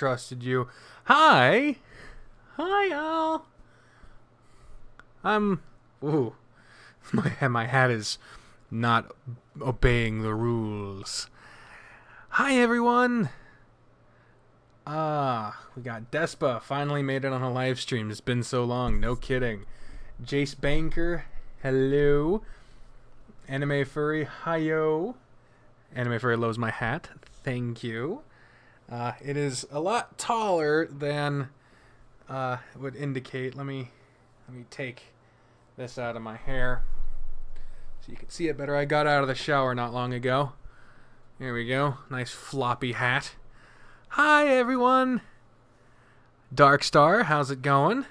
trusted you. Hi, all. Ooh, my hat is not obeying the rules. Hi, everyone. We got Despa. Finally made it on a live stream. It's been so long. No kidding. Jace Banker. Hello. Anime Furry. Hi-yo. Anime Furry loves my hat. Thank you. It is a lot taller than would indicate. Let me take this out of my hair so you can see it better. I got out of the shower not long ago. Here we go. Nice floppy hat. Hi, everyone. Darkstar, how's it going?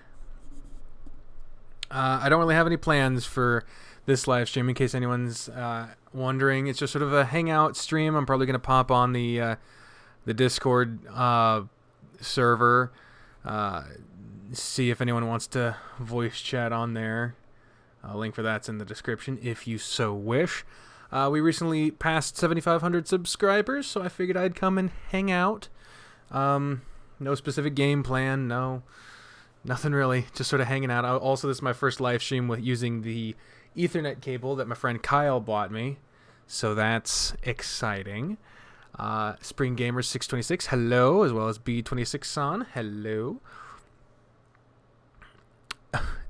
I don't really have any plans for this live stream in case anyone's wondering. It's just sort of a hangout stream. I'm probably going to pop on the Discord server, see if anyone wants to voice chat on there. A link for that's in the description if you so wish. We recently passed 7,500 subscribers, so I figured I'd come and hang out. No specific game plan, no, nothing really, just sort of hanging out. Also, this is my first live stream with using the Ethernet cable that my friend Kyle bought me, so that's exciting. Spring Gamer 626, hello, as well as B26san, hello.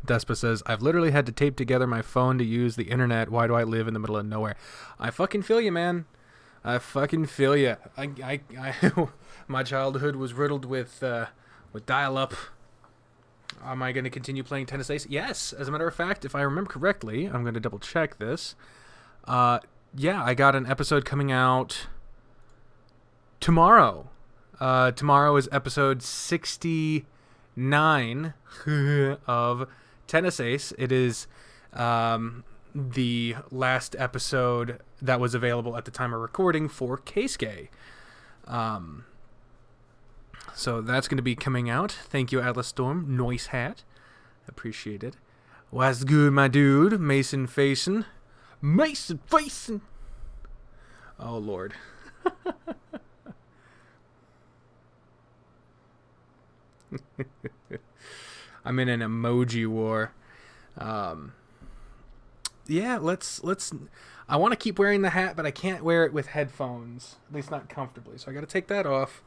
Despa says, I've literally had to tape together my phone to use the internet. Why do I live in the middle of nowhere? I fucking feel you, man. I fucking feel you. I my childhood was riddled with dial-up. Am I going to continue playing Tennis Ace? Yes. As a matter of fact, if I remember correctly, I'm going to double check this. Yeah, I got an episode coming out tomorrow. Tomorrow is episode 69 of Tennis Ace. It is the last episode that was available at the time of recording for Keisuke. So that's going to be coming out. Thank you, Atlas Storm. Noise hat. Appreciate it. What's good, my dude? Mason facing. Mason facing. Oh, Lord. I'm in an emoji war. Yeah, let's. I want to keep wearing the hat, but I can't wear it with headphones. At least not comfortably. So I got to take that off.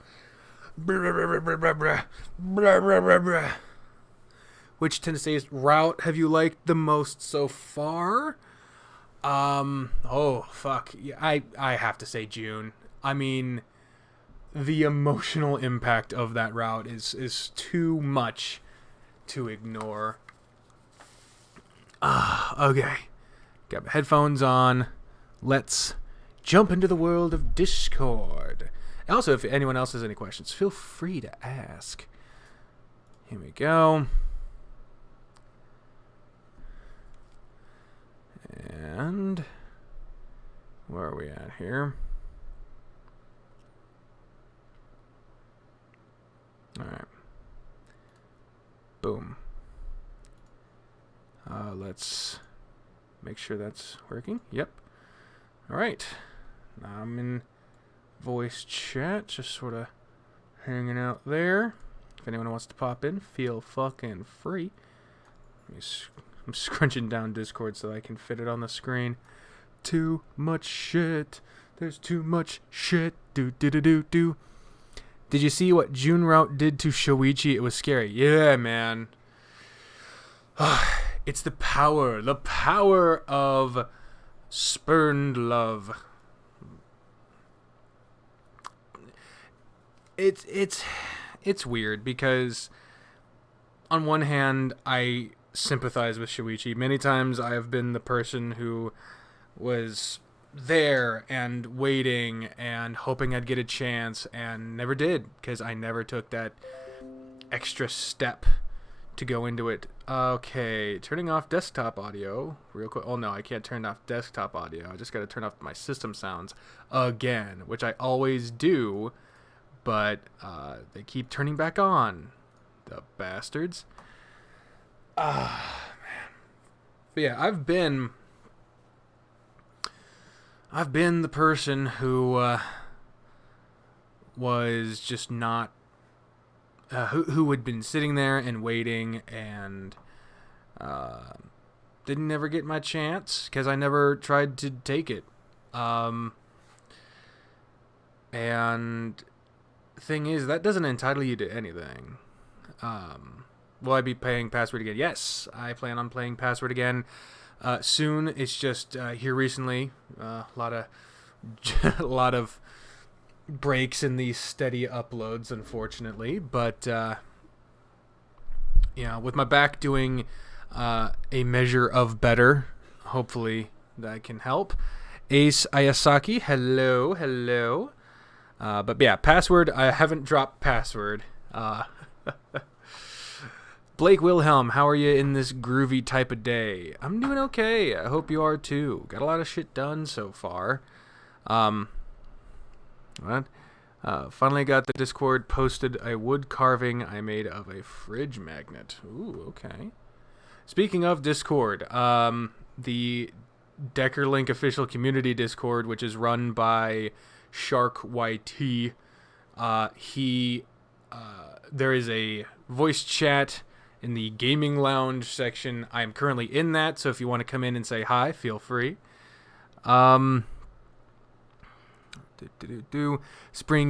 Which Tennessee's route have you liked the most so far? Oh fuck. Yeah, I have to say June. I mean, the emotional impact of that route is too much to ignore. Okay. Got my headphones on. Let's jump into the world of Discord. Also, if anyone else has any questions, feel free to ask. Here we go. And where are we at here? All right. Boom. Let's make sure that's working. Yep. All right. Now I'm in voice chat, just sort of hanging out there. If anyone wants to pop in, feel fucking free. I'm scrunching down Discord so I can fit it on the screen. Too much shit. There's too much shit. Do. Did you see what June Route did to Shoichi? It was scary. Yeah, man. It's the power of spurned love. It's weird because on one hand I sympathize with Shoichi. Many times I have been the person who was there and waiting and hoping I'd get a chance and never did because I never took that extra step to go into it. Okay, turning off desktop audio real quick. Oh no, I can't turn off desktop audio. I just got to turn off my system sounds again, which I always do, but they keep turning back on. The bastards. Man. But yeah, I've been the person who was just not who had been sitting there and waiting and didn't ever get my chance because I never tried to take it. And thing is, that doesn't entitle you to anything. Will I be playing Password again? Yes, I plan on playing Password again soon. It's just here recently, a lot of breaks in these steady uploads, unfortunately. But with my back doing a measure of better, hopefully that can help. Ace Ayasaki, hello. But yeah, Password. I haven't dropped Password. Blake Wilhelm, how are you in this groovy type of day? I'm doing okay. I hope you are too. Got a lot of shit done so far. Finally got the Discord posted a wood carving I made of a fridge magnet. Ooh, okay. Speaking of Discord, the Deckerlink official community Discord, which is run by Shark YT, there is a voice chat in the gaming lounge section. I am currently in that, so if you want to come in and say hi, feel free. Spring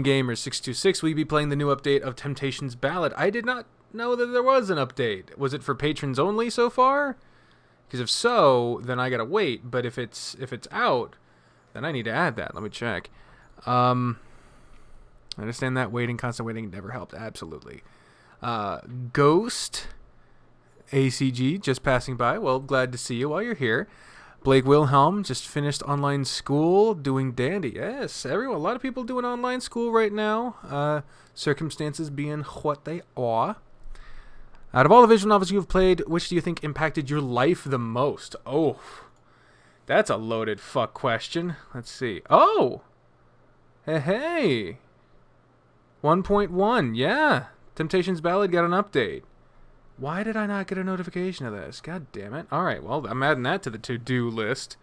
Gamer 626, will you be playing the new update of Temptations Ballad? I did not know that there was an update. Was it for patrons only so far? Because if so, then I gotta wait. But if it's out, then I need to add that. Let me check. I understand that constant waiting never helped. Absolutely. Ghost ACG just passing by. Well, glad to see you while you're here. Blake Wilhelm just finished online school, doing dandy. Yes, everyone. A lot of people doing online school right now. Circumstances being what they are. Out of all the visual novels you have played, which do you think impacted your life the most? Oh, that's a loaded fuck question. Let's see. Oh, hey. 1.1, yeah. Temptations Ballad got an update. Why did I not get a notification of this? God damn it. All right, well, I'm adding that to the to-do list.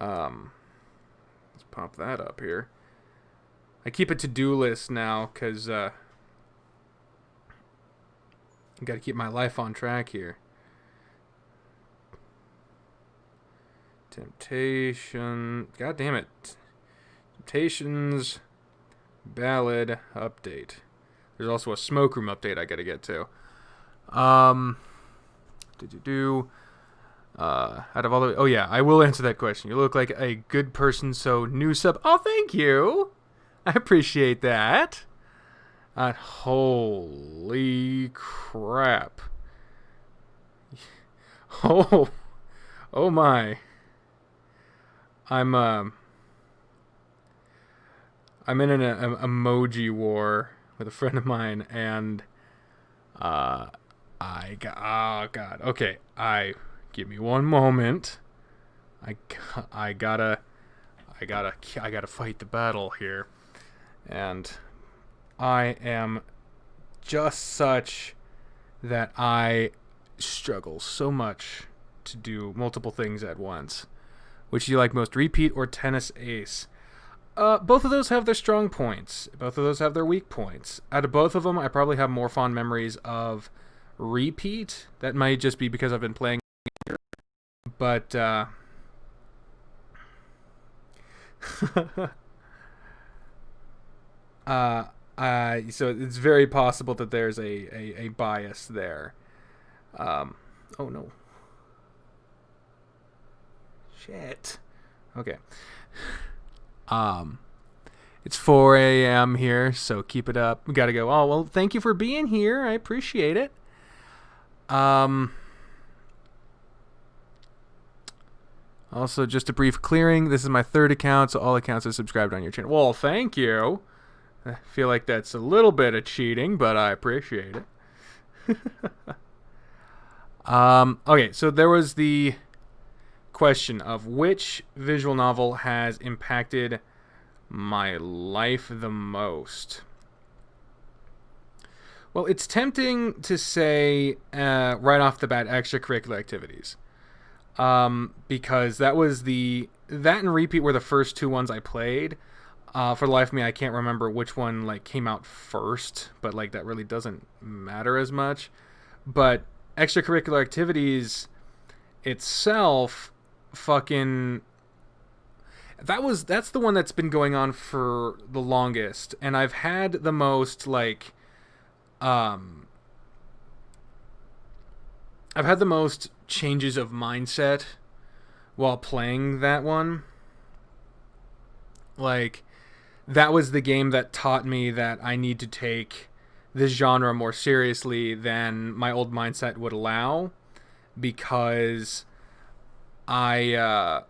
Let's pop that up here. I keep a to-do list now because I got to keep my life on track here. Temptation. God damn it. Temptations Ballad update. There's also a smoke room update I got to get to. Out of all the... Oh, yeah, I will answer that question. You look like a good person, so new sub... Oh, thank you! I appreciate that. Holy crap. Oh my. I'm in an emoji war with a friend of mine, and oh god. Okay, give me one moment. I gotta fight the battle here, and I am just such that I struggle so much to do multiple things at once. Which do you like most, repeat or tennis ace? Both of those have their strong points. Both of those have their weak points. Out of both of them, I probably have more fond memories of repeat. That might just be because I've been playing. But so it's very possible that there's a bias there. Oh no. Shit. Okay. It's 4 a.m. here, so keep it up. We gotta go. Oh, well, thank you for being here. I appreciate it. Also, just a brief clearing. This is my third account, so all accounts are subscribed on your channel. Well, thank you. I feel like that's a little bit of cheating, but I appreciate it. Okay, so there was the question of which visual novel has impacted my life the most. Well, it's tempting to say right off the bat extracurricular activities, because that and repeat were the first two ones I played. For the life of me, I can't remember which one like came out first, but like that really doesn't matter as much. But extracurricular activities itself, fucking, that's the one that's been going on for the longest, and I've had the most like, I've had the most changes of mindset while playing that one. Like, that was the game that taught me that I need to take this genre more seriously than my old mindset would allow, because I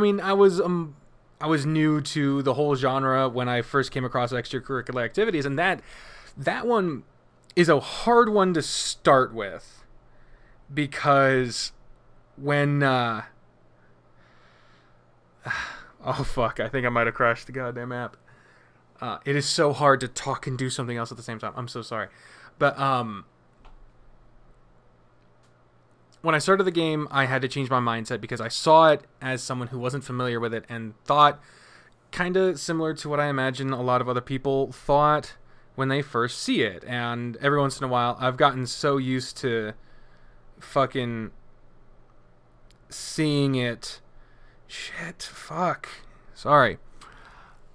mean, I was new to the whole genre when I first came across extracurricular activities, and that one is a hard one to start with, because when oh fuck, I think I might have crashed the goddamn app. It is so hard to talk and do something else at the same time. I'm so sorry. But when I started the game, I had to change my mindset because I saw it as someone who wasn't familiar with it and thought kind of similar to what I imagine a lot of other people thought when they first see it. And every once in a while, I've gotten so used to fucking seeing it. Shit, fuck. Sorry.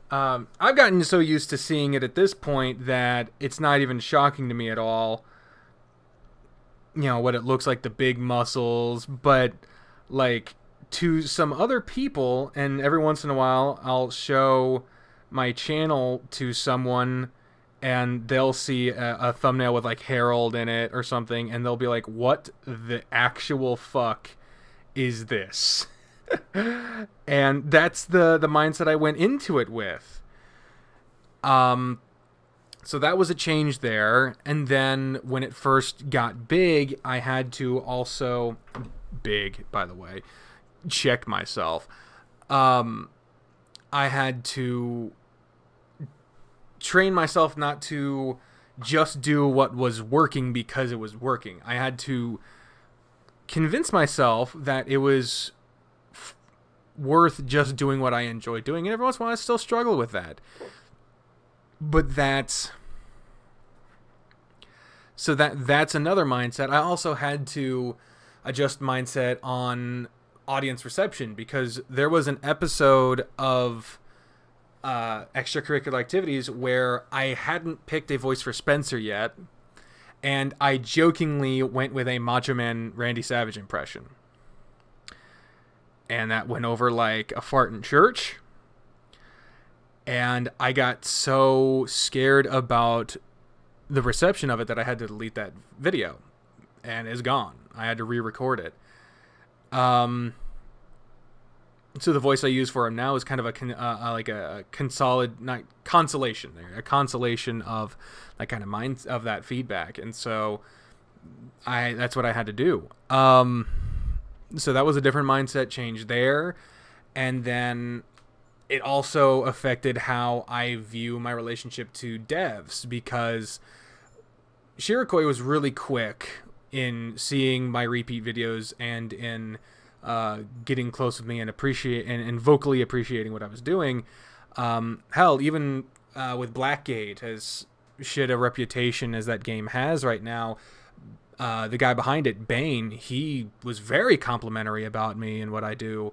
I've gotten so used to seeing it at this point that it's not even shocking to me at all. You know, what it looks like, the big muscles, but like to some other people, and every once in a while I'll show my channel to someone and they'll see a thumbnail with like Harold in it or something, and they'll be like, what the actual fuck is this? And that's the mindset I went into it with. So that was a change there. And then when it first got big, I had to also, big, by the way, check myself. I had to train myself not to just do what was working because it was working. I had to convince myself that it was worth just doing what I enjoy doing. And every once in a while I still struggle with that. But that's another mindset. I also had to adjust mindset on audience reception, because there was an episode of extracurricular activities where I hadn't picked a voice for Spencer yet, and I jokingly went with a Macho Man Randy Savage impression. And that went over like a fart in church. And I got so scared about the reception of it that I had to delete that video, and it's gone. I had to re-record it. So the voice I use for him now is kind of a consolation there, a consolation of that kind of mind of that feedback, and so that's what I had to do. So that was a different mindset change there, and then it also affected how I view my relationship to devs, because Shirokoi was really quick in seeing my repeat videos and in getting close with me and and vocally appreciating what I was doing. Hell, even with Blackgate, as shit a reputation as that game has right now, the guy behind it, Bane, he was very complimentary about me and what I do.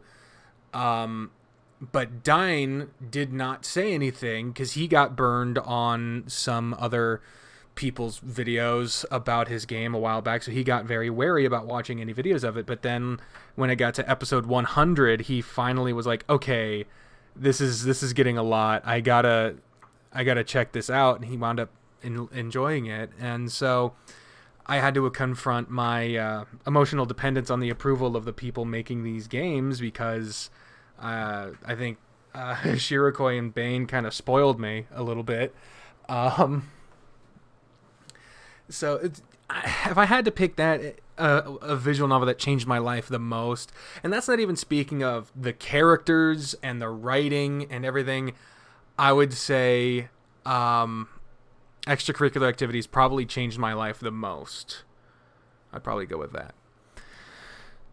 But Dine did not say anything because he got burned on some other people's videos about his game a while back, so he got very wary about watching any videos of it. But then when it got to episode 100, he finally was like, okay, this is getting a lot. I gotta check this out, and he wound up enjoying it. And so I had to confront my emotional dependence on the approval of the people making these games, because I think Shirokoi and Bane kind of spoiled me a little bit. So if I had to pick that a visual novel that changed my life the most, and that's not even speaking of the characters and the writing and everything, I would say extracurricular activities probably changed my life the most. I'd probably go with that.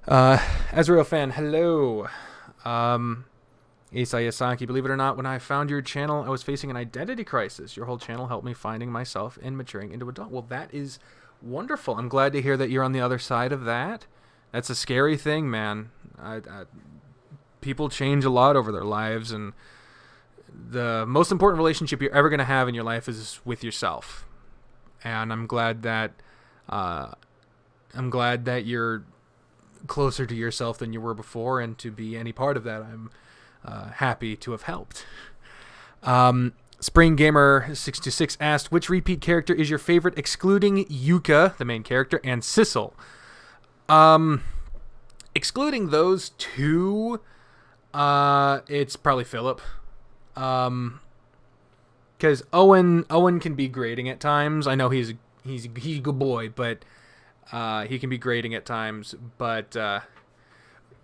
Ezreal fan, hello. Isayasaki, believe it or not, when I found your channel, I was facing an identity crisis. Your whole channel helped me finding myself and maturing into adult. Well, that is wonderful. I'm glad to hear that you're on the other side of that. That's a scary thing, man. People change a lot over their lives, and the most important relationship you're ever going to have in your life is with yourself. And I'm glad that you're closer to yourself than you were before, and to be any part of that, I'm happy to have helped. Spring Gamer 626 asked, which repeat character is your favorite, excluding Yuka, the main character, and Sissel? Excluding those two, it's probably Philip. Because Owen can be grating at times. I know he's a good boy, but he can be grating at times. But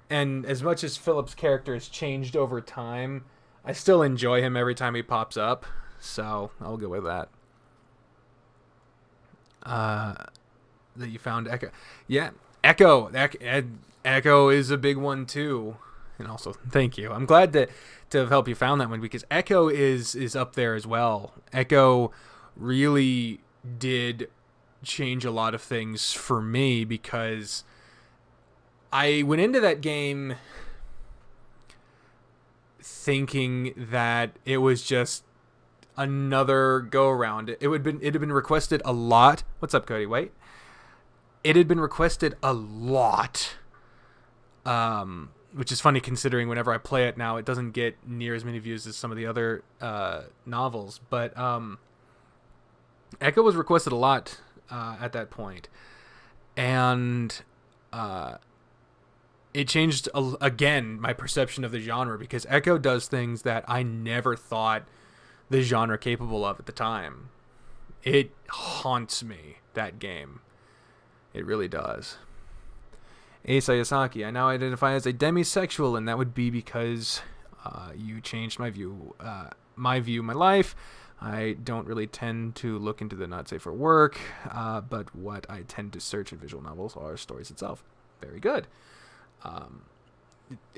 and as much as Philip's character has changed over time, I still enjoy him every time he pops up. So I'll go with that. That you found Echo. Yeah, Echo. Echo is a big one too. And also, thank you. I'm glad to have helped you found that one, because Echo is up there as well. Echo really did change a lot of things for me, because I went into that game thinking that it was just another go around. It had been requested a lot. What's up, Cody? Wait. It had been requested a lot. Which is funny considering whenever I play it now, it doesn't get near as many views as some of the other novels. But Echo was requested a lot at that point. And it changed, again, my perception of the genre, because Echo does things that I never thought the genre capable of at the time. It haunts me, that game. It really does. Isayasaki, I now identify as a demisexual, and that would be because you changed my view, my life. I don't really tend to look into the not safe for work, but what I tend to search in visual novels are stories itself. Very good.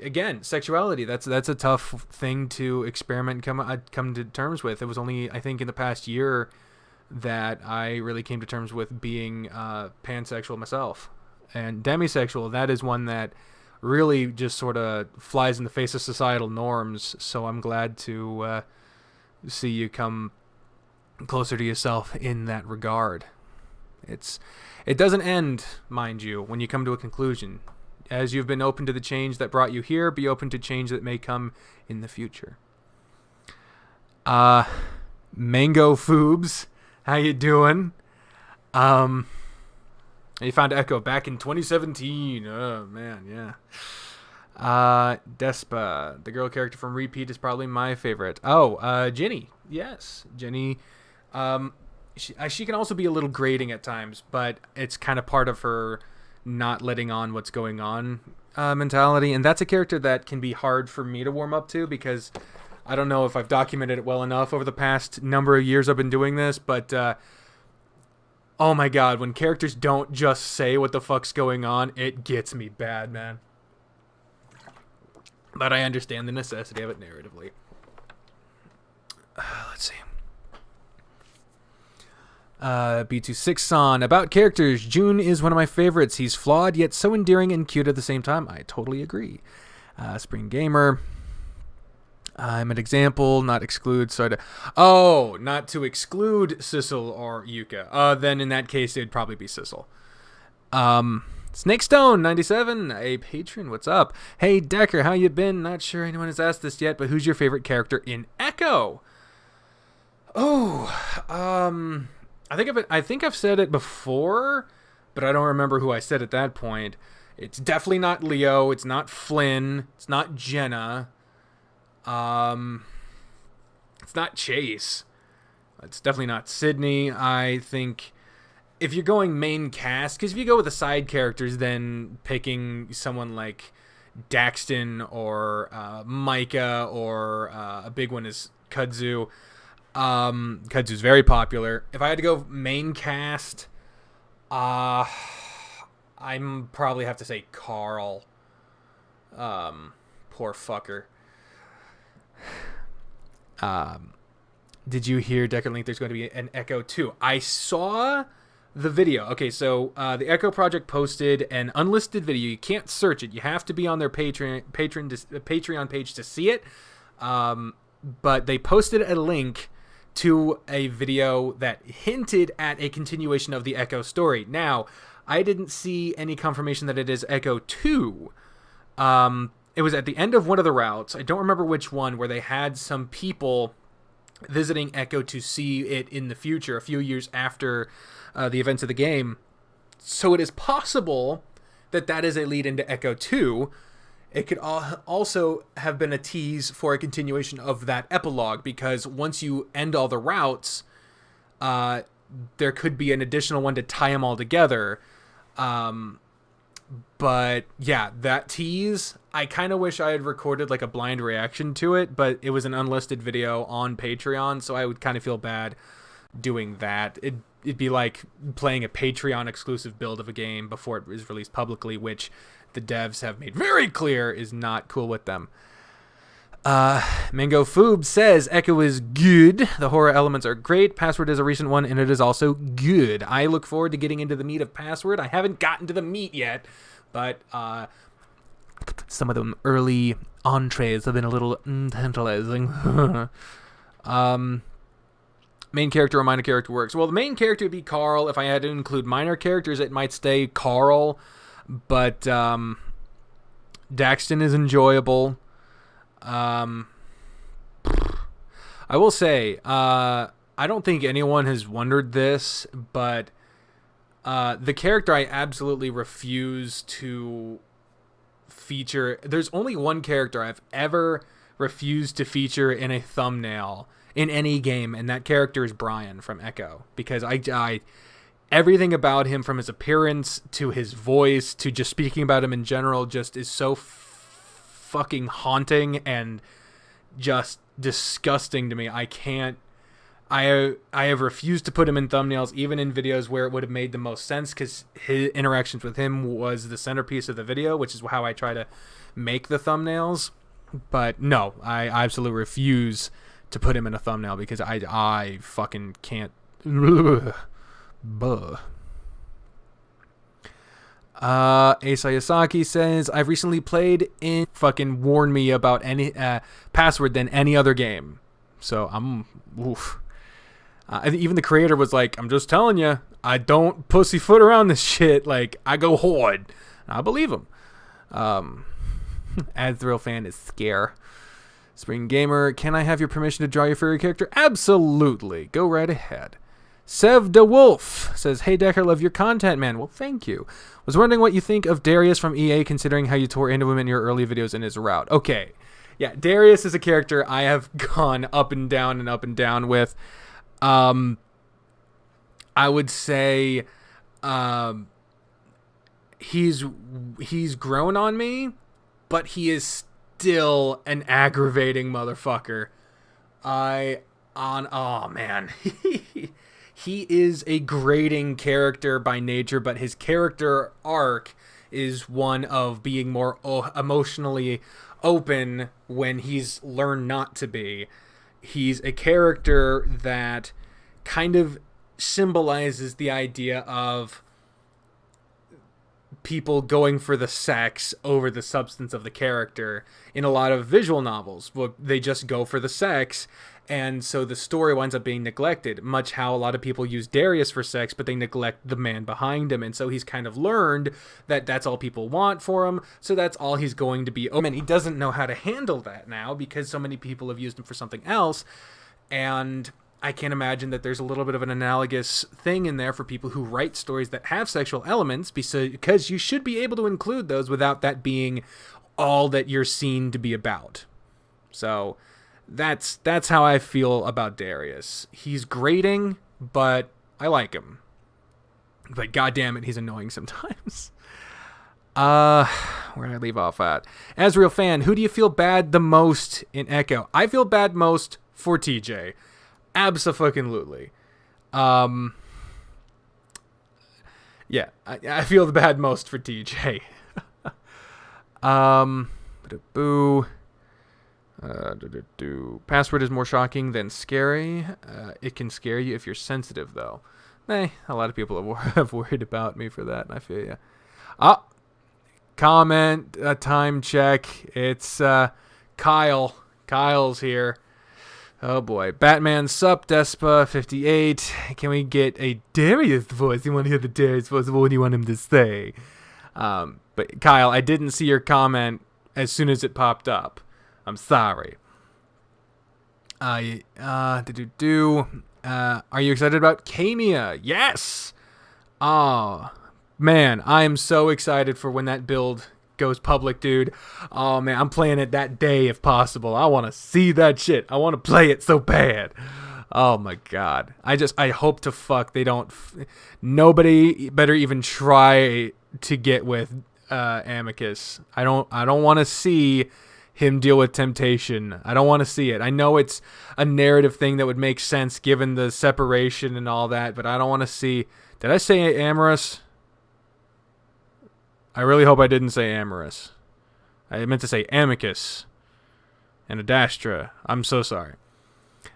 Again, sexuality, that's a tough thing to experiment and come to terms with. It was only, I think, in the past year that I really came to terms with being pansexual myself. And demisexual, that is one that really just sort of flies in the face of societal norms. So I'm glad to see you come closer to yourself in that regard. It doesn't end, mind you, when you come to a conclusion. As you've been open to the change that brought you here, be open to change that may come in the future. Mango Foobs, how you doing? You found Echo back in 2017. Oh, man, yeah. Despa, the girl character from Repeat, is probably my favorite. Oh, Jenny. Yes, Jenny. She can also be a little grating at times, but it's kind of part of her not letting on what's going on mentality. And that's a character that can be hard for me to warm up to, because I don't know if I've documented it well enough over the past number of years I've been doing this, but oh my god, when characters don't just say what the fuck's going on, it gets me bad, man. But I understand the necessity of it narratively. Let's see. B26 about characters. June is one of my favorites. He's flawed, yet so endearing and cute at the same time. I totally agree. Spring Gamer. I'm an example, not exclude. Not to exclude Sissel or Yuka. Then in that case, it'd probably be Sissel. Snakestone97, a patron. What's up? Hey Decker, how you been? Not sure anyone has asked this yet, but who's your favorite character in Echo? I think I've said it before, but I don't remember who I said at that point. It's definitely not Leo. It's not Flynn. It's not Jenna. It's not Chase. It's definitely not Sydney. I think if you're going main cast, because if you go with the side characters, then picking someone like Daxton or Micah, or a big one is Kudzu. Kudzu's very popular. If I had to go main cast, I'm probably have to say Carl. Poor fucker. Did you hear, Decker Link, there's going to be an Echo 2? I saw the video. Okay, so the Echo Project posted an unlisted video. You can't search it. You have to be on their Patreon page to see it. But they posted a link to a video that hinted at a continuation of the Echo story. Now, I didn't see any confirmation that it is Echo 2. It was at the end of one of the routes. I don't remember which one, where they had some people visiting Echo to see it in the future, a few years after the events of the game. So it is possible that that is a lead into Echo 2. It could also have been a tease for a continuation of that epilogue, because once you end all the routes, there could be an additional one to tie them all together. But yeah, that tease, I kind of wish I had recorded like a blind reaction to it, but it was an unlisted video on Patreon, so I would kind of feel bad doing that. It'd be like playing a Patreon exclusive build of a game before it is released publicly, which the devs have made very clear is not cool with them. Mango Foob says Echo is good. The horror elements are great. Password is a recent one, and it is also good. I look forward to getting into the meat of Password. I haven't gotten to the meat yet, but some of them early entrees have been a little tantalizing. Main character or minor character works. Well, the main character would be Carl. If I had to include minor characters, it might stay Carl, but Daxton is enjoyable. I will say, I don't think anyone has wondered this, but the character I absolutely refuse to feature. There's only one character I've ever refused to feature in a thumbnail in any game, and that character is Brian from Echo, because I everything about him, from his appearance to his voice to just speaking about him in general, just is so fucking haunting and just disgusting to me. I have refused to put him in thumbnails, even in videos where it would have made the most sense, because his interactions with him was the centerpiece of the video, which is how I try to make the thumbnails. But no, I absolutely refuse to put him in a thumbnail, because I fucking can't. Buh. Asayasaki says, I've recently played in fucking warn me about any Password than any other game. So I'm oof. Even the creator was like, I'm just telling you, I don't pussyfoot around this shit. Like, I go hard. And I believe him. As the real fan is scare. Spring Gamer, can I have your permission to draw your furry character? Absolutely. Go right ahead. Sev de Wolf says, hey Decker, love your content, man. Well, thank you. Was wondering what you think of Darius from EA, considering how you tore into him in your early videos in his route. Okay. Yeah, Darius is a character I have gone up and down with. I would say he's grown on me, but he is still an aggravating motherfucker. Oh man. He is a grating character by nature, but his character arc is one of being more emotionally open when he's learned not to be. He's a character that kind of symbolizes the idea of people going for the sex over the substance of the character. In a lot of visual novels, well, they just go for the sex, and so the story winds up being neglected, much how a lot of people use Darius for sex, but they neglect the man behind him, and so he's kind of learned that that's all people want for him, so that's all he's going to be. And he doesn't know how to handle that now, because so many people have used him for something else, and I can't imagine that there's a little bit of an analogous thing in there for people who write stories that have sexual elements, because you should be able to include those without that being all that you're seen to be about. So that's how I feel about Darius. He's grating, but I like him. But goddammit, he's annoying sometimes. Where did I leave off at? As a real fan, who do you feel bad the most in Echo? I feel bad most for TJ. Abso-fucking-lutely. Yeah, I feel the bad most for TJ. Boo. Password is more shocking than scary. It can scare you if you're sensitive, though. A lot of people have worried about me for that, and I feel you. Comment, time check. It's Kyle. Kyle's here. Oh boy. Batman sup, Despa 58. Can we get a Darius voice? You want to hear the Darius voice? What do you want him to say? But Kyle, I didn't see your comment as soon as it popped up. I'm sorry. Are you excited about Kamia? Yes! Oh, man, I am so excited for when that build goes public, dude. Oh, man, I'm playing it that day if possible. I want to see that shit. I want to play it so bad. Oh, my God. I hope to fuck they don't... Nobody better even try to get with Amicus. I don't want to see him deal with temptation. I don't want to see it. I know it's a narrative thing that would make sense given the separation and all that, but I don't want to see... Did I say amorous? I really hope I didn't say amorous. I meant to say amicus and Adastra. I'm so sorry.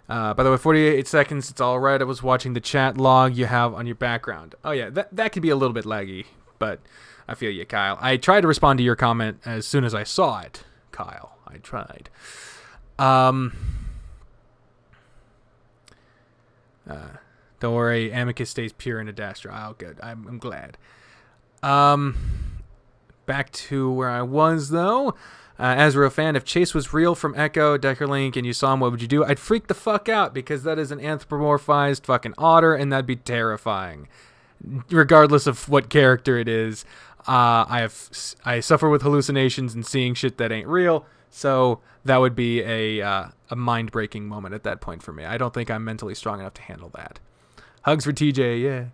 By the way, 48 seconds, it's all right. I was watching the chat log you have on your background. Oh yeah, that could be a little bit laggy, but I feel you, Kyle. I tried to respond to your comment as soon as I saw it, Kyle. I tried. Don't worry, Amicus stays pure in Adastra. Oh, good. I'm glad. Back to where I was, though. Azrael fan, if Chase was real from Echo, Deckerlink, and you saw him, what would you do? I'd freak the fuck out, because that is an anthropomorphized fucking otter, and that'd be terrifying. Regardless of what character it is. I suffer with hallucinations and seeing shit that ain't real, so that would be a mind-breaking moment at that point for me. I don't think I'm mentally strong enough to handle that. Hugs for TJ, yeah.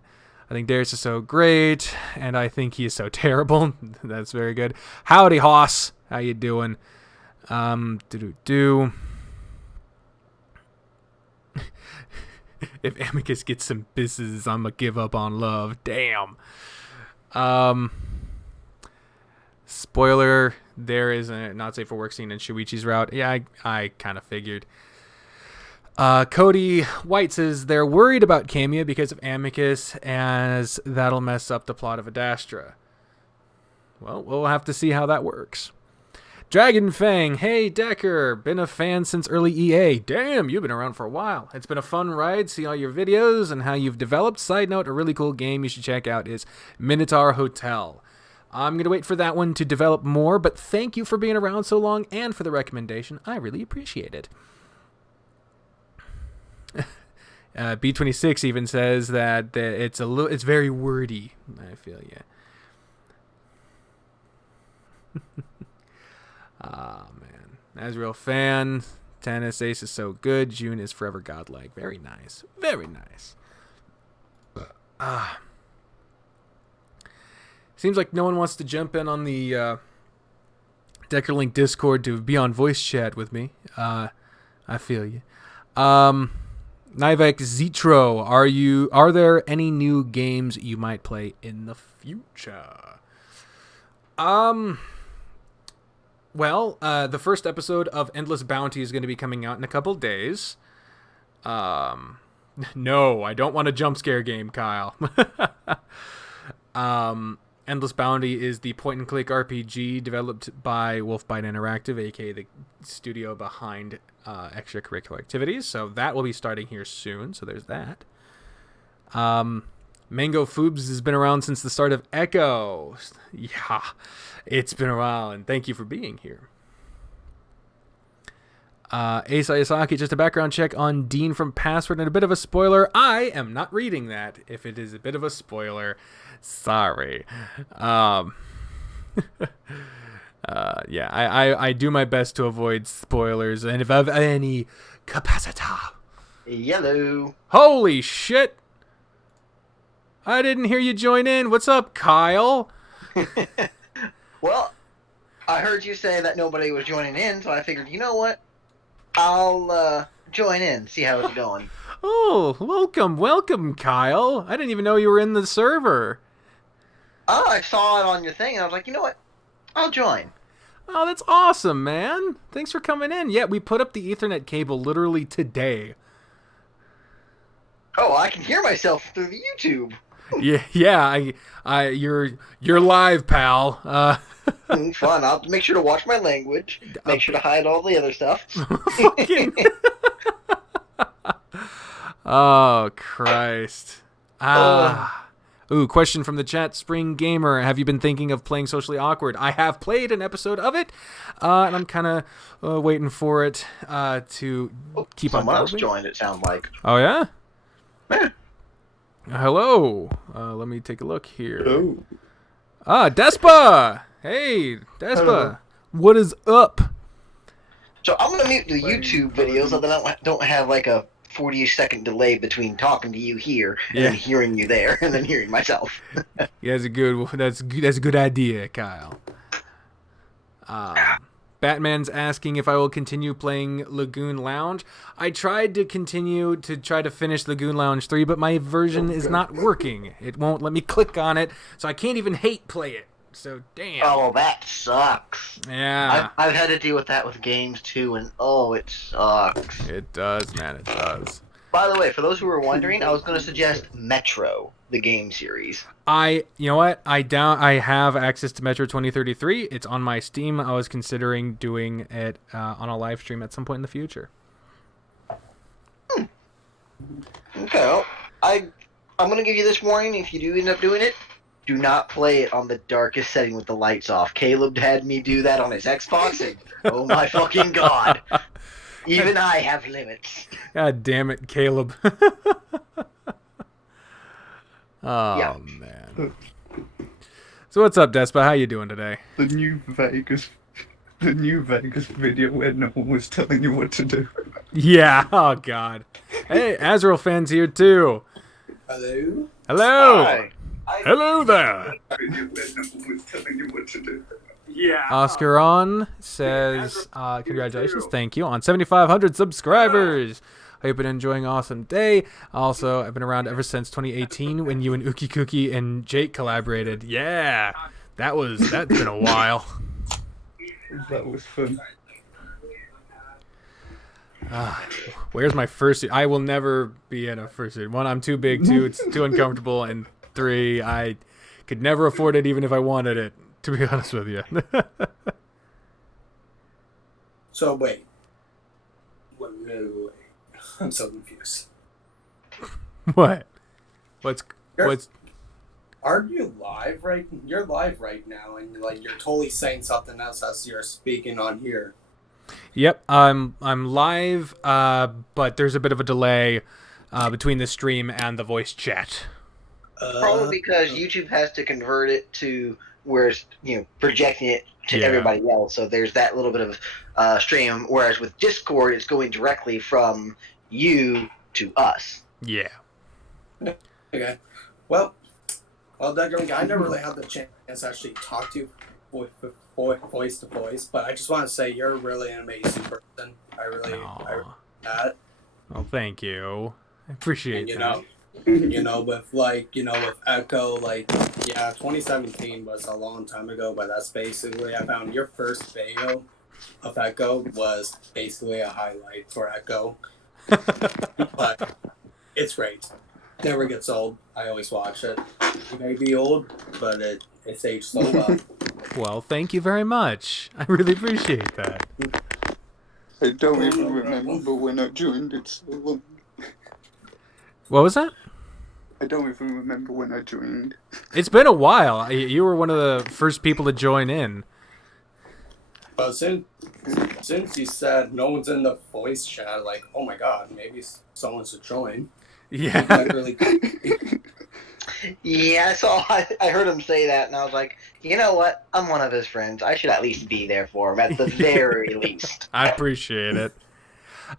I think Darius is so great, and I think he is so terrible. That's very good. Howdy, Hoss. How you doing? If Amicus gets some business, I'm gonna give up on love. Damn. Spoiler, there is a not safe for work scene in Shuichi's route. Yeah, I kind of figured. Cody White says they're worried about Kamia because of Amicus, as that'll mess up the plot of Adastra. Well, we'll have to see how that works. Dragon Fang, hey Decker, been a fan since early EA. Damn, you've been around for a while. It's been a fun ride, see all your videos and how you've developed. Side note, a really cool game you should check out is Minotaur Hotel. I'm going to wait for that one to develop more, but thank you for being around so long and for the recommendation. I really appreciate it. B26 even says that it's very wordy. I feel you. Ah, man. Azrael fan. Tennis Ace is so good. June is forever godlike. Very nice. Very nice. Seems like no one wants to jump in on the Deckerlink Discord to be on voice chat with me. I feel you. Nivek Zitro, are there any new games you might play in the future? Well, the first episode of Endless Bounty is going to be coming out in a couple days. No, I don't want a jump scare game, Kyle. Endless Bounty is the point-and-click RPG developed by Wolfbite Interactive, aka the studio behind extracurricular activities. So that will be starting here soon. So there's that. Mango Foobs has been around since the start of Echo. Yeah, it's been a while, and thank you for being here. Ace Ayasaki, just a background check on Dean from Password and a bit of a spoiler. I am not reading that. If it is a bit of a spoiler, sorry. Yeah, I do my best to avoid spoilers, and if I have any capacity. Yellow. Holy shit! I didn't hear you join in. What's up, Kyle? Well, I heard you say that nobody was joining in, so I figured, you know what? I'll join in, see how it's going. Oh, welcome, Kyle. I didn't even know you were in the server. Oh, I saw it on your thing, and I was like, you know what? I'll join. Oh, that's awesome, man. Thanks for coming in. Yeah, we put up the Ethernet cable literally today. Oh, I can hear myself through the YouTube. Yeah. You're live, pal. Fun. I'll make sure to watch my language. Make sure to hide all the other stuff. Fucking. Oh, Christ. Ooh, question from the chat. Spring Gamer, have you been thinking of playing Socially Awkward? I have played an episode of it, and I'm kind of waiting for it to keep on. Someone else joined, it sounds like. Oh, yeah? Yeah. Hello. Let me take a look here. Hello. Despa! Hey, Despa. Hello. What is up? So I'm going to mute the YouTube videos so that I don't have like a 40-second delay between talking to you here and then hearing you there and then hearing myself. Yeah, that's a good idea, Kyle. Batman's asking if I will continue playing Lagoon Lounge. I tried to continue to try to finish Lagoon Lounge 3, but my version is not working. It won't let me click on it, so I can't even hate play it. So, damn. Oh, that sucks. Yeah. I've had to deal with that with games, too, and oh, it sucks. It does, man, it does. By the way, for those who were wondering, I was going to suggest Metro, the game series. You know what? I have access to Metro 2033. It's on my Steam. I was considering doing it on a live stream at some point in the future. Okay, well, I'm going to give you this warning. If you do end up doing it, do not play it on the darkest setting with the lights off. Caleb had me do that on his Xbox, and oh my fucking god. Even I have limits. God damn it, Caleb. Man. So what's up, Despa? How you doing today? The new Vegas video where no one was telling you what to do. Yeah. Oh God. Hey, Azrael fans here too. Hello. Hello. Hi. Hello there. Video where no one was telling you what to do. Yeah. Oscar on says, congratulations, thank you, on 7,500 subscribers. I hope you've been enjoying an awesome day. Also, I've been around ever since 2018 when you and Uki Cookie and Jake collaborated. Yeah, that's been a while. That was fun. Where's my fursuit? I will never be in a fursuit. One, I'm too big. Two, it's too uncomfortable. And three, I could never afford it even if I wanted it, to be honest with you. So wait. Wait. I'm so confused. What? Aren't you live right? You're live right now, and you're totally saying something else as you're speaking on here. Yep, I'm live, but there's a bit of a delay between the stream and the voice chat. Probably because YouTube has to convert it to where it's, projecting it to everybody else. So there's that little bit of stream. Whereas with Discord, it's going directly from you to us. Yeah. Okay. Well, Doug, I never really had the chance to actually talk to you voice to voice, but I just want to say you're really an amazing person. I really that. Well, thank you. I appreciate that. With Echo, 2017 was a long time ago, but that's basically, I found your first video of Echo was basically a highlight for Echo. But it's great. Never gets old. I always watch it. It may be old, but it's aged so well. Well, thank you very much. I really appreciate that. I don't even remember when I joined it so long. What was that? I don't even remember when I joined. It's been a while. You were one of the first people to join in. But since you said no one's in the voice chat, oh my god, maybe someone should join. Yeah. Really Yeah, I heard him say that, and I was like, you know what? I'm one of his friends. I should at least be there for him, at the very least. I appreciate it.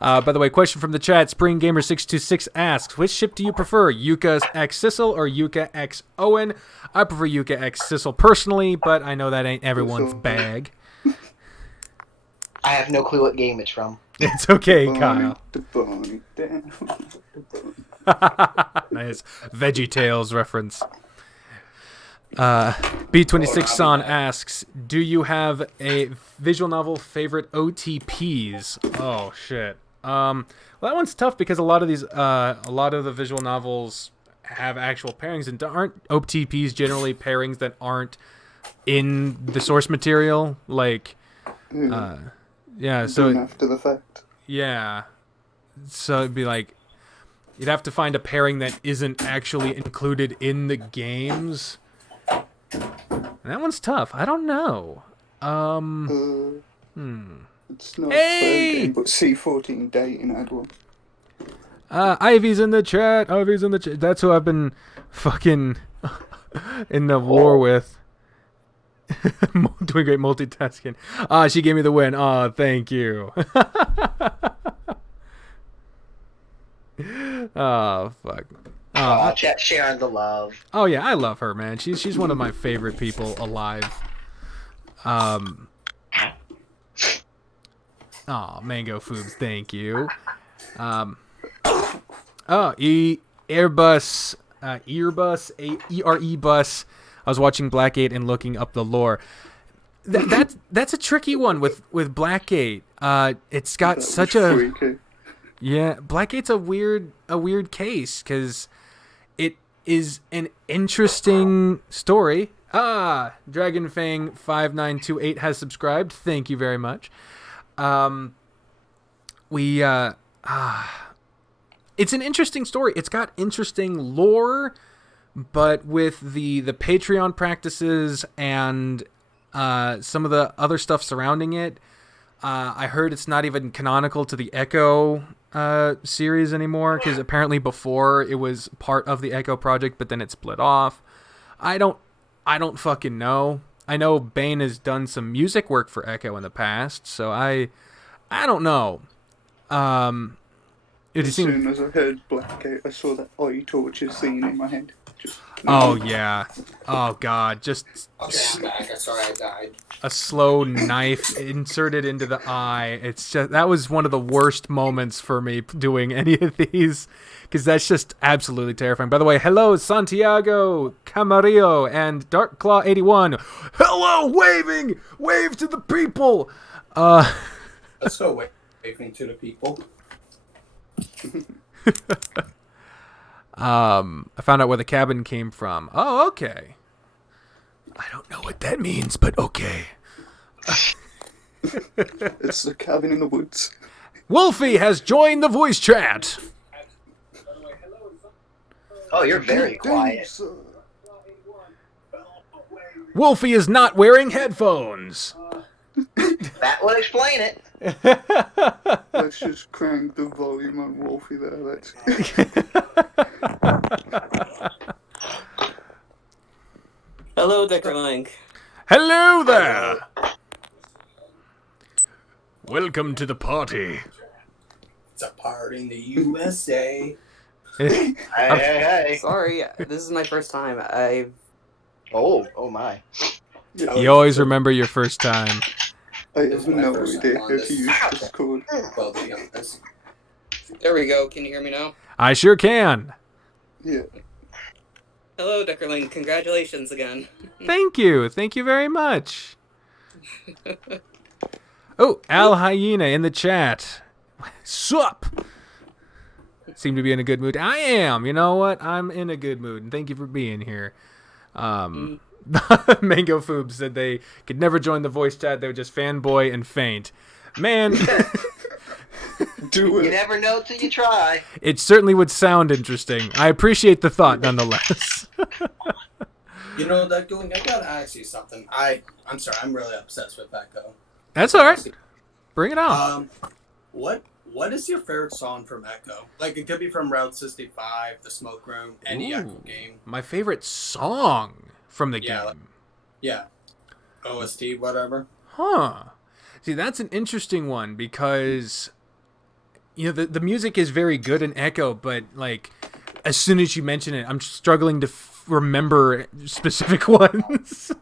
By the way, question from the chat. Spring Gamer 626 asks, which ship do you prefer, Yuka X Sissel or Yuka X Owen? I prefer Yuka X Sissel personally, but I know that ain't everyone's bag. I have no clue what game it's from. It's okay, Kyle. Nice VeggieTales reference. B26 asks, do you have a visual novel favorite OTPs? Oh shit. Well, that one's tough because a lot of the visual novels have actual pairings, and aren't OTPs generally pairings that aren't in the source material? Like, yeah. So Done after the fact. yeah. So it'd be like, you'd have to find a pairing that isn't actually included in the games. That one's tough. I don't know. It's not Hey! a game, but C14 dating had one. Ivy's in the chat. Ivy's in the chat. That's who I've been fucking in the war with. Doing great multitasking. She gave me the win. Thank you. Oh, fuck. Chat sharing the love. Oh yeah, I love her, man. She's one of my favorite people alive. Mango Foobs, thank you. Earbus, ERE-bus. I was watching Blackgate and looking up the lore. That's a tricky one with Blackgate. It's got That such was a freaky. yeah. Blackgate's a weird case because it is an interesting story. Dragonfang 5928 has subscribed. Thank you very much. It's an interesting story. It's got interesting lore, but with the Patreon practices and some of the other stuff surrounding it, I heard it's not even canonical to the Echo series anymore, because apparently before it was part of the Echo project, but then it split off. I don't fucking know. I know Bane has done some music work for Echo in the past, so I don't know. As soon as I heard Blackgate, I saw that eye torture scene in my head. Oh yeah. Oh god. Just Okay, I'm back. I'm sorry I died. a slow knife inserted into the eye. It's just, that was one of the worst moments for me doing any of these, because that's just absolutely terrifying. By the way, hello Santiago Camarillo and Darkclaw81. Hello, wave to the people. Let's go waving to the people. I found out where the cabin came from. Oh, okay. I don't know what that means, but okay. It's the cabin in the woods. Wolfie has joined the voice chat. Oh, you're very quiet. Wolfie is not wearing headphones. That would explain it. Let's just crank the volume on Wolfie there. Let's. Hello, Deckerling. Hello there. Welcome to the party. It's a party in the USA. Hey. Sorry, this is my first time. Oh my. You always remember your first time. I have no idea if you use Discord. Well, to be honest. There we go. Can you hear me now? I sure can. Yeah. Hello, Deckerling. Congratulations again. Thank you. Thank you very much. Oh, Al Hyena in the chat. Sup? Seem to be in a good mood. I am. You know what? I'm in a good mood. And thank you for being here. Mango Foobs said they could never join the voice chat. They would just fanboy and faint. Man, Do You it. never know till you try. it certainly would sound interesting. I appreciate the thought nonetheless. You know, I gotta ask you something. I'm sorry, I'm really obsessed with Echo. That's all right. Bring it on. What is your favorite song from Echo? Like, it could be from Route 65, The Smoke Room, any Echo game. My favorite song from the Yeah, game. Yeah. OST, whatever. Huh. See, that's an interesting one because, you know, the music is very good in Echo, but, like, as soon as you mention it, I'm struggling to remember specific ones.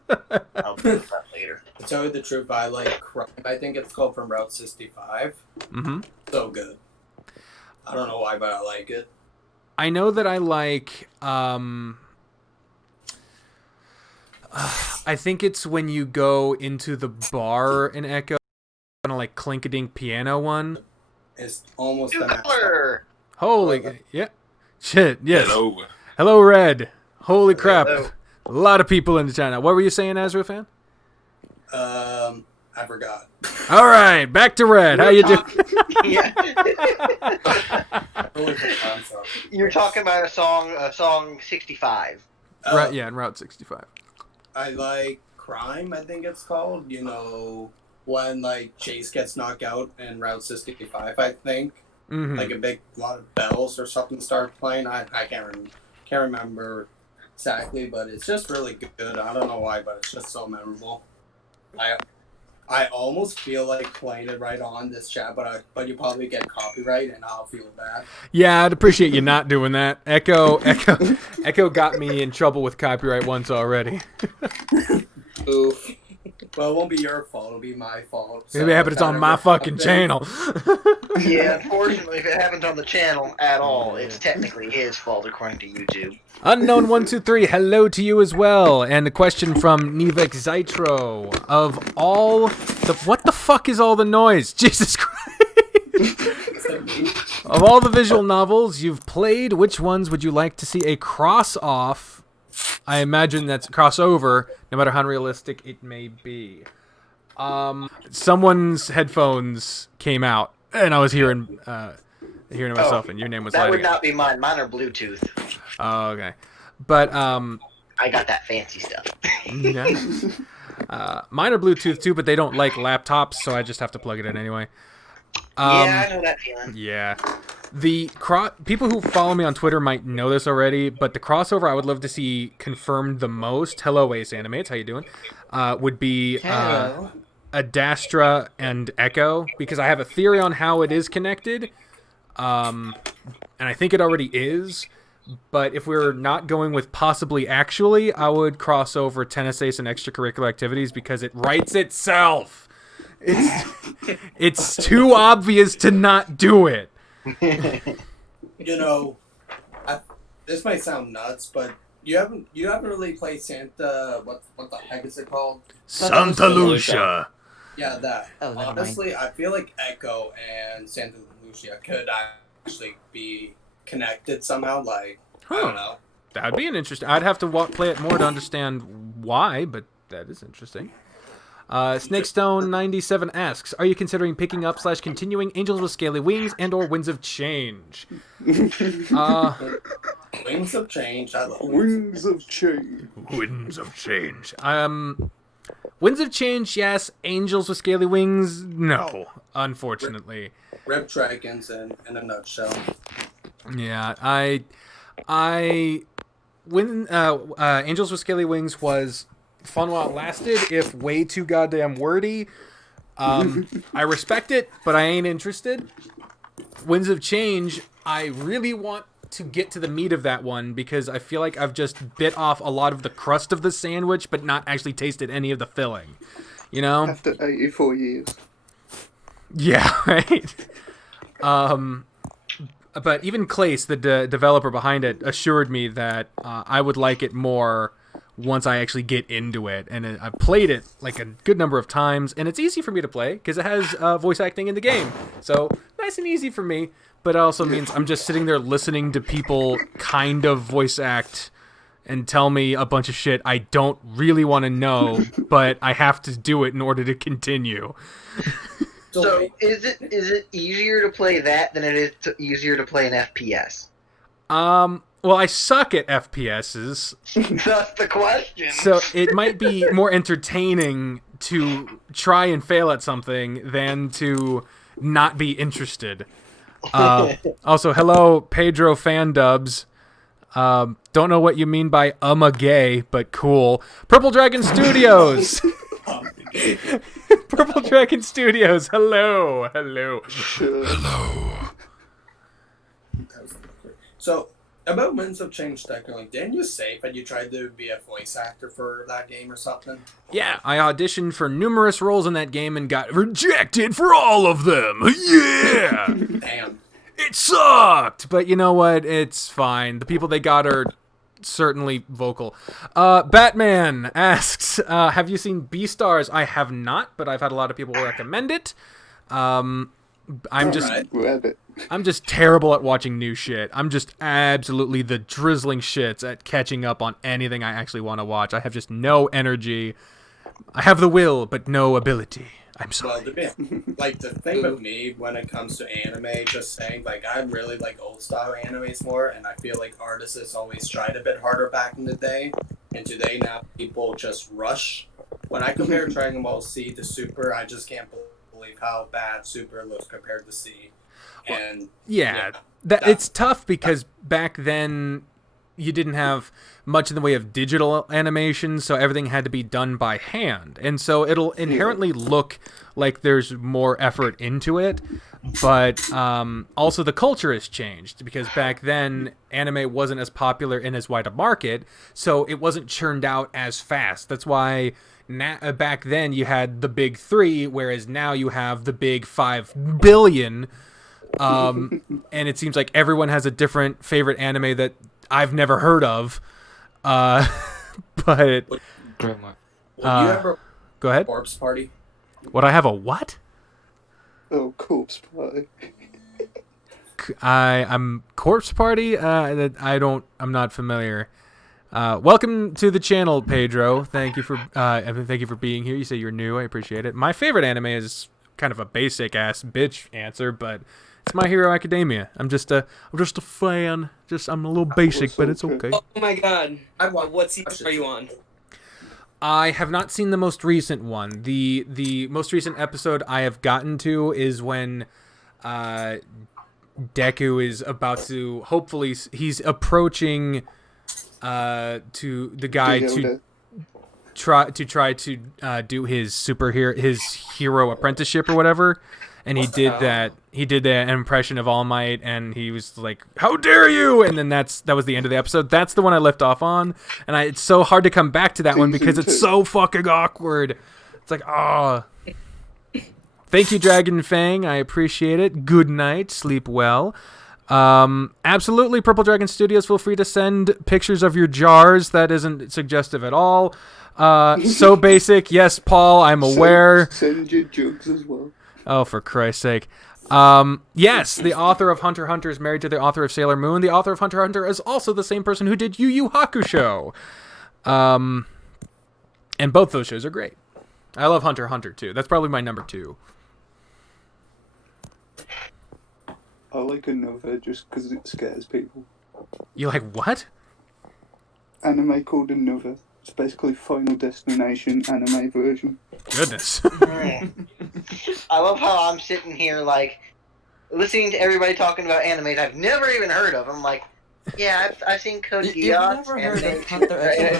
I'll do that later. To tell you the truth, I like Crime. I think it's called From Route 65. Mm-hmm. So good. I don't know why, but I like it. I know that I like, I think it's when you go into the bar in Echo, kind of like clink-a-dink piano one. It's almost New the next color. Holy, yeah. Shit, yes. Hello. Hello, Red. Holy crap. Hello. A lot of people in the channel. What were you saying, Azra fan? I forgot. All right, back to Red. How you doing? Yeah. Totally forgot, so. You're talking about a song 65. Right, yeah, in Route 65. I like Crime, I think it's called. When like Chase gets knocked out in Route 65, I think. Mm-hmm. Like a big lot of bells or something start playing. I can't remember exactly, but it's just really good. I don't know why, but it's just so memorable. I almost feel like playing it right on this chat, but you probably get copyright and I'll feel bad. Yeah, I'd appreciate you not doing that. Echo got me in trouble with copyright once already. Oof. Well, it won't be your fault. It'll be my fault. Yeah, but it's on my fucking channel. Yeah, unfortunately, if it happens on the channel at all, it's technically his fault according to YouTube. Unknown123, hello to you as well. And a question from Nevek Zytro. What the fuck is all the noise? Jesus Christ. Of all the visual novels you've played, which ones would you like to see a cross-off? I imagine that's crossover, no matter how realistic it may be. Someone's headphones came out, and I was hearing myself, and your name was That lighting would not be mine. Mine are Bluetooth. Oh, okay. But, I got that fancy stuff. nice. Mine are Bluetooth too, but they don't like laptops, so I just have to plug it in anyway. Yeah, I know that feeling. Yeah. People who follow me on Twitter might know this already, but the crossover I would love to see confirmed the most, hello Ace Animates, how you doing? Would be Adastra and Echo, because I have a theory on how it is connected, and I think it already is, but if we're not going with possibly actually, I would cross over Tennis Ace and extracurricular activities because it writes itself. It's too obvious to not do it. This might sound nuts, but you haven't really played Santa. What the heck is it called? Santa Lucia. Yeah, that. Oh, never Honestly, I feel like Echo and Santa Lucia could actually be connected somehow. Like, I don't know. That'd be an interesting. I'd have to play it more to understand why, but that is interesting. Snakestone97 asks, are you considering picking up / continuing Angels with Scaly Wings and or Winds of Change? Wings of Change. I love Wings of Change. Winds of Change. Winds of Change, yes. Angels with Scaly Wings, no. Unfortunately. Rip Dragons in a nutshell. Yeah, when Angels with Scaly Wings was fun while it lasted, if way too goddamn wordy. I respect it, but I ain't interested. Winds of Change, I really want to get to the meat of that one because I feel like I've just bit off a lot of the crust of the sandwich, but not actually tasted any of the filling. You know? After 84 years. Yeah, right? But even Clace, the developer behind it, assured me that I would like it more once I actually get into it. And I've played it like a good number of times, and it's easy for me to play because it has voice acting in the game. So nice and easy for me, but it also means I'm just sitting there listening to people kind of voice act and tell me a bunch of shit I don't really want to know, but I have to do it in order to continue. So is it easier to play that than it is easier to play an FPS? Well, I suck at FPSs. That's the question. So it might be more entertaining to try and fail at something than to not be interested. Also, hello, Pedro Fan Dubs. Don't know what you mean by a gay, but cool. Purple Dragon Studios. Purple Dragon Studios. Hello. So, about Winds of Change, technically, didn't you say that you tried to be a voice actor for that game or something? Yeah, I auditioned for numerous roles in that game and got rejected for all of them. Yeah! Damn. It sucked! But you know what? It's fine. The people they got are certainly vocal. Batman asks, have you seen Beastars? I have not, but I've had a lot of people recommend it. I'm just terrible at watching new shit. I'm just absolutely the drizzling shits at catching up on anything I actually want to watch. I have just no energy. I have the will, but no ability. I'm sorry. Well, like, the thing with me when it comes to anime, just saying, like, I really like old-style animes more, and I feel like artists always tried a bit harder back in the day, and today now people just rush. When I compare Dragon Ball Z to Super, I just can't believe how bad Super looks compared to Z. And it's tough because back then you didn't have much in the way of digital animation, so everything had to be done by hand, and so it'll inherently look like there's more effort into it, but also the culture has changed because back then anime wasn't as popular in as wide a market, so it wasn't churned out as fast. That's why back then you had the big 3, whereas now you have the big 5 billion. And it seems like everyone has a different favorite anime that I've never heard of. But would you ever go ahead. Corpse Party? Would I have a what? Oh, Corpse Party. I'm Corpse Party. I'm not familiar. Welcome to the channel, Pedro. Thank you for being here. You say you're new. I appreciate it. My favorite anime is kind of a basic ass bitch answer, but it's My Hero Academia. I'm just a fan. I'm a little basic, but it's okay. Oh my god. What season are you on? I have not seen the most recent one. The most recent episode I have gotten to is when Deku is about to, hopefully he's approaching to the guy to try to do his hero apprenticeship or whatever, and he did that impression of All Might, and he was like, "How dare you!" And then that was the end of the episode. That's the one I left off on, and it's so hard to come back to that one because it's so fucking awkward. It's like, oh. Thank you, Dragon Fang. I appreciate it. Good night. Sleep well. Absolutely, Purple Dragon Studios, feel free to send pictures of your jars. That isn't suggestive at all. So basic. Yes, Paul, I'm aware. Send your jugs as well. Oh, for Christ's sake. Yes, the author of Hunter x Hunter is married to the author of Sailor Moon. The author of Hunter x Hunter is also the same person who did Yu Yu Hakusho. And both those shows are great. I love Hunter x Hunter, too. That's probably my number 2. I like a Nova just because it scares people. You like what? Anime called a Nova. It's basically Final Destination anime version. Goodness. I love how I'm sitting here, like, listening to everybody talking about animes I've never even heard of. I'm like, yeah, I've seen Code Geass,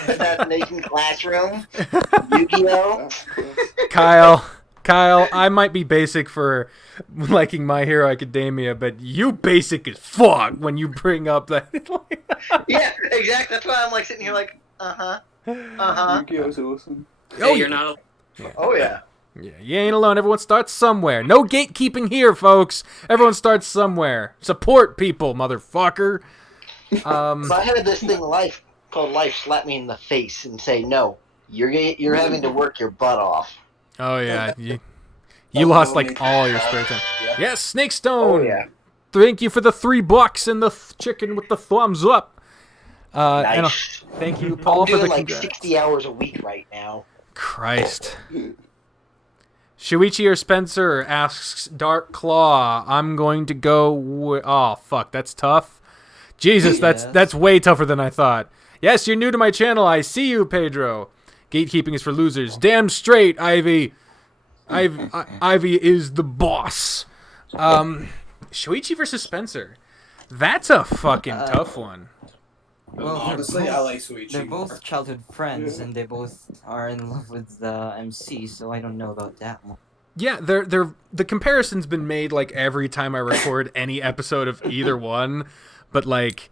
Assassination Classroom, Yu-Gi-Oh! Kyle, I might be basic for liking My Hero Academia, but you basic as fuck when you bring up that. Yeah, exactly. That's why I'm like sitting here like, Yu-Gi-Oh's awesome. Hey, you're not. Oh yeah. Yeah, you ain't alone. Everyone starts somewhere. No gatekeeping here, folks. Everyone starts somewhere. Support people, motherfucker. So I had this thing called Life slap me in the face and say, no, you're having to work your butt off. Oh yeah, you lost like all your spare time. Yes, Snake Stone. Oh yeah. Thank you for the $3 and the chicken with the thumbs up. Nice. And thank you, Paul, I'm doing for the like congrats. 60 hours a week right now. Christ. Shuichi or Spencer asks Dark Claw. I'm going to go. Oh fuck, that's tough. Jesus, that's way tougher than I thought. Yes, you're new to my channel. I see you, Pedro. Gatekeeping is for losers. Damn straight, Ivy. Ivy is the boss. Shuichi versus Spencer. That's a fucking tough one. Well, Honestly, I like Shuichi. They're both childhood friends, and they both are in love with the MC, so I don't know about that one. Yeah, the comparison's been made like every time I record any episode of either one, but like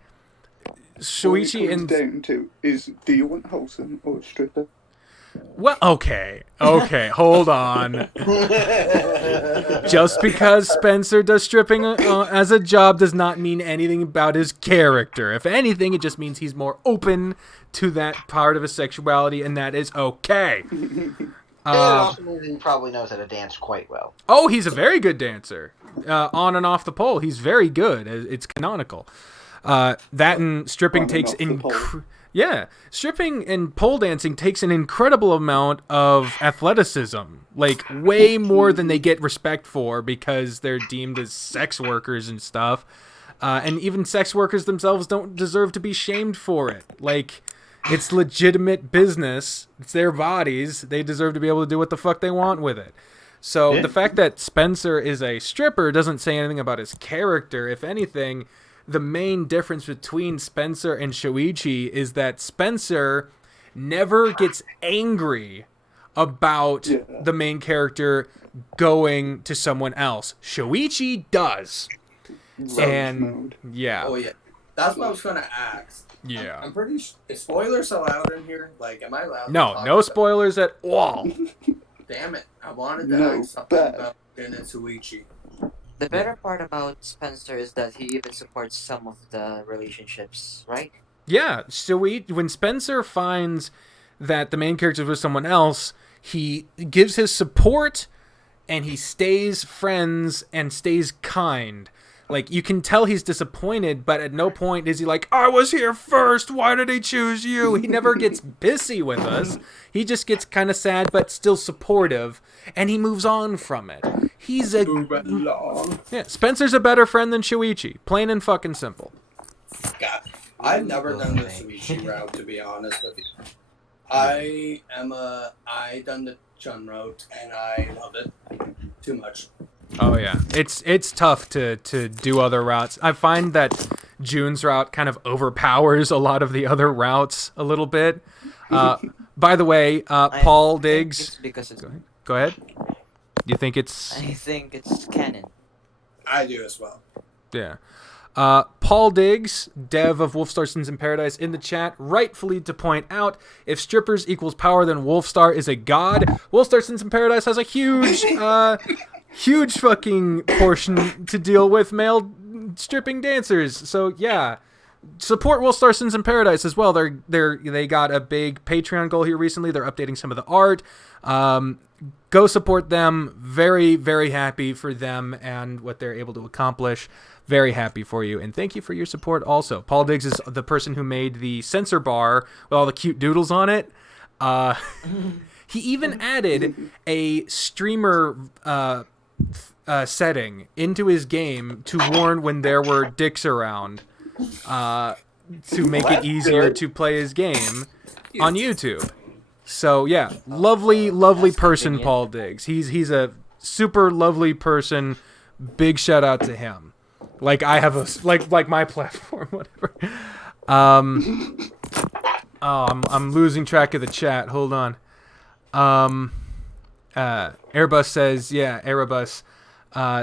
Shuichi What it and comes down to is, do you want wholesome or stripper? Well, okay, hold on. Just because Spencer does stripping as a job does not mean anything about his character. If anything, it just means he's more open to that part of his sexuality, and that is okay. It also means he probably knows how to dance quite well. Oh, he's a very good dancer. On and off the pole, he's very good. It's canonical. That and stripping takes stripping and pole dancing takes an incredible amount of athleticism, like way more than they get respect for because they're deemed as sex workers and stuff. And even sex workers themselves don't deserve to be shamed for it. Like, it's legitimate business. It's their bodies. They deserve to be able to do what the fuck they want with it. So the fact that Spencer is a stripper doesn't say anything about his character. If anything, the main difference between Spencer and Shoichi is that Spencer never gets angry about the main character going to someone else. Shoichi does. And yeah. Oh yeah, that's what I was gonna ask. Yeah. I'm pretty is spoilers allowed in here? Like, am I allowed? No spoilers at all. Damn it! I wanted to ask something about Rin and Suichi. The better part about Spencer is that he even supports some of the relationships, right? Yeah, so when Spencer finds that the main character is with someone else, he gives his support and he stays friends and stays kind. Like, you can tell he's disappointed, but at no point is he like, I was here first, why did he choose you? He never gets pissy with us. He just gets kind of sad, but still supportive, and he moves on from it. He's a... Yeah, Spencer's a better friend than Shuichi. Plain and fucking simple. God, I've never done the Suichi route, to be honest with you. I done the Chun route, and I love it too much. Oh yeah, it's tough to do other routes. I find that June's route kind of overpowers a lot of the other routes a little bit. By the way, Paul Diggs. Go ahead. You think it's? I think it's canon. I do as well. Yeah. Paul Diggs, dev of Wolfstar Sins in Paradise, in the chat, rightfully to point out, if strippers equals power, then Wolfstar is a god. Wolfstar Sins in Paradise has a huge fucking portion to deal with male stripping dancers. So yeah, support Wolfstar Sins in Paradise as well. They got a big Patreon goal here recently. They're updating some of the art. Go support them. Very, very happy for them and what they're able to accomplish. Very happy for you, and thank you for your support also. Paul Diggs is the person who made the censor bar with all the cute doodles on it. He even added a streamer setting into his game to warn when there were dicks around, to make it easier to play his game on YouTube. So yeah, lovely person, Paul Diggs. He's a super lovely person. Big shout out to him. Like I have like my platform, whatever. I'm losing track of the chat. Hold on. Airbus says, yeah, Airbus.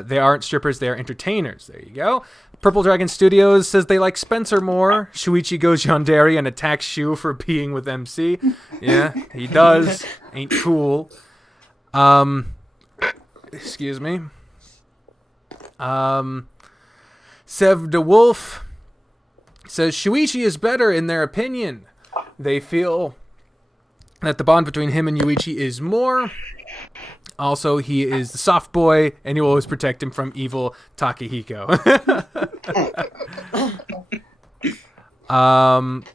They aren't strippers, they are entertainers. There you go. Purple Dragon Studios says they like Spencer more. Shuichi goes yandere and attacks Shu for being with MC. Yeah, he does. Ain't cool. Excuse me. Sev de Wolf says Shuichi is better in their opinion. They feel that the bond between him and Yuichi is more. Also, he is the soft boy, and he will always protect him from evil Takehiko.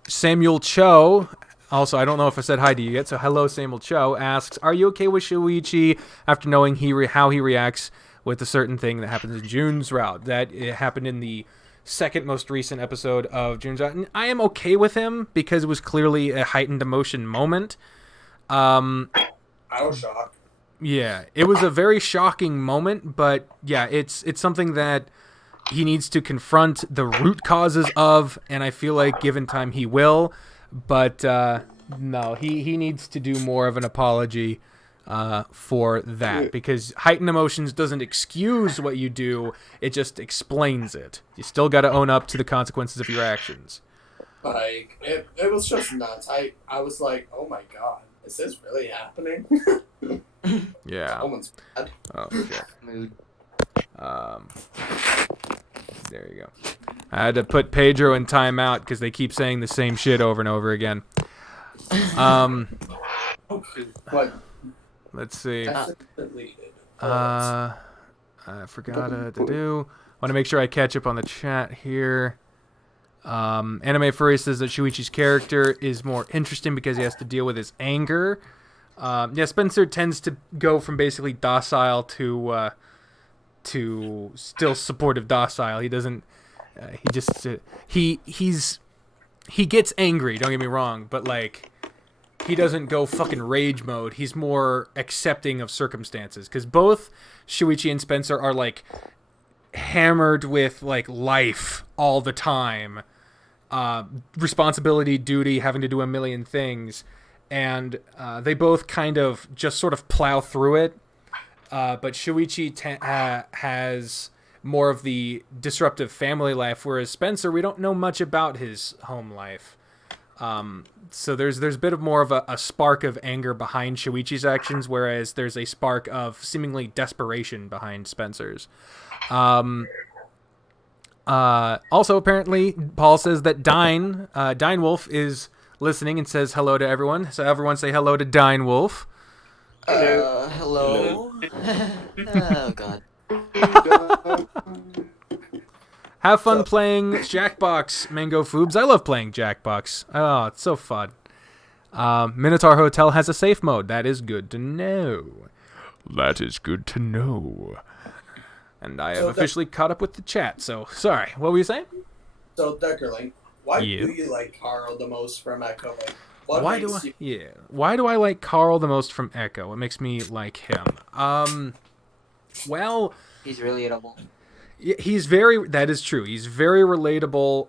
Samuel Cho, also, I don't know if I said hi to you yet, so hello, Samuel Cho, asks, are you okay with Shuichi after knowing how he reacts with a certain thing that happens in June's route? That it happened in the second most recent episode of June's route. And I am okay with him because it was clearly a heightened emotion moment. I was shocked. Yeah, it was a very shocking moment, but yeah, it's something that he needs to confront the root causes of, and I feel like given time he will. But no, he needs to do more of an apology for that, because heightened emotions doesn't excuse what you do, it just explains it. You still got to own up to the consequences of your actions. Like, it was just nuts. I was like, oh my god. Is this really happening? Yeah. Someone's bad. Oh shit. Mood. There you go. I had to put Pedro in timeout because they keep saying the same shit over and over again. What? Let's see. That's deleted. I forgot to do. Want to make sure I catch up on the chat here. Anime Furry says that Shuichi's character is more interesting because he has to deal with his anger. Yeah, Spencer tends to go from basically docile to still supportive docile. He doesn't. He gets angry. Don't get me wrong, but like he doesn't go fucking rage mode. He's more accepting of circumstances because both Shuichi and Spencer are like hammered with like life all the time, responsibility, duty, having to do a million things, and they both kind of just sort of plow through it. But Shuichi has more of the disruptive family life, whereas Spencer, we don't know much about his home life. So there's a bit of more of a spark of anger behind Shuichi's actions, whereas there's a spark of seemingly desperation behind Spencer's. Also, apparently, Paul says that Dine Wolf is listening and says hello to everyone. So everyone say hello to Dine Wolf. Hello. Oh god. Have fun playing Jackbox, Mango Foobs. I love playing Jackbox. Oh, it's so fun. Minotaur Hotel has a safe mode. That is good to know. That is good to know. And I have officially caught up with the chat, so sorry. What were you saying? So, Deckerling, why do you like Carl the most from Echo? Like, why do I like Carl the most from Echo? What makes me like him? Well, he's relatable. That is true. He's very relatable.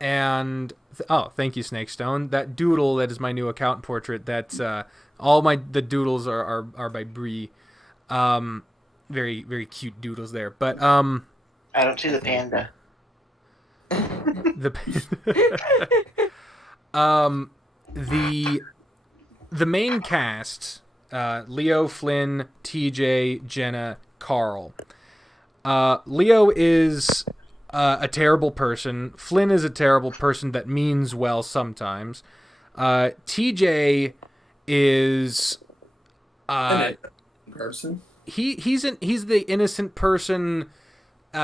And thank you, Snakestone. That doodle that is my new account portrait. That's the doodles are by Bri. Very, very cute doodles there. But I don't see the panda. The main cast, Leo, Flynn, TJ, Jenna, Carl. Leo is a terrible person. Flynn is a terrible person that means well sometimes. TJ is person. He's the innocent person.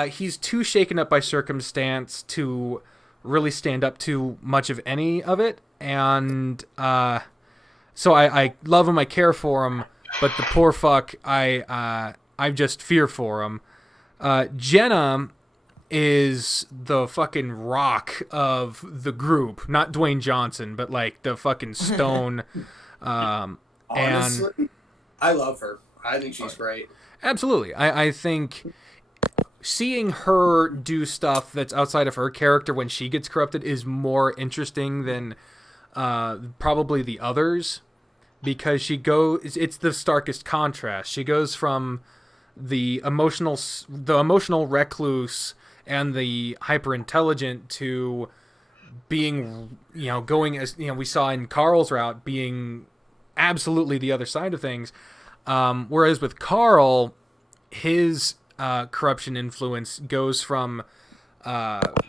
He's too shaken up by circumstance to really stand up to much of any of it, and so I love him. I care for him, but the poor fuck, I just fear for him. Jenna is the fucking rock of the group, not Dwayne Johnson, but like the fucking stone. Honestly, and I love her. I think she's great. Absolutely. I think seeing her do stuff that's outside of her character when she gets corrupted is more interesting than probably the others, because it's the starkest contrast. She goes from the emotional recluse and the hyper intelligent to being, going as, we saw in Carl's route, being absolutely the other side of things. Whereas with Carl, his corruption influence goes from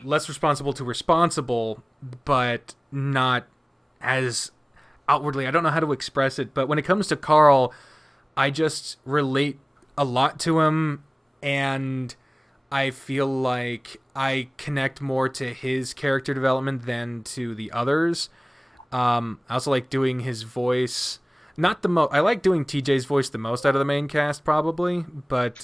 less responsible to responsible, but not as outwardly. I don't know how to express it, but when it comes to Carl, I just relate a lot to him, and I feel like I connect more to his character development than to the others. I also like doing his voice. Not the most. I like doing TJ's voice the most out of the main cast, probably. But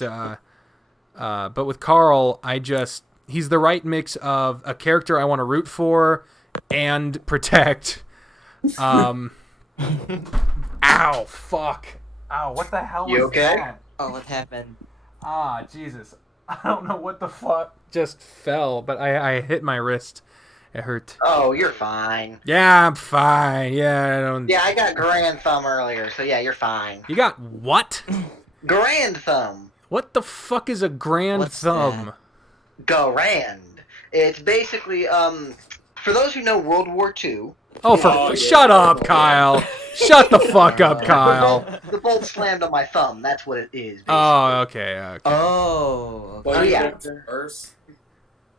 with Carl, he's the right mix of a character I want to root for and protect. Ow! Fuck! Ow! What the hell was that? Oh, what happened? Jesus! I don't know what the fuck just fell, but I hit my wrist. It hurt. Oh, you're fine. Yeah, I'm fine. Yeah, I got grand thumb earlier, so yeah, you're fine. You got what? Grand thumb. What the fuck is a grand thumb? Grand. It's basically for those who know World War II. Oh, shut up, Kyle. Shut the fuck up, Kyle. The bolt slammed on my thumb. That's what it is. Basically. Oh, okay. Oh. Well, Oh, you yeah. know what's worse?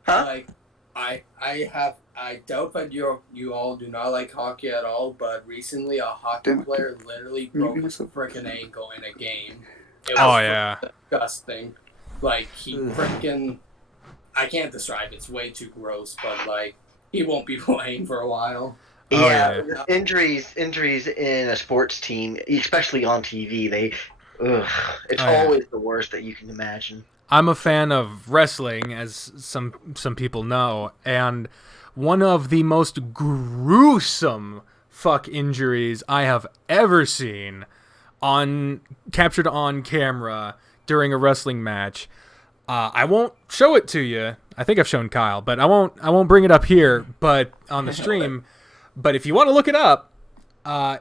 Huh? Like, I doubt that you all do not like hockey at all, but recently a hockey Damn it. player literally broke his freaking ankle in a game. It was Oh, yeah. disgusting. Like, he Ugh. freaking... I can't describe it. It's way too gross, but, like, he won't be playing for a while. Oh, Yeah, yeah. injuries in a sports team, especially on TV, it's Oh, yeah. always the worst that you can imagine. I'm a fan of wrestling, as some people know, and one of the most gruesome fuck injuries I have ever seen captured on camera during a wrestling match. I won't show it to you. I think I've shown Kyle, but I won't bring it up here, but on the stream. But if you want to look it up,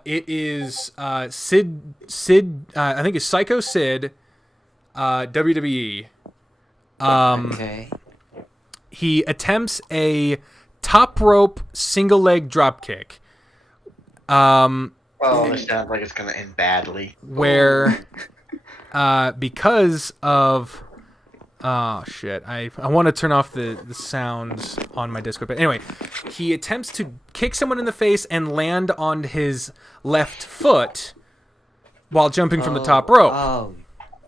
it is Sid. I think it's Psycho Sid, WWE. Okay. He attempts a top rope single leg drop kick. Oh, this sounds like it's gonna end badly. Where because of oh shit, I want to turn off the sounds on my Discord, but anyway, he attempts to kick someone in the face and land on his left foot while jumping from the top rope.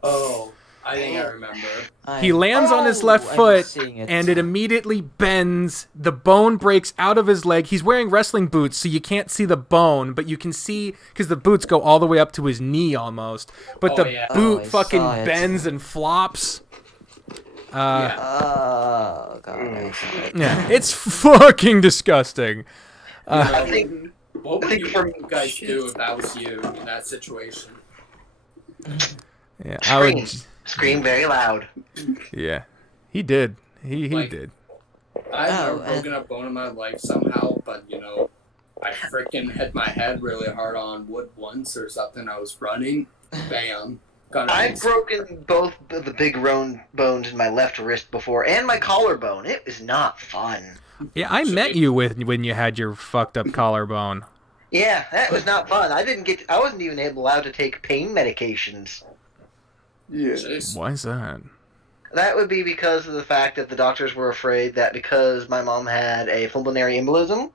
Oh, I think I remember. He lands on his left I'm foot, seeing it. and it immediately bends. The bone breaks out of his leg. He's wearing wrestling boots, so you can't see the bone, but you can see, because the boots go all the way up to his knee almost. But the boot I fucking saw it. bends and flops. Oh god. I saw it. Yeah, it's fucking disgusting. I think What would think you for- guys do if that was you in that situation? Yeah, I would. scream very loud. Yeah, he did. He Like- did. I've never Oh, broken a bone in my life somehow, but I freaking hit my head really hard on wood once or something. I was running, bam. Got an I've broken both the big bones in my left wrist before, and my collarbone. It was not fun. Yeah, I met you when you had your fucked up collarbone. Yeah, that was not fun. I wasn't even allowed to take pain medications. Yeah. Jeez. Why is that? That would be because of the fact that the doctors were afraid that because my mom had a pulmonary embolism,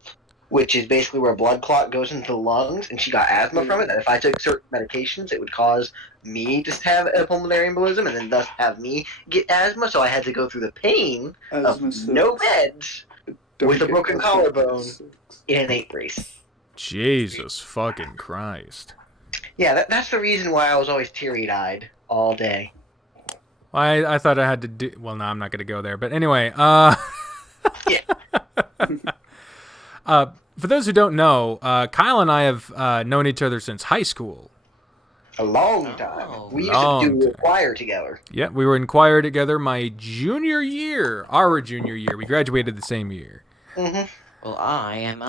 which is basically where a blood clot goes into the lungs, and she got asthma from it, that if I took certain medications, it would cause me to have a pulmonary embolism and then thus have me get asthma, so I had to go through the pain Asthma of sucks. no meds Don't with a get broken asthma. collarbone. Sucks. in an 8 race. Jesus fucking Christ. Yeah, that's the reason why I was always teary-eyed all day. I thought I had to do. Well, no, I'm not gonna go there. But anyway, Yeah. For those who don't know, Kyle and I have known each other since high school. A long time. Oh. We used Long to do time. a choir together. Yeah, we were in choir together my junior year. Our junior year. We graduated the same year. Mm-hmm. Well, I am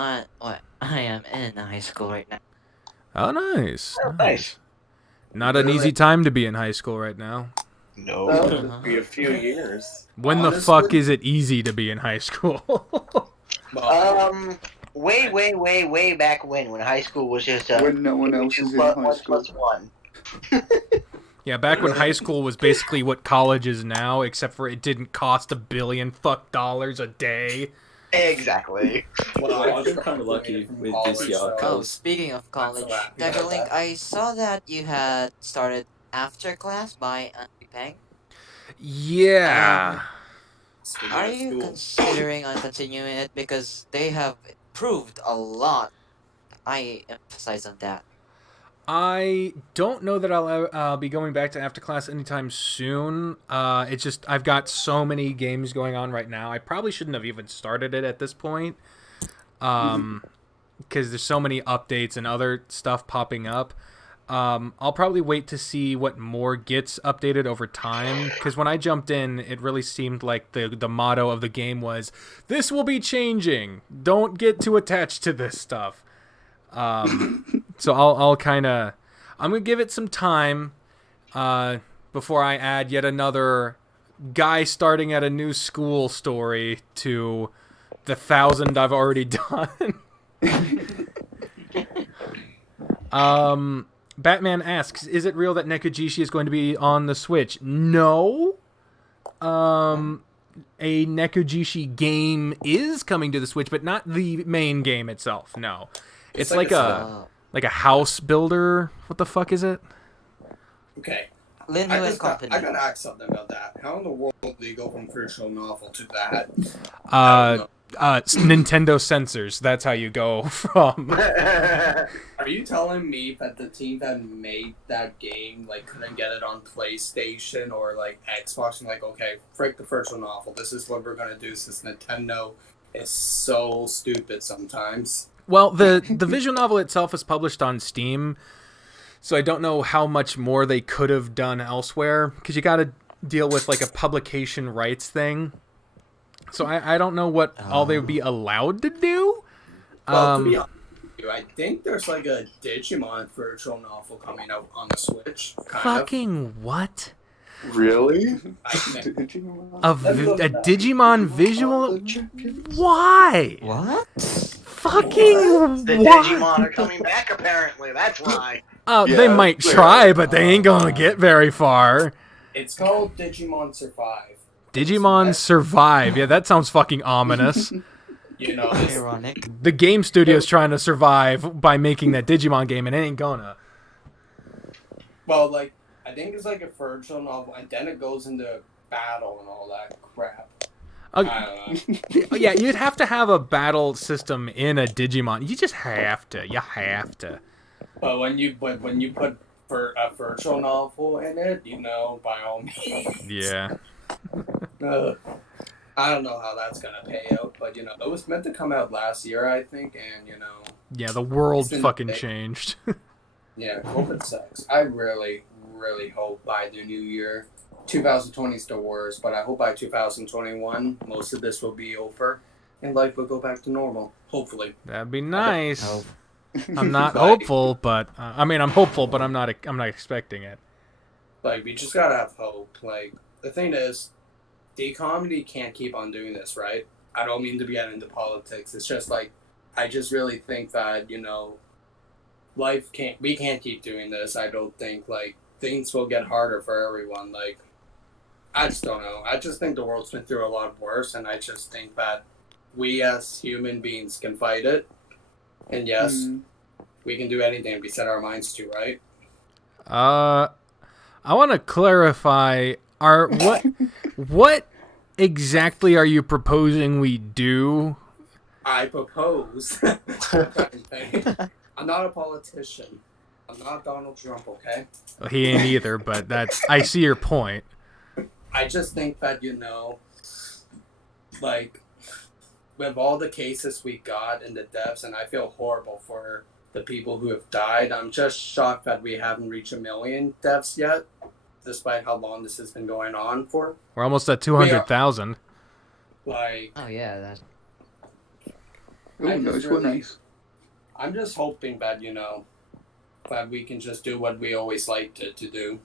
in high school right now. Oh, nice. Oh, nice. Not an easy time to be in high school right now. No. Uh-huh. Be a few years. When the Honestly- fuck is it easy to be in high school? Well, Way back when high school was just When no one else is in 2 high plus school. 1 plus 1. Yeah, back when high school was basically what college is now, except for it didn't cost $1 billion a day. Exactly. well, I was was kind of lucky from with college, this year. Oh, speaking of college, so happy about Deckerlink, that. I saw that you had started After Class by Peng. Yeah. Speaking Are of you school, considering on continuing it because they have improved a lot? I emphasize on that. I don't know that I'll be going back to After Class anytime soon. It's just I've got so many games going on right now. I probably shouldn't have even started it at this point, because there's so many updates and other stuff popping up. I'll probably wait to see what more gets updated over time, because when I jumped in, it really seemed like the motto of the game was, "This will be changing. Don't get too attached to this stuff." So I'm gonna give it some time before I add yet another guy starting at a new school story to the 1,000 I've already done. Batman asks, is it real that Nekujishi is going to be on the Switch? No. A Nekujishi game is coming to the Switch, but not the main game itself. No. It's like a house builder. What the fuck is it? Okay. Lin Hu and Company. I gotta ask something about that. How in the world do you go from virtual novel to that? Nintendo sensors. That's how you go from. Are you telling me that the team that made that game like couldn't get it on PlayStation or like Xbox and like, okay, frick the virtual novel. This is what we're gonna do since Nintendo is so stupid sometimes. Well, the visual novel itself is published on Steam, so I don't know how much more they could have done elsewhere, because you got to deal with like a publication rights thing. So I don't know what all they would be allowed to do. Well, to be honest with you, I think there's like a Digimon virtual novel coming out on the Switch. Fucking what? Really? I think. A Digimon visual? Why? What? Fucking The what? Digimon are coming back, apparently. That's why. They might try, but they ain't gonna get very far. It's called Digimon Survive. Digimon Survive. Yeah, that sounds fucking ominous. You know, Ironic. The game studio's trying to survive by making that Digimon game, and it ain't gonna. well, like, I think it's like a virtual novel, and then it goes into battle and all that crap. I don't know. Yeah, you'd have to have a battle system in a Digimon. You just have to. You have to. But when you put for a virtual novel in it, you know, by all means. Yeah. I don't know how that's gonna pay out, but you know, it was meant to come out last year, I think, and you know. Yeah, the world It's fucking been- changed. Yeah, COVID sucks. I really, really hope by the new year, 2020 is the worst, but I hope by 2021, most of this will be over, and life will go back to normal. Hopefully. That'd be nice. Oh. I'm not Like- hopeful, but I mean, I'm hopeful, but I'm not expecting it. Like, we just gotta have hope. Like, the thing is, the economy can't keep on doing this, right? I don't mean to be getting into politics. It's just like, I just really think that, you know, we can't keep doing this. I don't think, like, things will get harder for everyone. Like, I just don't know. I just think the world's been through a lot worse, and I just think that we as human beings can fight it. And yes, we can do anything we set our minds to, right? I want to clarify. What exactly are you proposing we do? I propose. I'm not a politician. I'm not Donald Trump, okay? Well, he ain't either, but I see your point. I just think that, you know, like, with all the cases we got and the deaths, and I feel horrible for the people who have died, I'm just shocked that we haven't reached 1 million deaths yet, despite how long this has been going on for. We're almost at 200,000. Like, Oh yeah, that. Oh, I just nice, really- nice. I'm just hoping that, you know, that we can just do what we always like to do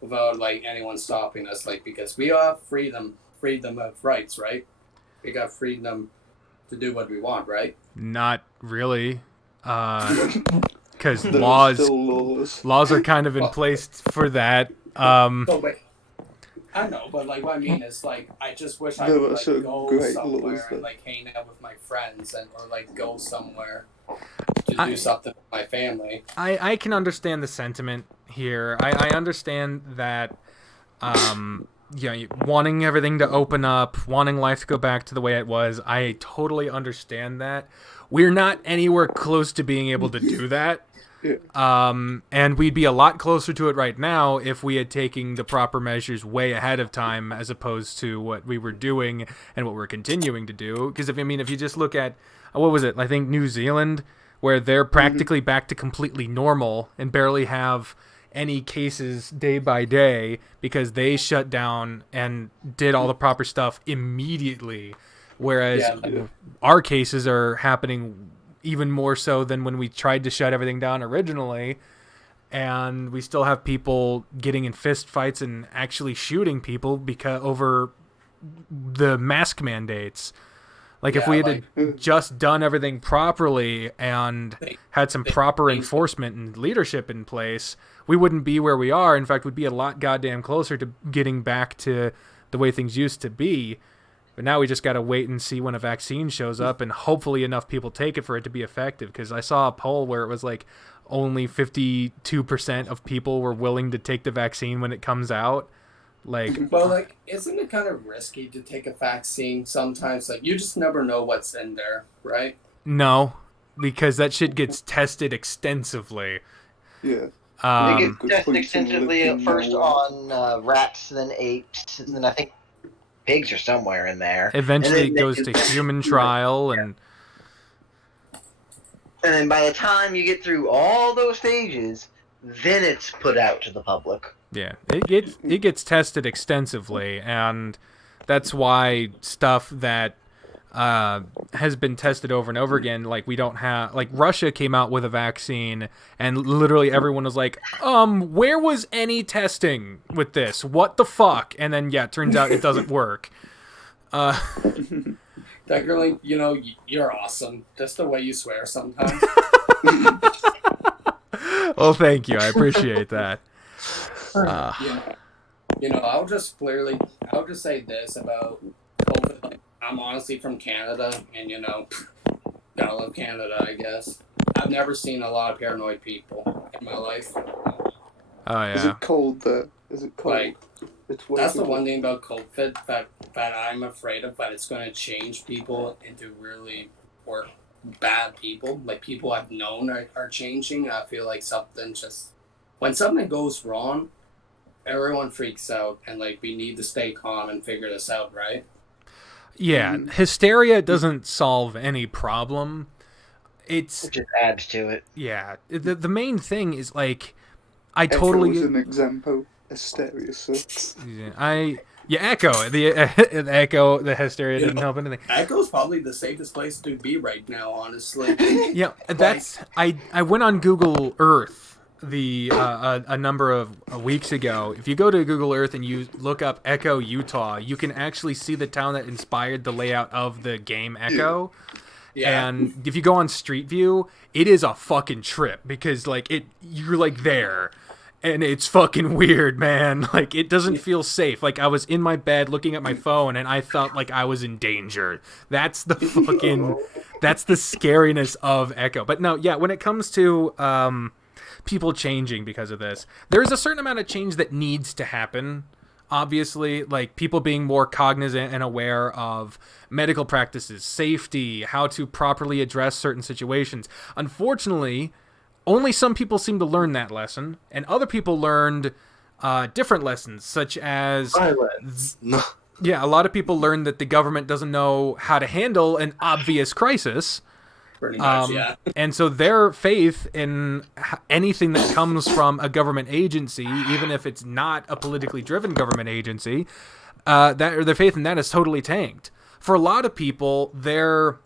without, like, anyone stopping us, like, because we have freedom of rights, right? We got freedom to do what we want, right? Not really, because There's laws still laws. are kind of in place for that. So wait, I know, but like what I mean is like I just wish I There could were like some go great somewhere laws and that- like hang out with my friends or like go somewhere to I- do something with my family. I can understand the sentiment here. I understand that, wanting everything to open up, wanting life to go back to the way it was. I totally understand that. We're not anywhere close to being able to do that. And we'd be a lot closer to it right now if we had taken the proper measures way ahead of time, as opposed to what we were doing and what we're continuing to do. Because if you just look at, what was it? I think New Zealand, where they're practically back to completely normal and barely have any cases day by day because they shut down and did all the proper stuff immediately. Whereas our cases are happening even more so than when we tried to shut everything down originally, and we still have people getting in fist fights and actually shooting people because over the mask mandates. Like, if Yeah, we had just done everything properly and had some proper enforcement and leadership in place, we wouldn't be where we are. In fact, we'd be a lot goddamn closer to getting back to the way things used to be. But now we just got to wait and see when a vaccine shows up, and hopefully enough people take it for it to be effective. Because I saw a poll where it was like only 52% of people were willing to take the vaccine when it comes out. Like, well, like, isn't it kind of risky to take a vaccine sometimes? Like, you just never know what's in there, right? no, because that shit gets tested extensively. Yeah. They get Good tested point, extensively someone first looking on rats, then apes, and then I think pigs are somewhere in there. Eventually, And it then goes to human trial, and then by the time you get through all those stages, then it's put out to the public. yeah, it gets tested extensively, and that's why stuff that has been tested over and over again, like we don't have, like Russia came out with a vaccine, and literally everyone was like, where was any testing with this? What the fuck? And then yeah, it turns out it doesn't work. Technically, you know, you're awesome. Just the way you swear sometimes. Well, thank you, I appreciate that. You know, I'll just say this about COVID. Like, I'm honestly from Canada, and you know, gotta love Canada, I guess. I've never seen a lot of paranoid people in my life. Oh Is yeah. it cold there? Is it cold? Like, It's way that's the too one cold. thing about COVID that I'm afraid of, that it's going to change people into really bad people. Like, people I've known are changing. I feel like when something goes wrong, everyone freaks out, and like, we need to stay calm and figure this out, right? Yeah, hysteria doesn't solve any problem. It just adds to it. Yeah, the main thing is, like, I Echo totally... was an example. Hysteria sucks. Echo. The Echo, the hysteria didn't help anything. Echo's probably the safest place to be right now, honestly. Yeah, that's... I went on Google Earth a number of weeks ago. If you go to Google Earth and you look up Echo, Utah, you can actually see the town that inspired the layout of the game Echo. Yeah. And if you go on Street View, it is a fucking trip, because like you're like there, and it's fucking weird, man. Like, it doesn't feel safe. Like, I was in my bed looking at my phone, and I felt like I was in danger. That's the fucking that's the scariness of Echo. But no, yeah, when it comes to people changing because of this, there's a certain amount of change that needs to happen. Obviously, like, people being more cognizant and aware of medical practices, safety, how to properly address certain situations. Unfortunately, only some people seem to learn that lesson, and other people learned different lessons, such as... Yeah, a lot of people learned that the government doesn't know how to handle an obvious crisis. Pretty much, yeah. And so their faith in anything that comes from a government agency, even if it's not a politically driven government agency, their faith in that is totally tanked. For a lot of people, their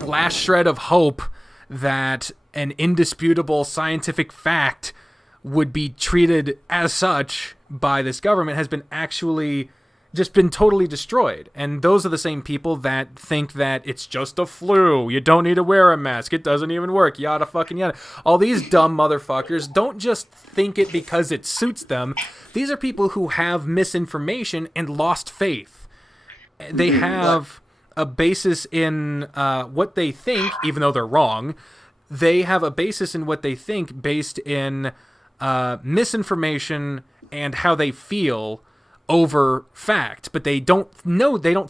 last shred of hope that an indisputable scientific fact would be treated as such by this government has been actually just been totally destroyed. And those are the same people that think that it's just a flu, you don't need to wear a mask, it doesn't even work, yada fucking yada. All these dumb motherfuckers don't just think it because it suits them. These are people who have misinformation and lost faith. They have a basis in what they think, even though they're wrong. They have a basis in what they think based in misinformation and how they feel over fact, but they don't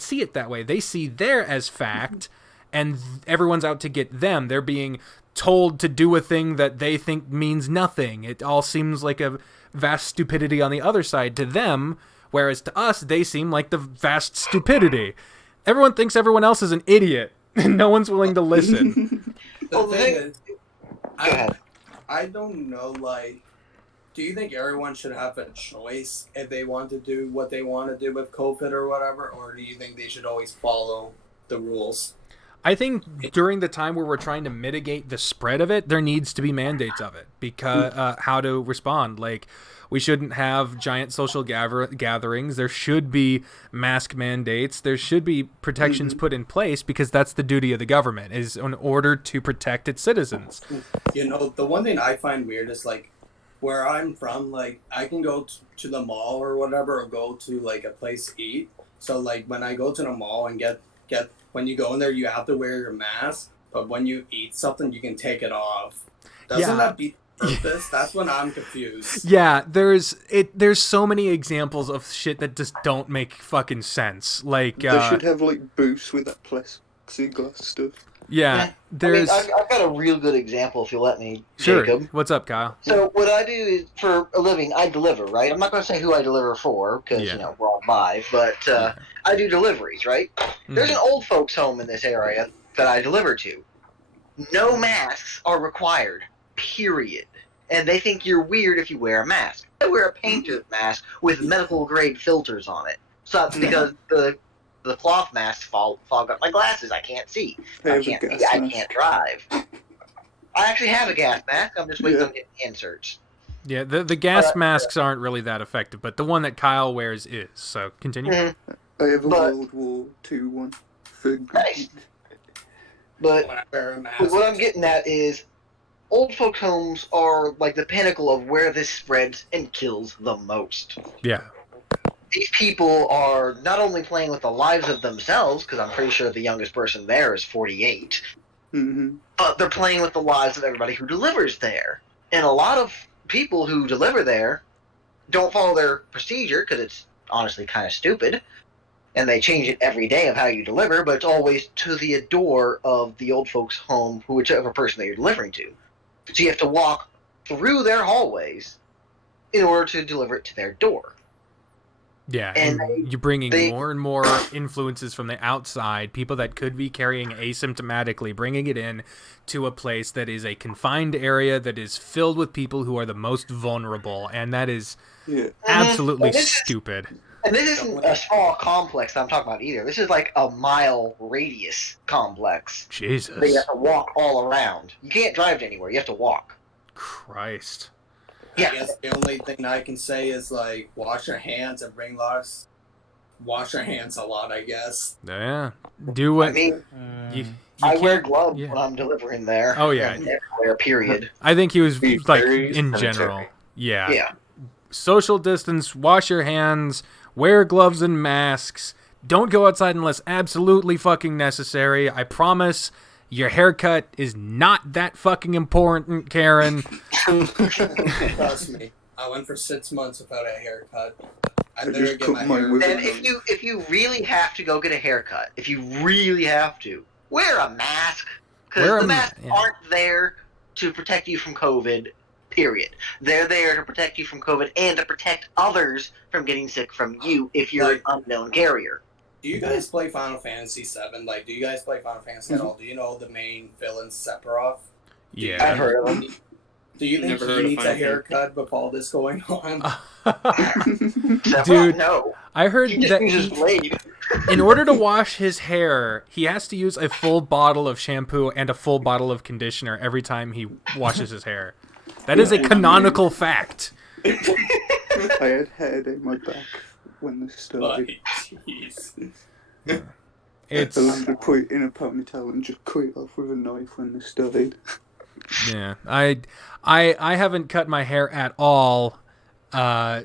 see it that way. They see there as fact, and everyone's out to get them. They're being told to do a thing that they think means nothing. It all seems like a vast stupidity on the other side to them, whereas to us, they seem like the vast stupidity. Everyone thinks everyone else is an idiot, and no one's willing to listen. The thing is, I don't know, like, do you think everyone should have a choice if they want to do what they want to do with COVID or whatever, or do you think they should always follow the rules? I think during the time where we're trying to mitigate the spread of it, there needs to be mandates of it because how to respond. Like, we shouldn't have giant social gatherings. There should be mask mandates. There should be protections put in place because that's the duty of the government, is in order to protect its citizens. You know, the one thing I find weird is like where I'm from, like I can go to the mall or whatever, or go to like a place to eat. So like when I go to the mall and get when you go in there, you have to wear your mask, but when you eat something, you can take it off. Doesn't that beat the purpose? That's when I'm confused. Yeah, there's so many examples of shit that just don't make fucking sense. Like They should have like booths with that plexiglass stuff. Yeah, there's. I mean, I've got a real good example if you'll let me, Sure. Jacob. What's up, Kyle? So what I do is, for a living, I deliver, right? I'm not going to say who I deliver for because, you know, we're all live, but I do deliveries, right? There's an old folks home in this area that I deliver to. No masks are required, period. And they think you're weird if you wear a mask. I wear a painter's mask with medical-grade filters on it. So that's because the cloth masks fog up my glasses. I can't see. I can't drive. I actually have a gas mask. I'm just waiting on getting inserts. Yeah, the gas masks aren't really that effective, but the one that Kyle wears is. So continue. I have a World War II one. Nice. But what I'm getting at is, old folks' homes are like the pinnacle of where this spreads and kills the most. Yeah. These people are not only playing with the lives of themselves, because I'm pretty sure the youngest person there is 48, but they're playing with the lives of everybody who delivers there. And a lot of people who deliver there don't follow their procedure, because it's honestly kind of stupid, and they change it every day of how you deliver, but it's always to the door of the old folks' home, whichever person that you're delivering to. So you have to walk through their hallways in order to deliver it to their door. Yeah, and you're bringing more and more influences from the outside, people that could be carrying asymptomatically, bringing it in to a place that is a confined area that is filled with people who are the most vulnerable, and that is absolutely stupid. And this isn't a small complex that I'm talking about either. This is like a mile radius complex. Jesus. That you have to walk all around. You can't drive anywhere. You have to walk. Christ. Yeah. I guess the only thing I can say is, like, wash your hands and bring lots. Wash your hands a lot, I guess. Yeah. Do what... I mean, I wear gloves when I'm delivering there. Oh, yeah. Everywhere, period. I think he was, like, in general. Yeah. Yeah. Social distance, wash your hands, wear gloves and masks. Don't go outside unless absolutely fucking necessary. I promise... Your haircut is not that fucking important, Karen. Trust me. I went for 6 months without a haircut. I literally get my hair. And if you really have to go get a haircut, if you really have to, wear a mask. Because the masks aren't there to protect you from COVID, period. They're there to protect you from COVID and to protect others from getting sick from you if you're an unknown carrier. Do you guys play Final Fantasy VII? Like, do you guys play Final Fantasy at all? Do you know the main villain, Sephiroth? Yeah. I've heard of him. Do you think he needs a haircut with all this going on? Dude, no. I heard that in order to wash his hair, he has to use a full bottle of shampoo and a full bottle of conditioner every time he washes his hair. That is a canonical fact. I had hair down my back when this started. It's... I wanted to put it in a ponytail and just cut it off with a knife when this started. Yeah, I haven't cut my hair at all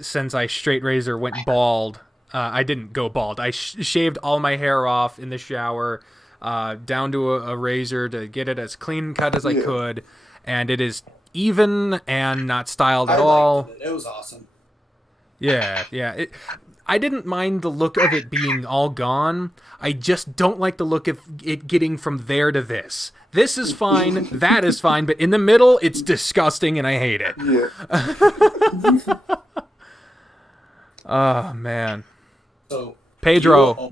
since I straight razor went bald. I didn't go bald. I shaved all my hair off in the shower, down to a razor to get it as clean cut as I could, and it is even and not styled at all. It was awesome. Yeah. I didn't mind the look of it being all gone. I just don't like the look of it getting from there to this. This is fine, that is fine, but in the middle, it's disgusting and I hate it. Yeah. Oh, man. So, Pedro,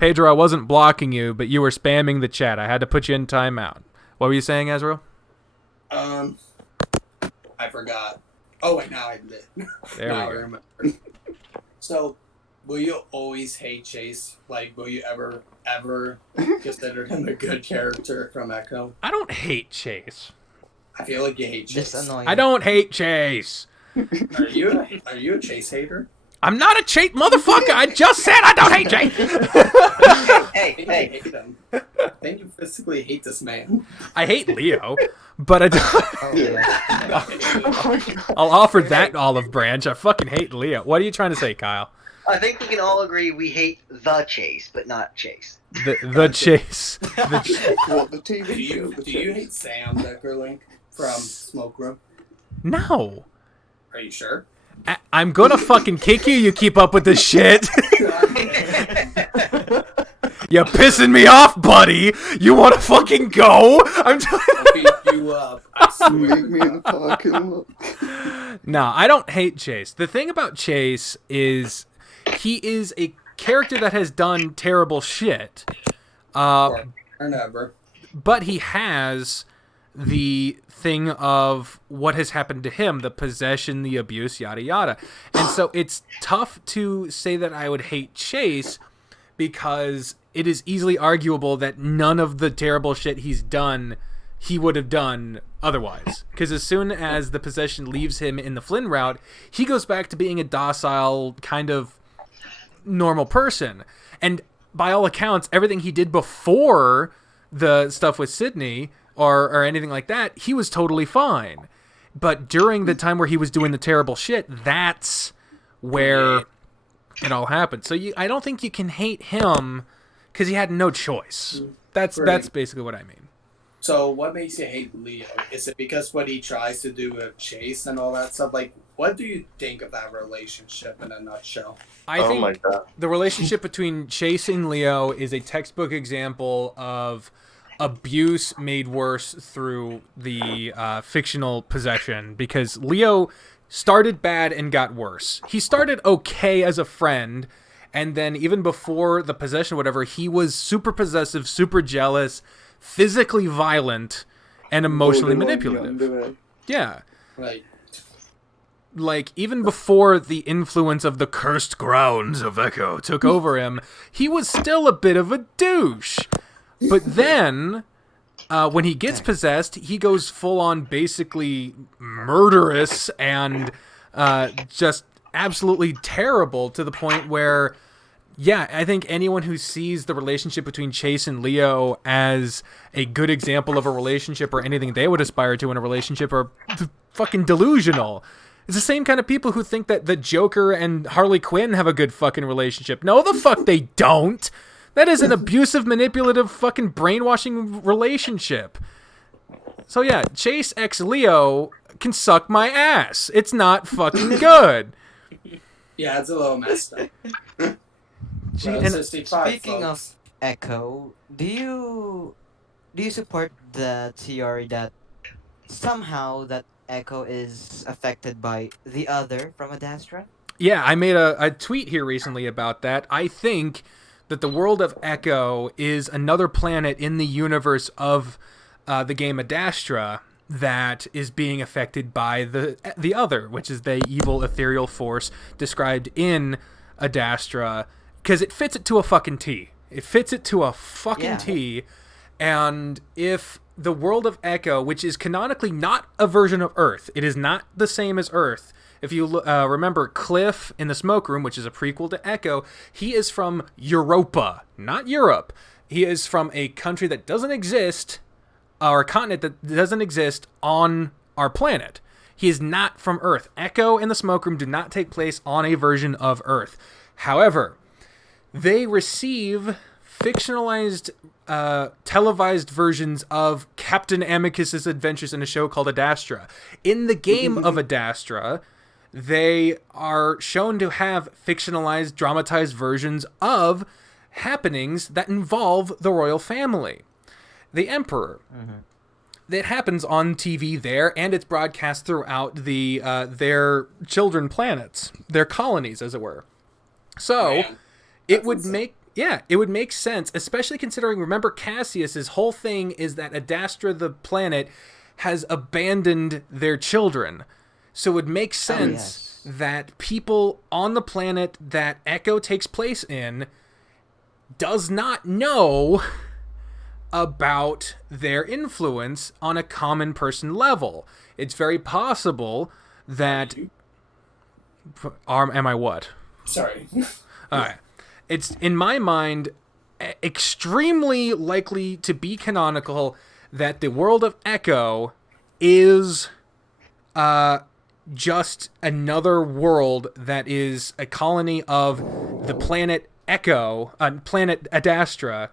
I wasn't blocking you, but you were spamming the chat. I had to put you in timeout. What were you saying, Ezreal? I forgot. Oh, wait, now I did. There we go. I remember. So, will you always hate Chase? Like, will you ever consider him a good character from Echo? I don't hate Chase. I feel like you hate Chase. Just annoying. I don't hate Chase. Are you a Chase hater? I'm not a Chase motherfucker. I just said I don't hate Chase. Hey, I think you hey. hate him. I think you physically hate this man. I hate Leo, but I don't. Oh, yeah. I'll offer that olive branch. I fucking hate Leo. What are you trying to say, Kyle? I think we can all agree we hate the Chase, but not Chase. The Chase. The What, the TV Do show? you The do you Chase? hate Sam Deckerlink from Smoke Room? No. Are you sure? I'm gonna fucking kick you. You keep up with this shit. You're pissing me off, buddy. You want to fucking go? I'll beat you up. I swear. Meet me in the parking lot. No, I don't hate Chase. The thing about Chase is he is a character that has done terrible shit. Or never. But he has the thing of what has happened to him, the possession, the abuse, yada yada. And so it's tough to say that I would hate Chase because it is easily arguable that none of the terrible shit he's done he would have done otherwise. Because as soon as the possession leaves him in the Flynn route, he goes back to being a docile, kind of normal person. And by all accounts, everything he did before the stuff with Sydney or anything like that, he was totally fine. But during the time where he was doing the terrible shit, that's where it all happened. So I don't think you can hate him because he had no choice. That's basically what I mean. So what makes you hate Leo? Is it because what he tries to do with Chase and all that stuff? Like, what do you think of that relationship in a nutshell? I Oh think my God. the relationship between Chase and Leo is a textbook example of abuse made worse through the fictional possession, because Leo started bad and got worse. He started okay as a friend, and then even before the possession, whatever, he was super possessive, super jealous, physically violent, and emotionally manipulative. Yeah. Like, even before the influence of the cursed grounds of Echo took over him, he was still a bit of a douche. But then, when he gets possessed, he goes full-on basically murderous and just absolutely terrible, to the point where, yeah, I think anyone who sees the relationship between Chase and Leo as a good example of a relationship or anything they would aspire to in a relationship are fucking delusional. It's the same kind of people who think that the Joker and Harley Quinn have a good fucking relationship. No, the fuck they don't. That is an abusive, manipulative, fucking brainwashing relationship. So yeah, Chase x Leo can suck my ass. It's not fucking good. Yeah, it's a little messed up. And 65, Speaking folks. of Echo, do you support the theory that somehow that Echo is affected by the other from Adastra? yeah, I made a tweet here recently about that. I think that the world of Echo is another planet in the universe of the game Adastra that is being affected by the other, which is the evil ethereal force described in Adastra, because it fits it to a fucking T. It fits it to a fucking T. And if the world of Echo, which is canonically not a version of Earth, it is not the same as Earth. If you remember Cliff in the Smoke Room, which is a prequel to Echo, he is from Europa, not Europe. He is from a country that doesn't exist, or a continent that doesn't exist on our planet. He is not from Earth. Echo and the Smoke Room do not take place on a version of Earth. However, they receive fictionalized, televised versions of Captain Amicus's adventures in a show called Adastra. In the game of Adastra, they are shown to have fictionalized, dramatized versions of happenings that involve the royal family. The Emperor. That happens on TV there, and it's broadcast throughout their children planets, their colonies, as it were. So, Man, it would make sense, especially considering, remember, Cassius's whole thing is that Adastra, the planet, has abandoned their children. So it would make sense that people on the planet that Echo takes place in does not know about their influence on a common person level. It's very possible that... Am I what? Sorry. All right. It's, in my mind, extremely likely to be canonical that the world of Echo is just another world that is a colony of the planet Echo, planet Adastra,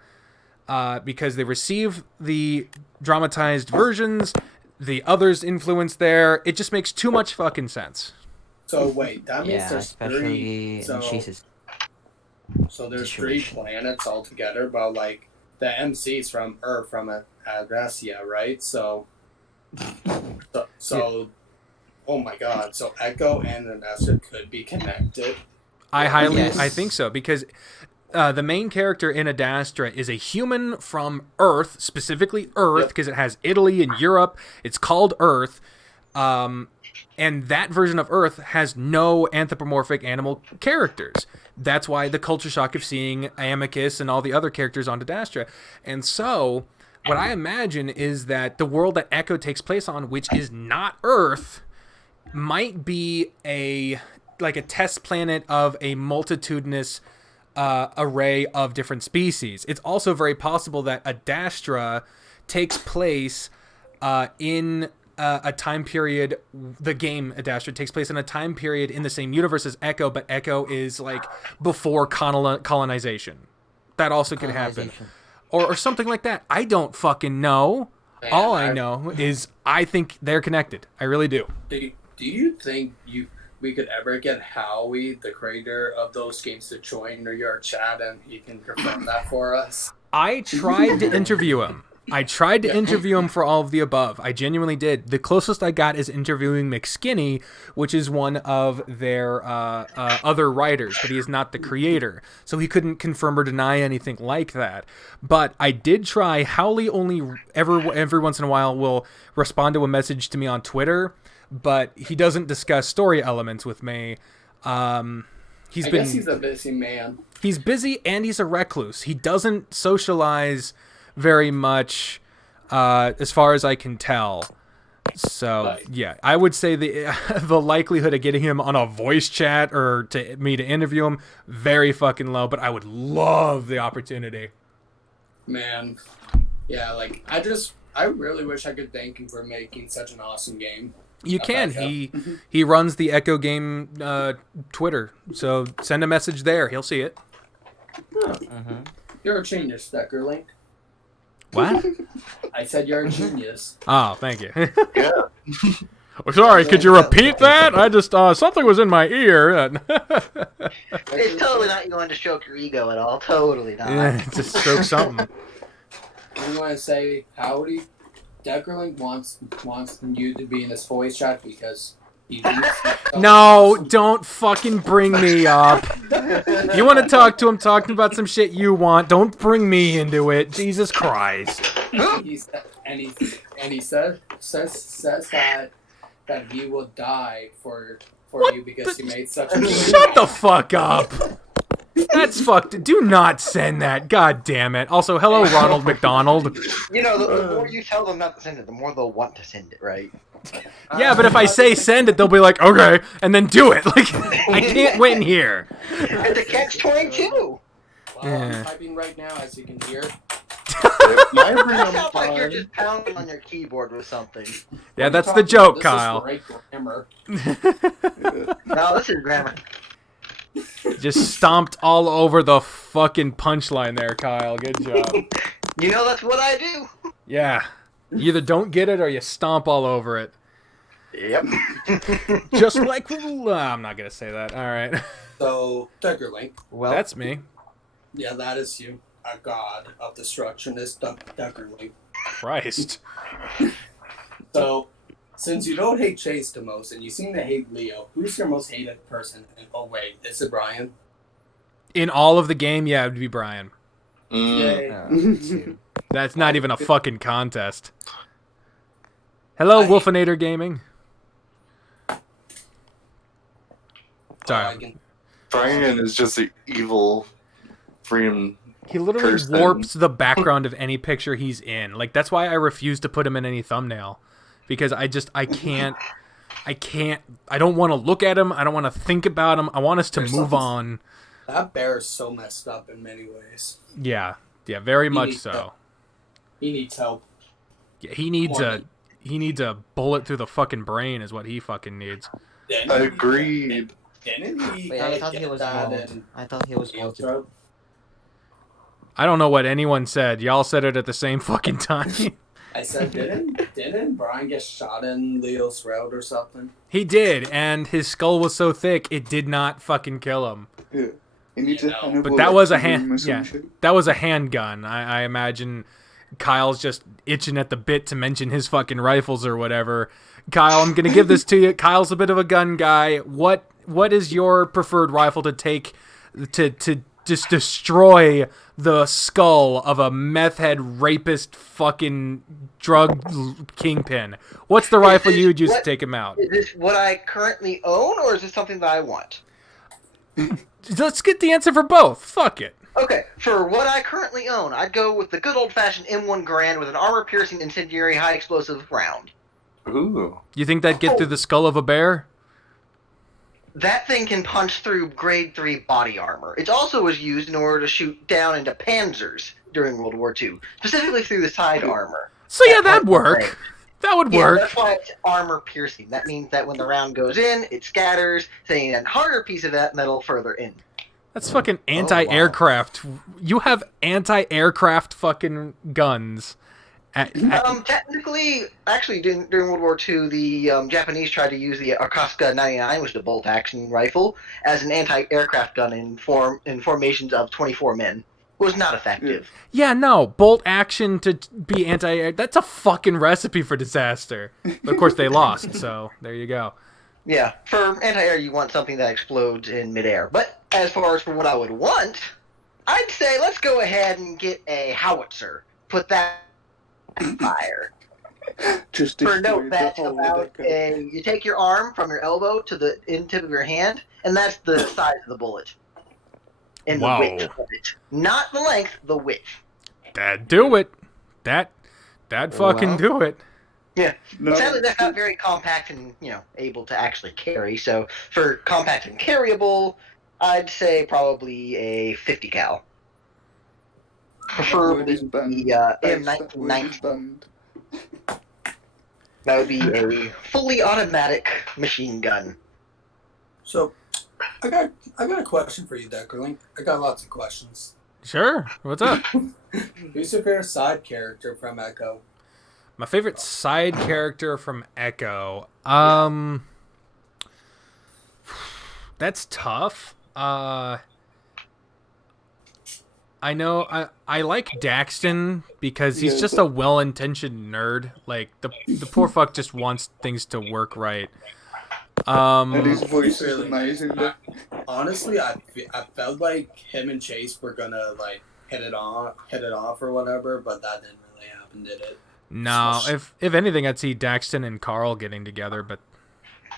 because they receive the dramatized versions, the others influence there. It just makes too much fucking sense. So wait, that means Yeah, there's especially three. in Jesus. So there's three planets altogether, but like the MC's from Earth, from Adrasia, right? So, oh my God! So Echo and Adastra could be connected. I think so, because the main character in Adastra is a human from Earth, specifically Earth, because it has Italy and Europe. It's called Earth. And that version of Earth has no anthropomorphic animal characters. That's why the culture shock of seeing Amicus and all the other characters on Adastra. And so, what I imagine is that the world that Echo takes place on, which is not Earth, might be a test planet of a multitudinous array of different species. It's also very possible that Adastra takes place in a time period. The game Adastra takes place in a time period in the same universe as Echo, but Echo is like before colonization. That also could happen, or something like that. I don't fucking know. Man, all I know is I think they're connected. I really do. Do you think we could ever get Howie, the creator of those games, to join your chat and he can confirm that for us? I tried to interview him. I tried to interview him for all of the above. I genuinely did. The closest I got is interviewing McSkinny, which is one of their other writers, but he is not the creator. So he couldn't confirm or deny anything like that. But I did try. Howley only every once in a while will respond to a message to me on Twitter, but he doesn't discuss story elements with me. I guess he's a busy man. He's busy and he's a recluse. He doesn't socialize very much, as far as I can tell. So yeah, I would say the likelihood of getting him on a voice chat or to me to interview him very fucking low. But I would love the opportunity. Man, yeah, like I really wish I could thank him for making such an awesome game. You can. He runs the Echo Game Twitter, so send a message there. He'll see it. You're a genius, Deckerlink. What? I said you're a genius. Oh, thank you. Yeah. Oh, sorry, could you repeat that? I just something was in my ear. It's totally not going to stroke your ego at all. Totally not. Yeah, just stroke something. You want to say howdy? Deckerlink wants you to be in this voice chat because he No, don't fucking bring me up. You want to talk to him talking about some shit you want. Don't bring me into it. Jesus Christ. he says that he will die for you because you made such a good Shut the fuck up. That's fucked. Do not send that. God damn it. Also, hello, Ronald McDonald. You know, the more you tell them not to send it, the more they'll want to send it, right? Yeah, but if I say send it, they'll be like, okay, and then do it. Like, I can't win here. It's a catch-22. Well, Yeah. I'm typing right now, as you can hear. That sounds like you're just pounding on your keyboard with something. Yeah, that's the joke, This Kyle. is great grammar. No, this is grammar. Just stomped all over the fucking punchline there, Kyle. Good job. You know that's what I do. Yeah. You either don't get it or you stomp all over it. Yep. Just like... I'm not going to say that. All right. So, Deckerlink. Well, That's me. Yeah, that is you. A god of destruction is Deckerlink. Christ. So, since you don't hate Chase the most, and you seem to hate Leo, who's your most hated person? And, oh wait, is it Brian? In all of the game, yeah, it would be Brian. Yay. That's not even a fucking contest. Hello, Wolfinator Gaming. Sorry. I can, BriAnna is just an evil, freaking He literally person. warps the background of any picture he's in. Like, that's why I refuse to put him in any thumbnail. Because I can't, I don't want to look at him. I don't want to think about him. I want us to There's move something- on. that bear is so messed up in many ways. Yeah, very much needs so. help. He needs help. Yeah, he needs a bullet through the fucking brain is what he fucking needs. Didn't he- Agreed. Didn't he? Wait, I thought he get was that bald. in I thought he was Steel bald. Throat? I don't know what anyone said. Y'all said it at the same fucking time. I said, didn't Brian get shot in Leo's throat or something? He did, and his skull was so thick it did not fucking kill him. Yeah. He needs a Hannibal But that was a Lecter room hand. or some Yeah, shit. that was a handgun. I imagine Kyle's just itching at the bit to mention his fucking rifles or whatever. Kyle, I'm gonna give this to you. Kyle's a bit of a gun guy. What is your preferred rifle to take to just destroy the skull of a meth head rapist fucking drug kingpin? What's the rifle you would use to take him out? Is this what I currently own, or is this something that I want? Let's get the answer for both. Fuck it. Okay, for what I currently own, I'd go with the good old-fashioned M1 Garand with an armor-piercing, incendiary, high-explosive round. Ooh. You think that'd get through the skull of a bear? That thing can punch through grade 3 body armor. It also was used in order to shoot down into panzers during World War II, specifically through the side armor. So yeah, that'd part work. right. That would Yeah, work. that's why it's armor-piercing. That means that when the round goes in, it scatters, sending a harder piece of that metal further in. That's fucking anti-aircraft. You have anti-aircraft fucking guns. Technically, actually, during World War II, the Japanese tried to use the Akaska 99, which is a bolt-action rifle, as an anti-aircraft gun in formations of 24 men. It was not effective. Yeah, no. Bolt action to be anti-air. That's a fucking recipe for disaster. But of course, they lost, so there you go. Yeah, for anti-air, you want something that explodes in midair. But as far as for what I would want, I'd say let's go ahead and get a howitzer. Put that on fire. Just For destroy note, the that's whole about Deco. you take your arm from your elbow to the end tip of your hand, and that's the size of the bullet. And Wow. the width of it. Not the length, the width. That'd do it. That fucking Wow. do it. Yeah. No, Sadly, that's not very compact and, able to actually carry. So for compact and carryable, I'd say probably a 50 cal. Preferably the M1919. That would be a fully automatic machine gun. So, I got a question for you, Deckerling. I got lots of questions. Sure. What's up? Who's your favorite side character from Echo? My favorite side character from Echo. That's tough. I know I like Daxton because he's just a well-intentioned nerd. Like the poor fuck just wants things to work right. and his voice is Really? amazing. though. Honestly, I felt like him and Chase were gonna like hit it off or whatever, but that didn't really happen, did it? No, if anything, I'd see Daxton and Carl getting together, but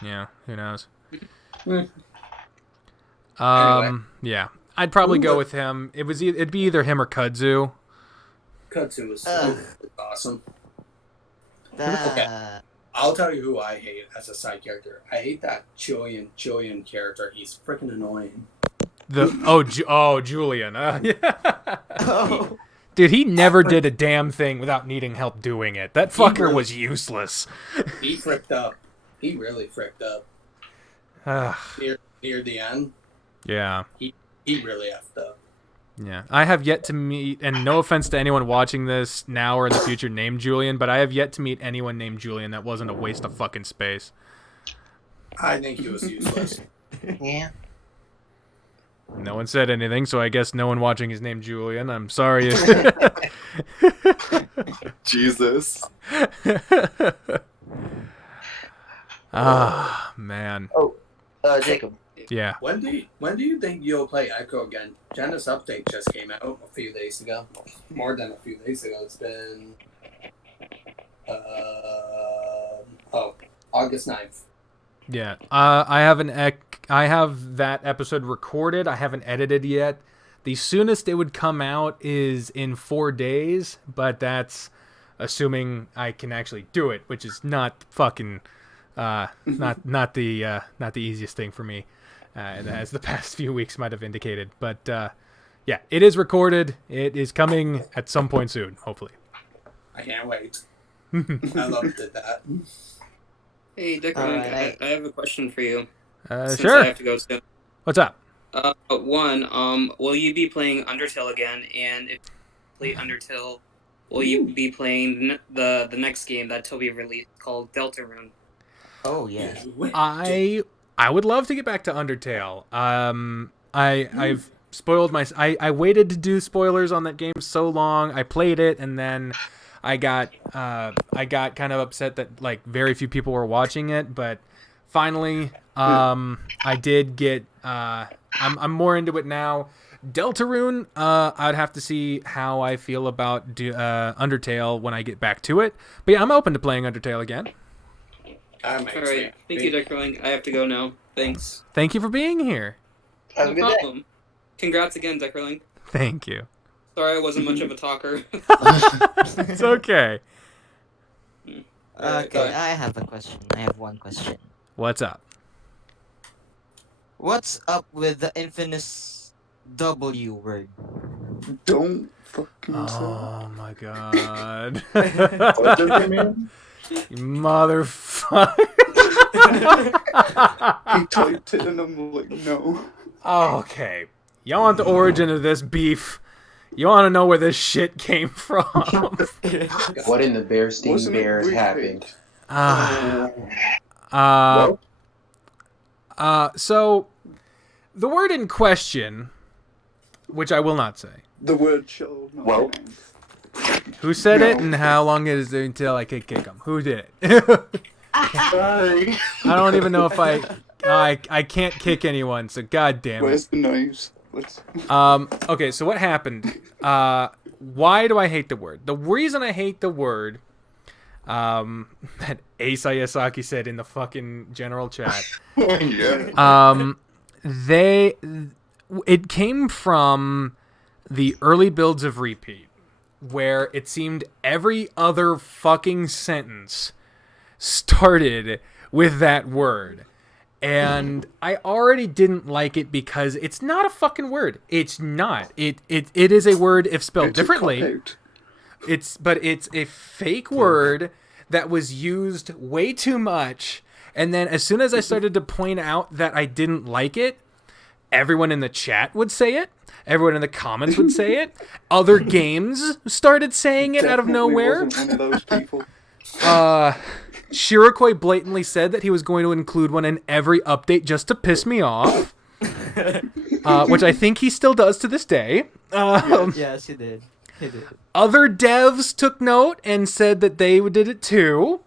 yeah, who knows? Hmm. Yeah, I'd probably Who go would- with him. It'd be either him or Kudzu. Kutsu was Ugh. awesome. That, I'll tell you who I hate as a side character. I hate that Julian character. He's freaking annoying. Julian. Yeah. Dude, he never did a damn thing without needing help doing it. That fucker really- was useless. He fricked up. He really fricked up near the end. Yeah. He really effed up. Yeah, I have yet to meet, and no offense to anyone watching this now or in the future named Julian, but I have yet to meet anyone named Julian that wasn't a waste of fucking space. I think he was useless. Yeah. No one said anything, so I guess no one watching is named Julian. I'm sorry. Jesus. Ah, man. Jacob. Yeah. When do you think you'll play Echo again? Janus update just came out a few days ago. More than a few days ago. It's been August 9th. Yeah. I have an I have that episode recorded. I haven't edited yet. The soonest it would come out is in 4 days, but that's assuming I can actually do it, which is not fucking not the easiest thing for me, as the past few weeks might have indicated. But yeah, it is recorded. It is coming at some point soon, hopefully. I can't wait. I loved that. Hey, Dick, Alright, I have a question for you. Since Sure. I have to go soon. What's up? One, will you be playing Undertale again? And if you play Undertale, will you be playing the next game that Toby released called Deltarune? Oh yeah. I would love to get back to Undertale. I've spoiled I waited to do spoilers on that game so long. I played it and then I got kind of upset that like very few people were watching it, but finally I did get I'm more into it now. Deltarune, I'd have to see how I feel about Undertale when I get back to it. But yeah, I'm open to playing Undertale again. Alright, thank you, Deckerling. I have to go now. Thanks. Thank you for being here. Have No a good day. problem. Congrats again, Deckerling. Thank you. Sorry I wasn't much of a talker. It's okay. Okay, I have a question. I have one question. What's up? What's up with the infamous W word? Don't fucking say Oh my god. What does it mean? You motherfucker. He typed it and I'm like, no. Okay. You want the origin of this beef? You want to know where this shit came from? What in the Bearstein Wasn't it Bears repaid? happened? So the word in question, which I will not say, The word shall not Well. be named. who said it and how long is it until I can kick him? Who did it? Sorry. I don't even know if I can't kick anyone, so god damn it. Where's the knives? Let's... Okay, so what happened? Why do I hate the word? The reason I hate the word, that Ace Ayasaki said in the fucking general chat, Yeah. it came from the early builds of Repeat, where it seemed every other fucking sentence started with that word. And I already didn't like it because it's not a fucking word. It's not. It is a word if spelled It's a differently. cop-out. But it's a fake word that was used way too much. And then as soon as I started to point out that I didn't like it, everyone in the chat would say it. Everyone in the comments would say it. Other games started saying it out of Definitely nowhere. wasn't one of those people. Shirokoi blatantly said that he was going to include one in every update just to piss me off. Which I think he still does to this day. Yes, he did. He did. Other devs took note and said that they did it too.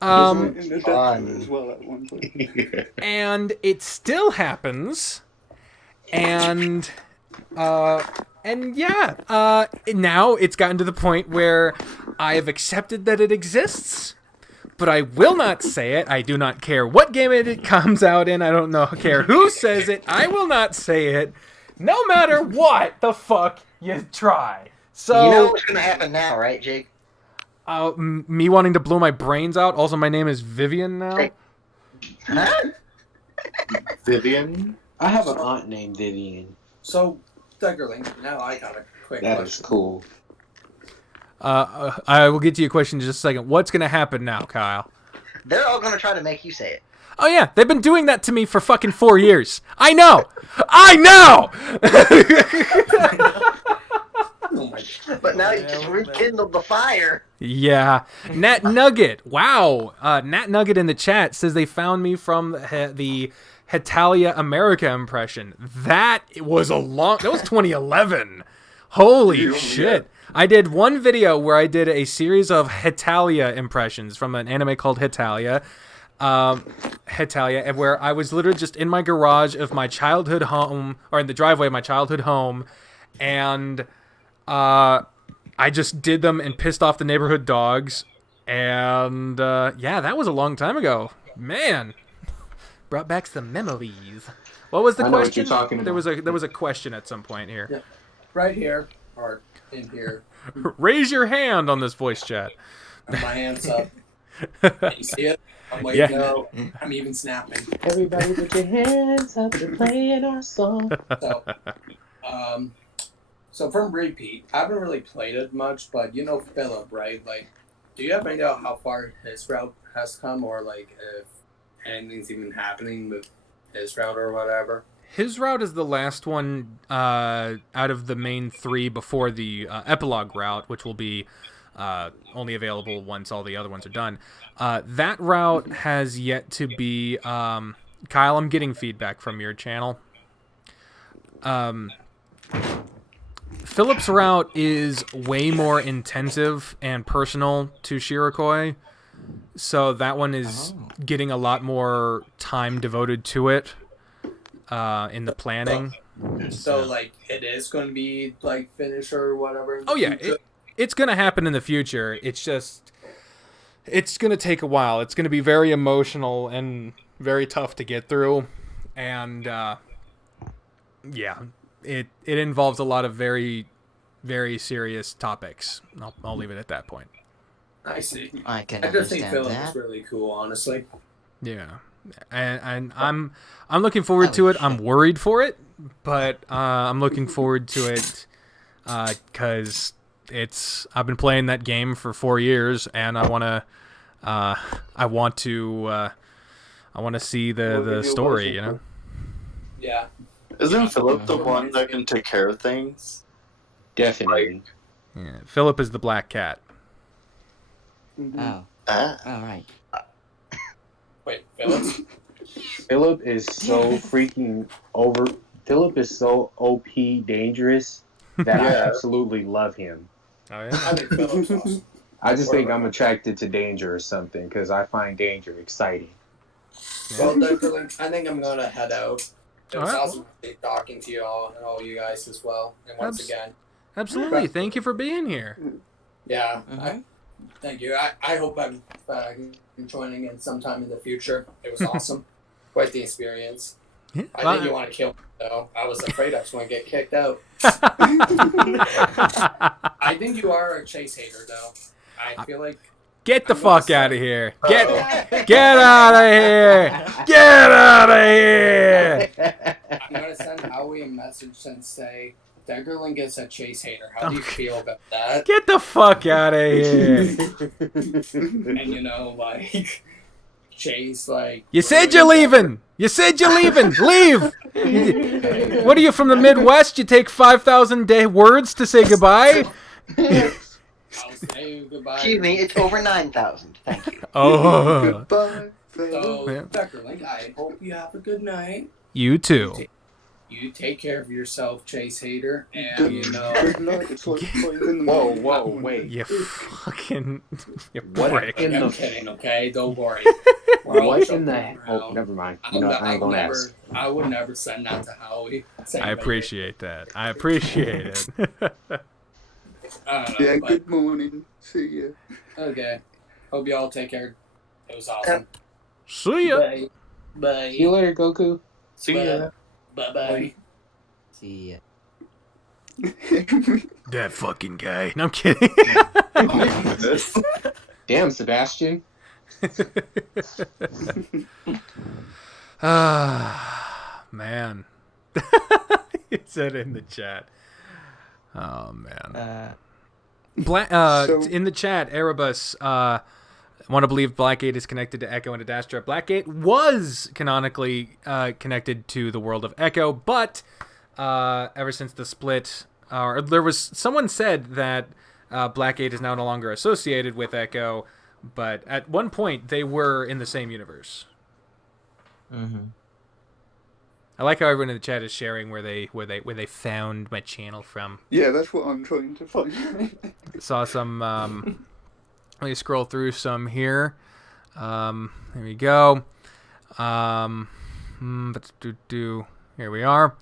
Wasn't it in the fun. Death as well at one point? And it still happens. And yeah, now it's gotten to the point where I have accepted that it exists, but I will not say it. I do not care what game it comes out in. I don't care who says it. I will not say it, no matter what the fuck you try. So You know what's gonna happen now, right, Jake? me wanting to blow my brains out. Also, my name is Vivian now. Hey. Huh? Vivian? I have an aunt named Vivian. So, Deckerling, now I got a quick That question. is cool. I will get to your question in just a second. What's going to happen now, Kyle? They're all gonna try to make you say it. Oh, yeah. They've been doing that to me for fucking 4 years. I know. I know. Oh my But now you just rekindled the fire. Yeah. Nat Nugget. Wow. Nat Nugget in the chat says they found me from the Hetalia America impression. That was that was 2011. Holy shit. I did one video where I did a series of Hetalia impressions from an anime called Hetalia. And where I was literally just in my garage of my childhood home, or in the driveway of my childhood home, and I just did them and pissed off the neighborhood dogs. And yeah, that was a long time ago. Man. Brought back some memories. What was the I know what question? you're talking about. There was a question at some point here. Yeah. Right here, or in here. Raise your hand on this voice chat. My hand's up. Can you see it? I'm waving. Yeah. No, I'm even snapping. Everybody put your hands up. We're playing our song. So, so from repeat, I haven't really played it much, but you know Philip, right? Like, do you have any idea how far his route has come, or like if anything's even happening with his route or whatever? His route is the last one out of the main 3 before the epilogue route, which will be only available once all the other ones are done. That route has yet to be... Kyle, I'm getting feedback from your channel. Philip's route is way more intensive and personal to Shirokoi, so that one is getting a lot more time devoted to it in the planning. So like, it is going to be like finished or whatever. In the Oh yeah, future? it's going to happen in the future. It's just, it's going to take a while. It's going to be very emotional and very tough to get through, and yeah, it involves a lot of very, very serious topics. I'll leave it at that point. I see. I can I just think understand Philip that. is really cool, honestly. Yeah, and I'm looking forward to it. I'm worried for it, but I'm looking forward to it because I've been playing that game for 4 years, and I want to see the story, you know. Yeah. Isn't Philip the one that can take care of things? Definitely. Yeah, Philip is the black cat. Oh, Ah. all right. Wait, Philip? Philip is so freaking over. Philip is so OP dangerous that I absolutely love him. Oh I yeah. think Philip's awesome. I just think I'm attracted to danger or something because I find danger exciting. Well, Dr. Link, I think I'm going to head out. It was Alright. awesome talking to you all and all you guys as well. And once again, Absolutely. Thank you for being here. yeah, Mhm. thank you. I hope I'm joining in sometime in the future. It was awesome. Quite the experience. Yeah. I think you want to kill me, though. I was afraid I was going to get kicked out. I think you are a Chase hater, though. I feel like... Get the I'm gonna fuck out of say- here. Get out of here. Get out of here. I'm going to send Howie a message and say, Deggerling is a Chase hater. How do you feel about that? Get the fuck out of here. And, you know, like... Chase, like... You said you're leaving. You said you're leaving. Leave. What are you, from the Midwest? You take 5,000 words to say goodbye? I'll say goodbye. Excuse me, it's over 9,000. Thank you. Oh. Goodbye, Philip. So, Yeah. Deggerling, I hope you have a good night. You too. You take care of yourself, Chase hater, and you know... Good night. It's like 5 in the Whoa, morning. whoa, wait. You fucking... You What prick. in I'm the kidding, okay? Don't worry. We're all What in the? joking Oh, around. never mind. I You know, would I ain't gonna ask. never send that to Howie. I appreciate that. I appreciate it. I don't know, Yeah, but, good morning. See ya. okay. Hope you all take care. It was awesome. See ya. Bye. Bye. See you later, Goku. See ya. Bye-bye. See ya. That fucking guy. No, I'm kidding. Oh my goodness. Damn, Sebastian. Ah, man. He said in the chat. Oh, man. So- In the chat, Erebus, want to believe Blackgate is connected to Echo and Adastra. Blackgate was canonically connected to the world of Echo, but ever since the split, there was someone said that Blackgate is now no longer associated with Echo, but at one point they were in the same universe. Mm-hmm. I like how everyone in the chat is sharing where they found my channel from. Yeah, that's what I'm trying to find. Saw some. Let me scroll through some here. There we go. Here we are.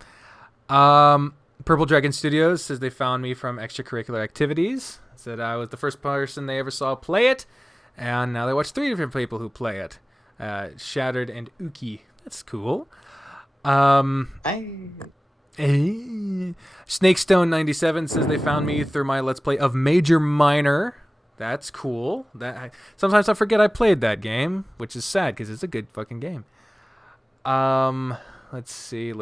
Purple Dragon Studios says they found me from extracurricular activities. Said I was the first person they ever saw play it, and now they watch 3 different people who play it. Shattered and Uki. That's cool. Snakestone97 says they found me through my Let's Play of Major Minor. That's cool. Sometimes I forget I played that game, which is sad because it's a good fucking game. Let's see.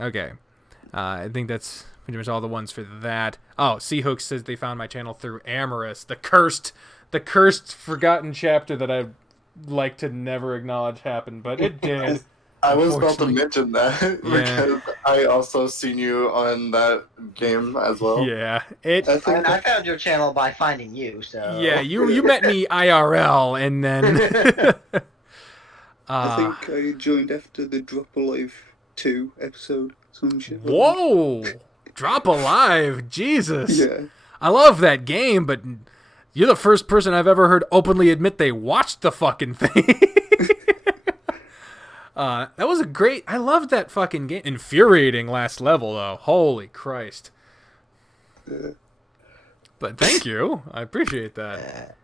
Okay. I think that's pretty much all the ones for that. Oh, Seahook says they found my channel through Amorous, the cursed forgotten chapter that I'd like to never acknowledge happened, but it did. I was about to mention that because I also seen you on that game as well. Yeah, I found your channel by finding you. So yeah, you met me IRL, and then I think I joined after the Drop Alive 2 episode. Some shit. Whoa, Drop Alive, Jesus! Yeah, I love that game, but you're the first person I've ever heard openly admit they watched the fucking thing. That was I loved that fucking game. Infuriating last level, though. Holy Christ. But thank you. I appreciate that.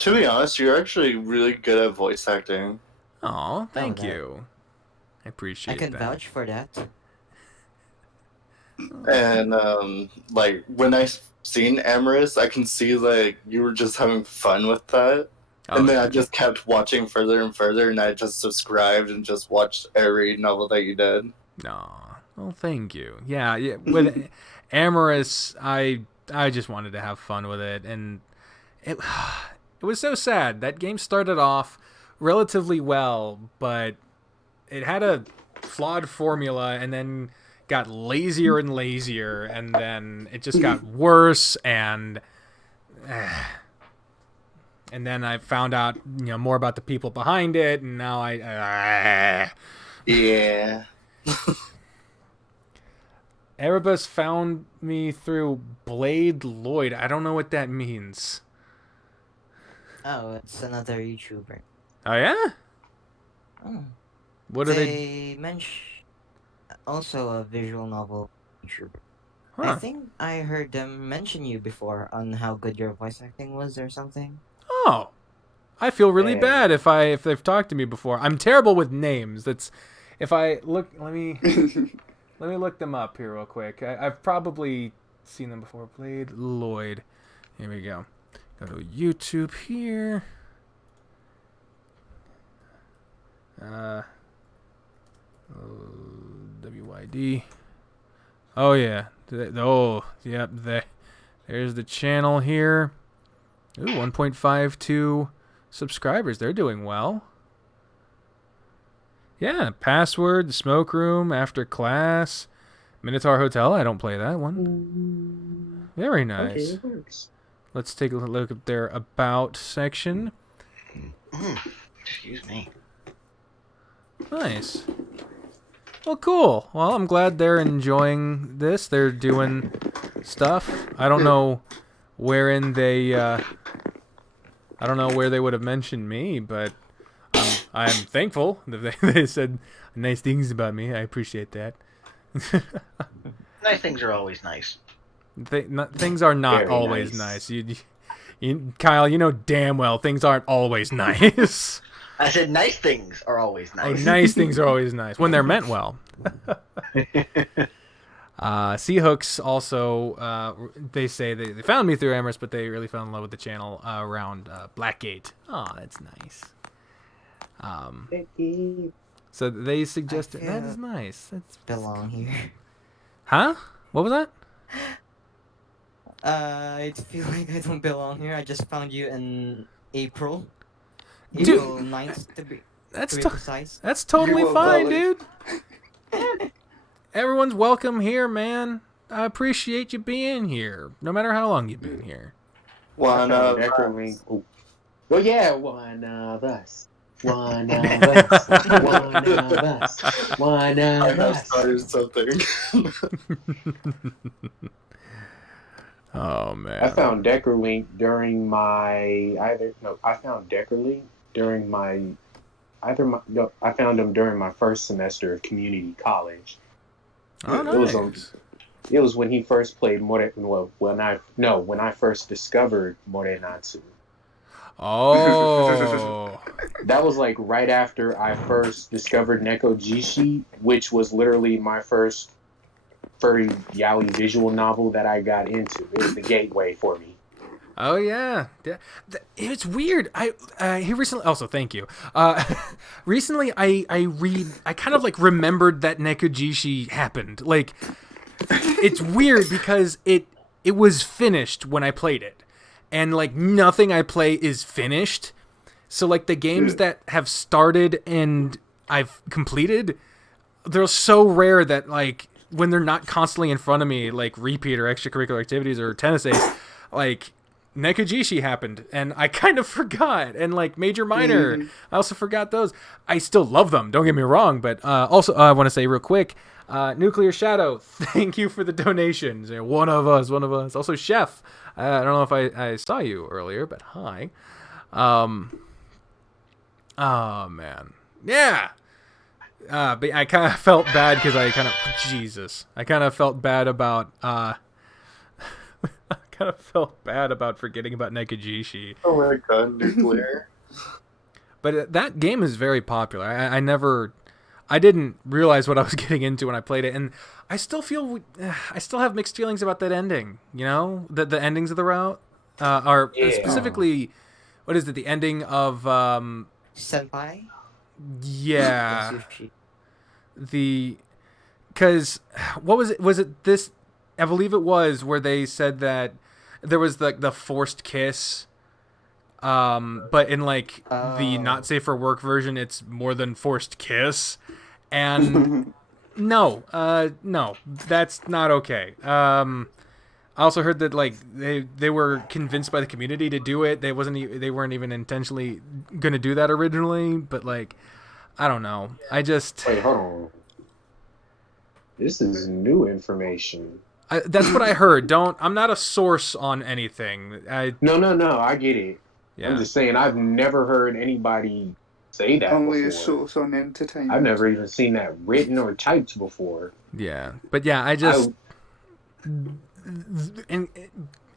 To be honest, you're actually really good at voice acting. Oh, thank you. I appreciate that. I can vouch for that. And, like, when I seen Amorous, I can see, like, you were just having fun with that. And then I just kept watching further and further, and I just subscribed and just watched every novel that you did. No, well, thank you. Yeah. With Amorous, I just wanted to have fun with it, and it was so sad. That game started off relatively well, but it had a flawed formula, and then got lazier and lazier, and then it just got worse, and then I found out, more about the people behind it, and now Yeah. Erebus found me through Blade Lloyd. I don't know what that means. Oh, it's another YouTuber. Oh, yeah? Oh. What are They mention also a visual novel YouTuber. Huh. I think I heard them mention you before on how good your voice acting was or something. Oh, I feel really bad if they've talked to me before. I'm terrible with names. That's if I look. Let me look them up here real quick. I've probably seen them before. Blade Lloyd. Here we go. Go to YouTube here. WYD. Oh yeah. Yep. There's the channel here. Ooh, 1.52 subscribers. They're doing well. Yeah, Password, The Smoke Room, After Class, Minotaur Hotel. I don't play that one. Very nice. Okay, it works. Let's take a look at their About section. Excuse me. Nice. Well, cool. Well, I'm glad they're enjoying this. They're doing stuff. I don't know wherein they... I don't know where they would have mentioned me, but I'm thankful that they said nice things about me. I appreciate that. Nice things are always nice. Things are not Very always nice. nice. Kyle, you know damn well things aren't always nice. I said nice things are always nice. Oh, nice things are always nice when they're meant well. Seahooks also, they say they found me through Amherst, but they really fell in love with the channel around Blackgate. Oh, that's nice. So they suggested that is nice. That's Belong here. Huh? What was that? I feel like I don't belong here. I just found you in April. Dude, April 9th to be That's precise. that's totally You are fine, valid. dude. Everyone's welcome here, man. I appreciate you being here, no matter how long you've been here. One of us. Oh. Well, yeah, one of us. One of us. One of us. One I of have us. started something. Oh man. I found Deckerlink during my I found Deckerlink during my I found him during my first semester of community college. Oh, It was nice. It was when he first played when I first discovered Morenatsu. Oh. That was like right after I first discovered Nekojishi, which was literally my first furry yaoi visual novel that I got into. It was the gateway for me. Oh yeah, it's weird. He recently. Also, thank you. Recently, I kind of like remembered that Nekojishi happened. Like, it's weird because it was finished when I played it, and like nothing I play is finished. So like the games that have started and I've completed, they're so rare that like when they're not constantly in front of me, like repeat or extracurricular activities or tennis ace, like. Nekojishi happened, and I kind of forgot, and like Major Minor, I also forgot those. I still love them, don't get me wrong, but also I want to say real quick, Nuclear Shadow, thank you for the donations. One of us. Also, Chef, I don't know if I saw you earlier, but hi. Oh man, yeah. But I kind of felt bad because I kind of felt bad about kind of felt bad about forgetting about Nekojishi. Oh my god, Nuclear. But that game is very popular. I didn't realize what I was getting into when I played it, and I still have mixed feelings about that ending. You know, the endings of the route are specifically, what is it? The ending of Senpai. Yeah. Because what was it? Was it this? I believe it was where they said that there was the forced kiss, but in like the not safe for work version, it's more than forced kiss, and no, that's not okay. I also heard that like they were convinced by the community to do it. They weren't even intentionally gonna do that originally, but like I don't know. I just wait, hold on. This is new information. That's what I heard. I'm not a source on anything. No, I get it. Yeah. I'm just saying I've never heard anybody say that Only before. a source on entertainment. I've never even seen that written or typed before. Yeah, but yeah,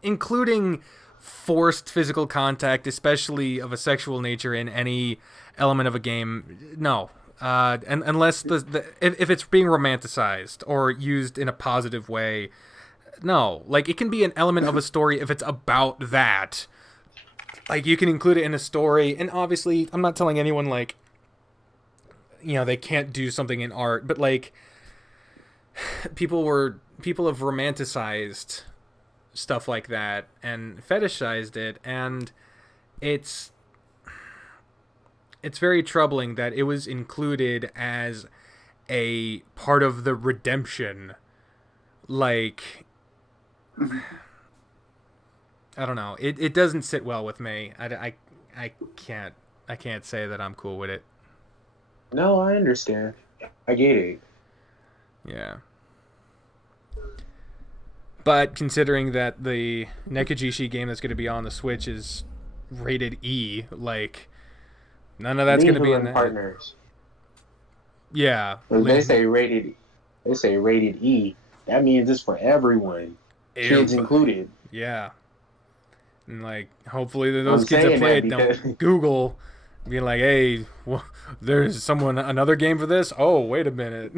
including forced physical contact, especially of a sexual nature in any element of a game, no. And unless if it's being romanticized or used in a positive way, no. Like it can be an element of a story if it's about that. Like you can include it in a story, and obviously, I'm not telling anyone like, you know, they can't do something in art, but like, people have romanticized stuff like that and fetishized it, and it's very troubling that it was included as a part of the redemption. Like, I don't know. It doesn't sit well with me. I can't say that I'm cool with it. No, I understand. I get it. Yeah. But considering that the Nekojishi game that's going to be on the Switch is rated E, like, none of that's going to be in that. Partners. Yeah. They say rated E. That means it's for everyone, kids included. Yeah. And like, hopefully those kids that play it don't Google, being like, "Hey, there's another game for this." Oh, wait a minute.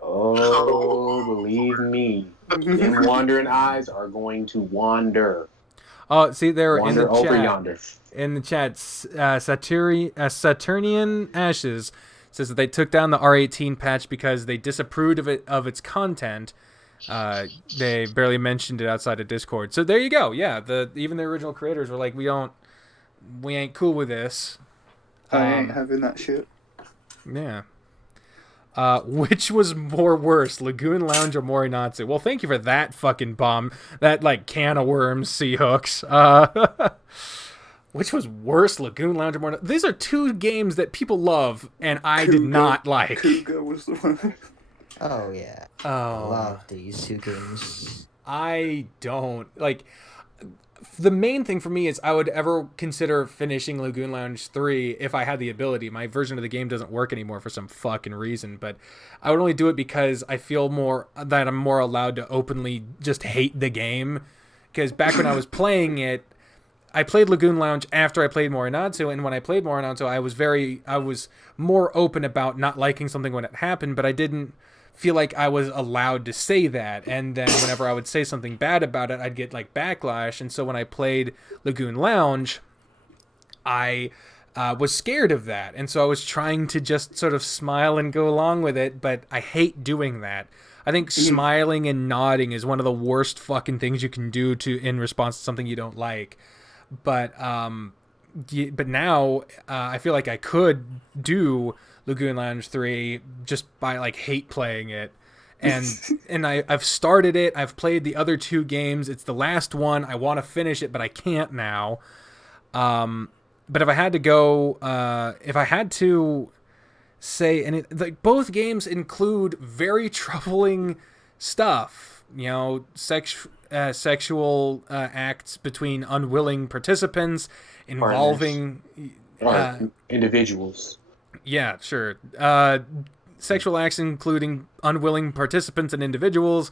Oh, believe me, them wandering eyes are going to wander. Oh, see, they're in the over chat. Yonder. In the chat, Saturnian Ashes says that they took down the R18 patch because they disapproved of its content. They barely mentioned it outside of Discord. So there you go. Yeah, even the original creators were like, we ain't cool with this. I ain't having that shit. Yeah. Which was worse, Lagoon Lounge or Morinatsu? Well, thank you for that fucking bomb. That, like, can of worms, sea hooks. Which was worse, Lagoon Lounge or Morinatsu? These are two games that people love, and I did not like. Cougar was the one. Oh, yeah. Oh. I love these two games. I don't. Like, the main thing for me is I would ever consider finishing Lagoon Lounge 3 if I had the ability. My version of the game doesn't work anymore for some fucking reason, but I would only do it because I feel that I'm more allowed to openly just hate the game. Because back when I was playing it, I played Lagoon Lounge after I played Morinatsu, and when I played Morinatsu, I was more open about not liking something when it happened, but I didn't feel like I was allowed to say that. And then whenever I would say something bad about it, I'd get like backlash. And so when I played Lagoon Lounge, I was scared of that. And so I was trying to just sort of smile and go along with it, but I hate doing that. I think smiling and nodding is one of the worst fucking things you can do in response to something you don't like. But now I feel like I could do Lagoon Lounge 3 just by like hate playing it. And I've started it. I've played the other 2 games. It's the last one. I want to finish it, but I can't now. But if I had to say, and like both games include very troubling stuff, sexual acts between unwilling participants involving individuals. Yeah, sure. Sexual acts including unwilling participants and individuals.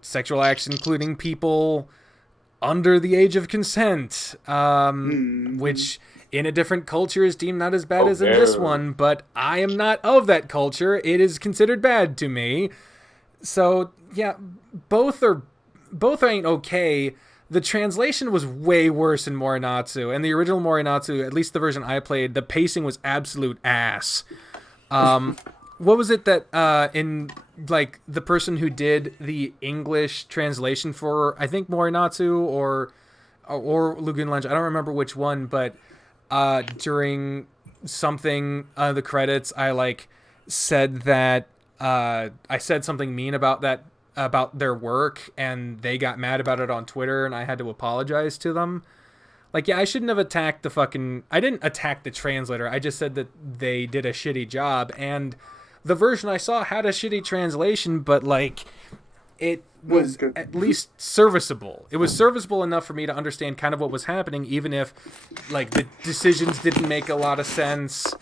Sexual acts including people under the age of consent, which in a different culture is deemed not as bad as in this one, but I am not of that culture. It is considered bad to me. So yeah, both ain't okay. The translation was way worse in Morinatsu, and the original Morinatsu, at least the version I played, the pacing was absolute ass. What was it that in like the person who did the English translation for I think Morinatsu or Lagoon Lounge, I don't remember which one, but during something the credits I like said that I said something mean about their work, and they got mad about it on Twitter, and I had to apologize to them. Like, yeah, I shouldn't have attacked I didn't attack the translator. I just said that they did a shitty job, and the version I saw had a shitty translation, but like it was at least serviceable. It was serviceable enough for me to understand kind of what was happening, even if like the decisions didn't make a lot of sense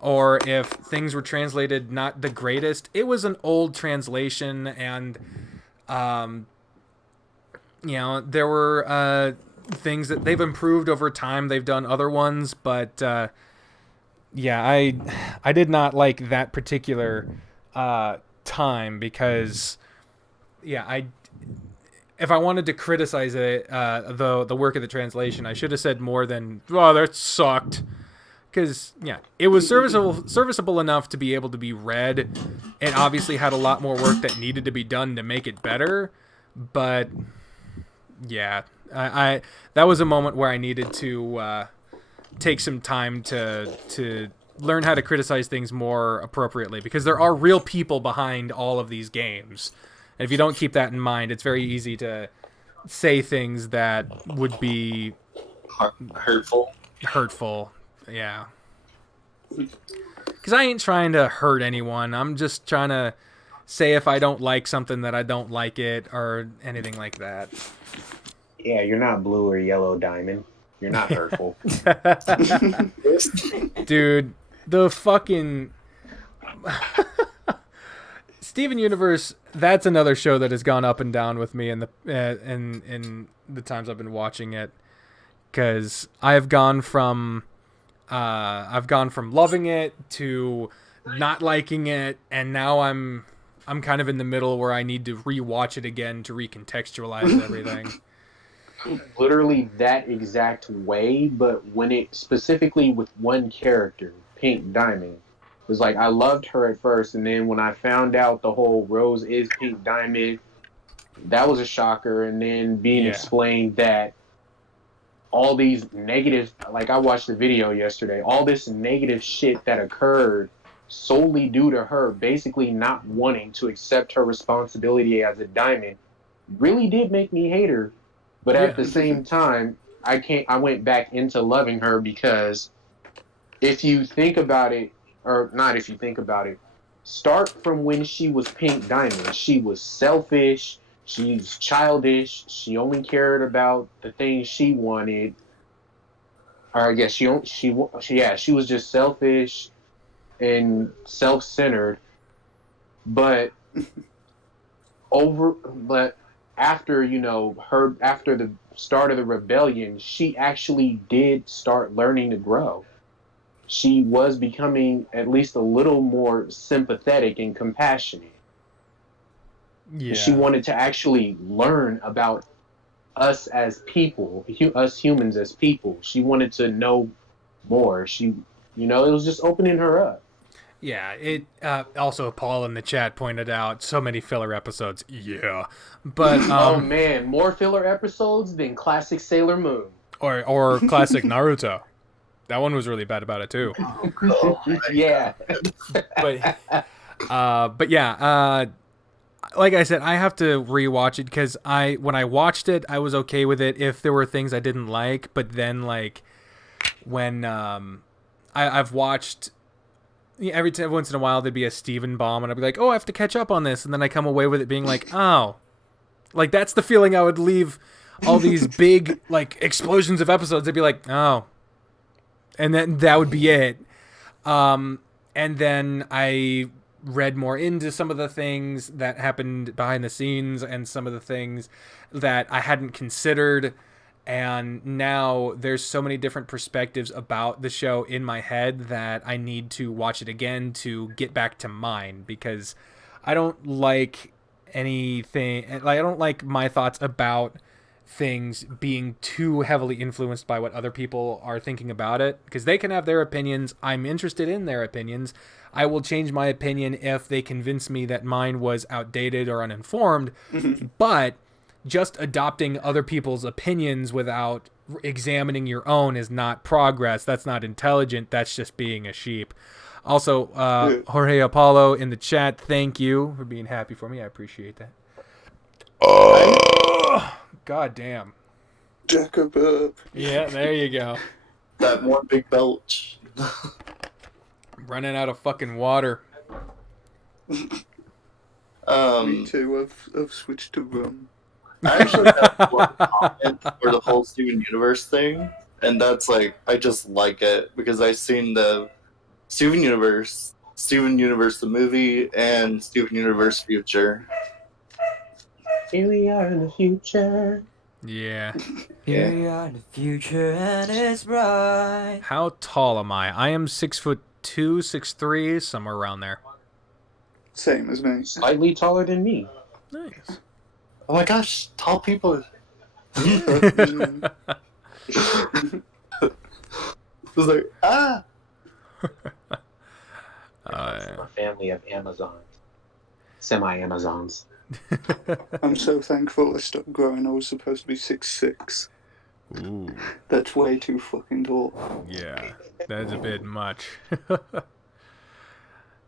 or if things were translated not the greatest. It was an old translation, and there were things that they've improved over time. They've done other ones, but I did not like that particular time because if I wanted to criticize it, the work of the translation, I should have said more than, oh, that sucked. Because, it was serviceable enough to be able to be read. It obviously had a lot more work that needed to be done to make it better. But, I that was a moment where I needed to take some time to learn how to criticize things more appropriately. Because there are real people behind all of these games. And if you don't keep that in mind, it's very easy to say things that would be hurtful. Yeah. Because I ain't trying to hurt anyone. I'm just trying to say if I don't like something that I don't like it or anything like that. Yeah, you're not blue or yellow diamond. You're not hurtful. Dude, the fucking... Steven Universe, that's another show that has gone up and down with me in the times I've been watching it. Because I've gone from loving it to not liking it, and now I'm kind of in the middle where I need to rewatch it again to recontextualize everything. Literally that exact way, but when it specifically with one character, Pink Diamond, it was like I loved her at first, and then when I found out the whole Rose is Pink Diamond, that was a shocker. And then being explained that all these negative, like I watched the video yesterday, all this negative shit that occurred solely due to her basically not wanting to accept her responsibility as a diamond really did make me hate her. But at the same time, I went back into loving her because if you think about it, or not if you think about it, start from when she was Pink Diamond. She was selfish. She's childish. She only cared about the things she wanted. Or I guess she was just selfish and self-centered. But after after the start of the rebellion, she actually did start learning to grow. She was becoming at least a little more sympathetic and compassionate. Yeah. She wanted to actually learn about us as people, us humans as people. She wanted to know more. It was just opening her up. Yeah, it also Paul in the chat pointed out so many filler episodes. Yeah, but oh man, more filler episodes than classic Sailor Moon or classic Naruto. That one was really bad about it too. Yeah, but yeah, like I said, I have to rewatch it because when I watched it, I was okay with it. If there were things I didn't like, but then like when I've watched. Every once in a while there'd be a Steven bomb and I'd be like, oh, I have to catch up on this, and then I come away with it being like, oh, like that's the feeling I would leave all these big like explosions of episodes. I'd be like, oh, and then that would be it. And then I read more into some of the things that happened behind the scenes and some of the things that I hadn't considered. And now there's so many different perspectives about the show in my head that I need to watch it again to get back to mine, because I don't like anything. Like, I don't like my thoughts about things being too heavily influenced by what other people are thinking about it, because they can have their opinions. I'm interested in their opinions. I will change my opinion if they convince me that mine was outdated or uninformed. But just adopting other people's opinions without examining your own is not progress. That's not intelligent. That's just being a sheep. Also, Jorge Apollo in the chat, thank you for being happy for me. I appreciate that. God damn. Jacob up. Yeah, there you go. That one big belch. Running out of fucking water. Me too. I've switched to rum. I actually have one comment for the whole Steven Universe thing, and that's like, I just like it because I've seen the Steven Universe the movie, and Steven Universe Future. Here we are in the future. Yeah. Here we are in the future and it's bright. How tall am I? I am 6'2", 6'3", somewhere around there. Same as me. Slightly taller than me. Nice. Oh my gosh, tall people. Mm. It was like, ah. A family of Amazons. Semi-Amazons. I'm so thankful I stopped growing. I was supposed to be 6'6". Ooh. That's way too fucking tall. Yeah, that's a bit much.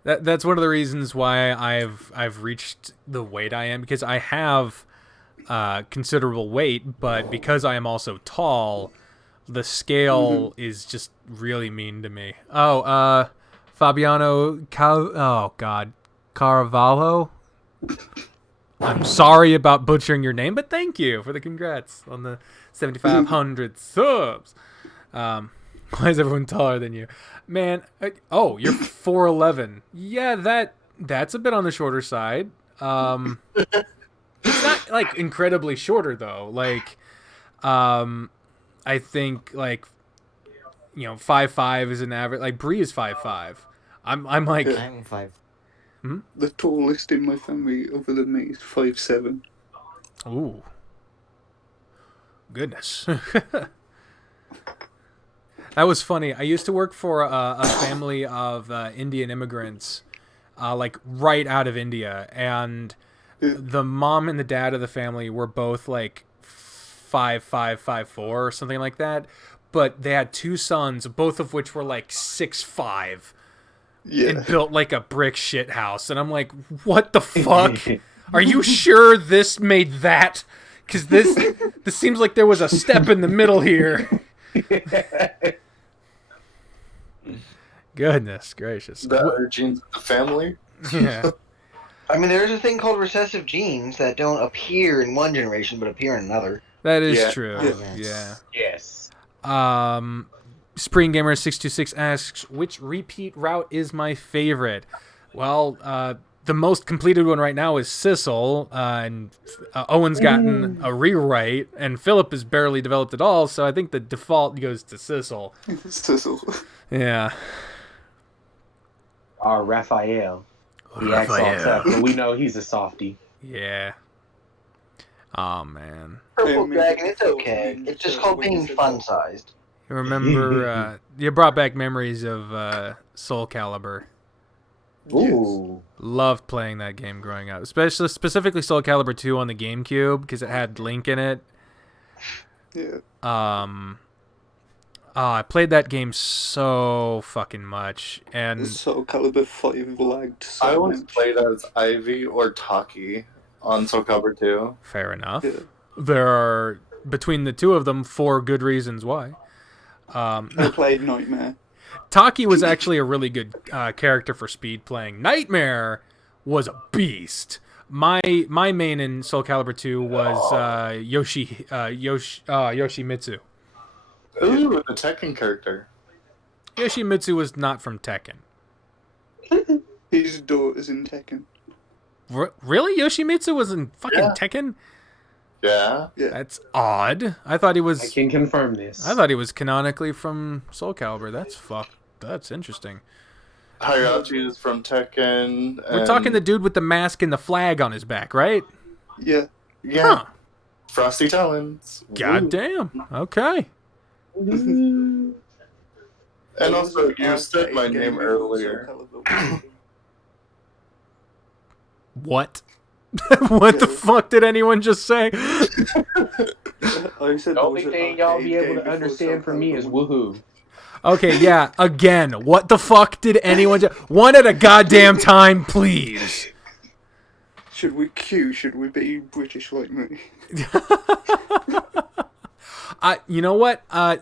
That's one of the reasons why I've reached the weight I am, because I have considerable weight, but because I am also tall, the scale is just really mean to me. Oh, Fabiano Caravallo. I'm sorry about butchering your name, but thank you for the congrats on the 7,500 subs. Why is everyone taller than you? Man, you're 4'11". Yeah, that's a bit on the shorter side. It's not, like, incredibly shorter, though. Like, I think, like, 5'5" is an average. Like, Bri is 5'5". I'm like... I'm 5. The tallest in my family, other than me, is 5'7". Ooh. Goodness. That was funny. I used to work for a family of Indian immigrants, like right out of India, and the mom and the dad of the family were both like 5'5", 5'4", or something like that. But they had two sons, both of which were like 6'5". Yeah. And built like a brick shit house. And I'm like, what the fuck? Are you sure this made that? Because this seems like there was a step in the middle here. Goodness gracious. The genes of the family. Yeah. I mean, there's a thing called recessive genes that don't appear in one generation but appear in another. That is Yeah. true. Yes. Yes. Yeah. Spring Gamer 626 asks, which repeat route is my favorite? Well, the most completed one right now is Sissel, and Owen's gotten a rewrite, and Philip is barely developed at all, so I think the default goes to Sissel. Sizzle. Yeah. Raphael. He acts all tough, but we know he's a softie. Yeah. Oh, man. Purple Dragon, it's okay. It's just called being fun-sized. You remember, you brought back memories of Soul Calibur. Ooh. Loved playing that game growing up, specifically Soul Calibur 2 on the GameCube because it had Link in it. Yeah. I played that game so fucking much, and Soul Calibur 5 lagged so I always much. played as Ivy or Taki on Soul Calibur 2. fair enough. Yeah. There are, between the two of them, 4 good reasons why. I played Nightmare. Taki was actually a really good character for speed playing. Nightmare was a beast. My main in Soul Calibur 2 was Yoshimitsu. Ooh, the Tekken character. Yoshimitsu was not from Tekken. His daughter's in Tekken. Really? Yoshimitsu was in fucking Yeah. Tekken? Yeah. Yeah. That's odd. I thought he I was can confirm this. canonically from Soul Calibur. That's interesting. Hayachi is from Tekken. We're talking the dude with the mask and the flag on his back, right? Yeah. Yeah. Huh. Frosty Talons. God damn. Okay. And also, It you was said an my arcade name game earlier. with Soul Calibur. What? What the fuck did anyone just say? I said The only there was an thing y'all arcade be game able to before understand Soul from me Calibur is 1. woohoo. Okay, yeah, again, what the fuck did anyone just... One at a goddamn time, please. Should we be British like me? You know what? Yeah,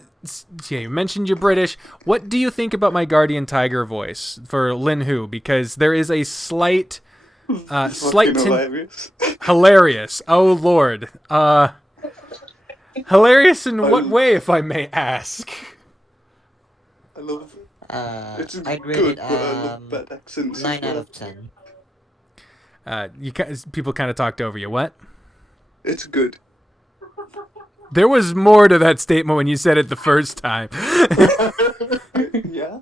you mentioned you're British. What do you think about my Guardian Tiger voice for Lin Hu? Because there is a slight Fucking hilarious. hilarious. Oh Lord. Hilarious in what way, if I may ask? I love it. It's I'd rate good, it but I love bad accents. 9 as well. out of 10. People kind of talked over you. What? It's good. There was more to that statement when you said it the first time. Yeah.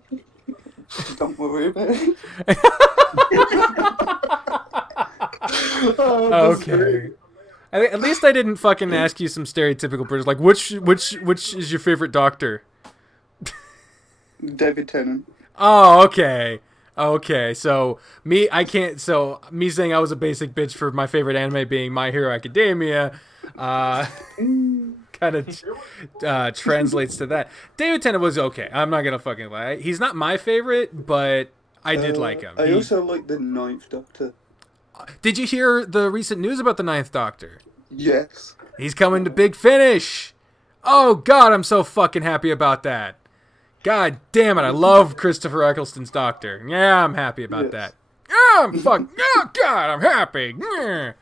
Don't worry about it. Okay. At least I didn't fucking ask you some stereotypical British, like which is your favorite Doctor? David Tennant. Oh, okay. Okay, so me saying I was a basic bitch for my favorite anime being My Hero Academia, kind of translates to that. David Tennant was okay. I'm not gonna fucking lie. He's not my favorite, but I did like him. I also like the Ninth Doctor. Did you hear the recent news about the Ninth Doctor? Yes. He's coming to Big Finish. Oh God, I'm so fucking happy about that. God damn it, I love Christopher Eccleston's Doctor. Yeah, I'm happy about that. Yeah, oh God, I'm happy. Yeah.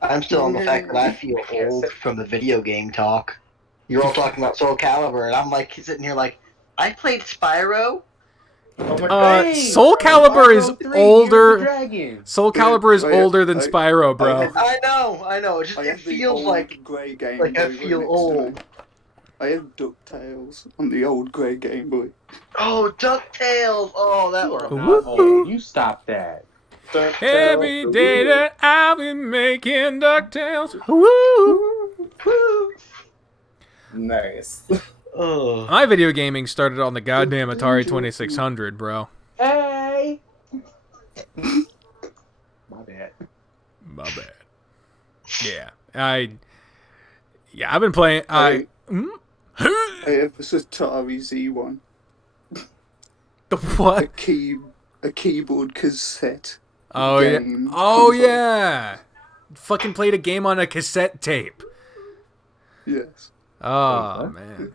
I'm still on the fact that I feel old from the video game talk. You're all talking about Soul Calibur, and I'm like sitting here like, I played Spyro. Soul Calibur is older. Soul Calibur is I- older than I- Spyro, bro. I know. It have the feels old like grey Game I Boy feel right next to old. me. I have DuckTales on the old grey Game Boy. Oh, DuckTales. Oh, that one. Woo-hoo. You stop that. Every day that I've been making DuckTales. Woo! Nice. Oh. My video gaming started on the goddamn Atari 2600, bro. Hey! My bad. My bad. Yeah, I've been playing. I have this Atari Z1. The what? A keyboard cassette. Oh yeah. game Oh console. yeah. Fucking played a game on a cassette tape. Yes. Oh man.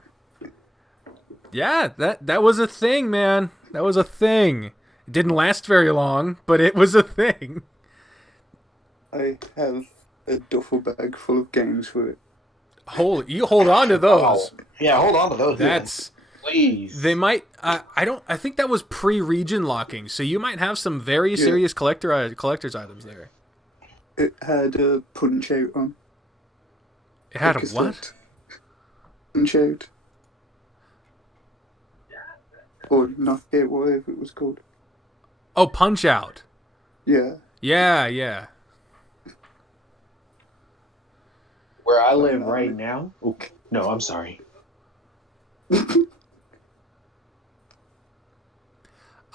Yeah, that was a thing, man. That was a thing. It didn't last very long, but it was a thing. I have a duffel bag full of games for it. You hold on to those. Yeah, hold on to those. That's Please. they might. I think that was pre-region locking, so you might have some very serious collector's items there. It had a Punch Out on. It had a Like what? Punch Out. Or Knockout, whatever it was called. Oh, Punch Out. Yeah. Yeah. Where I live right now. Okay. No, I'm sorry.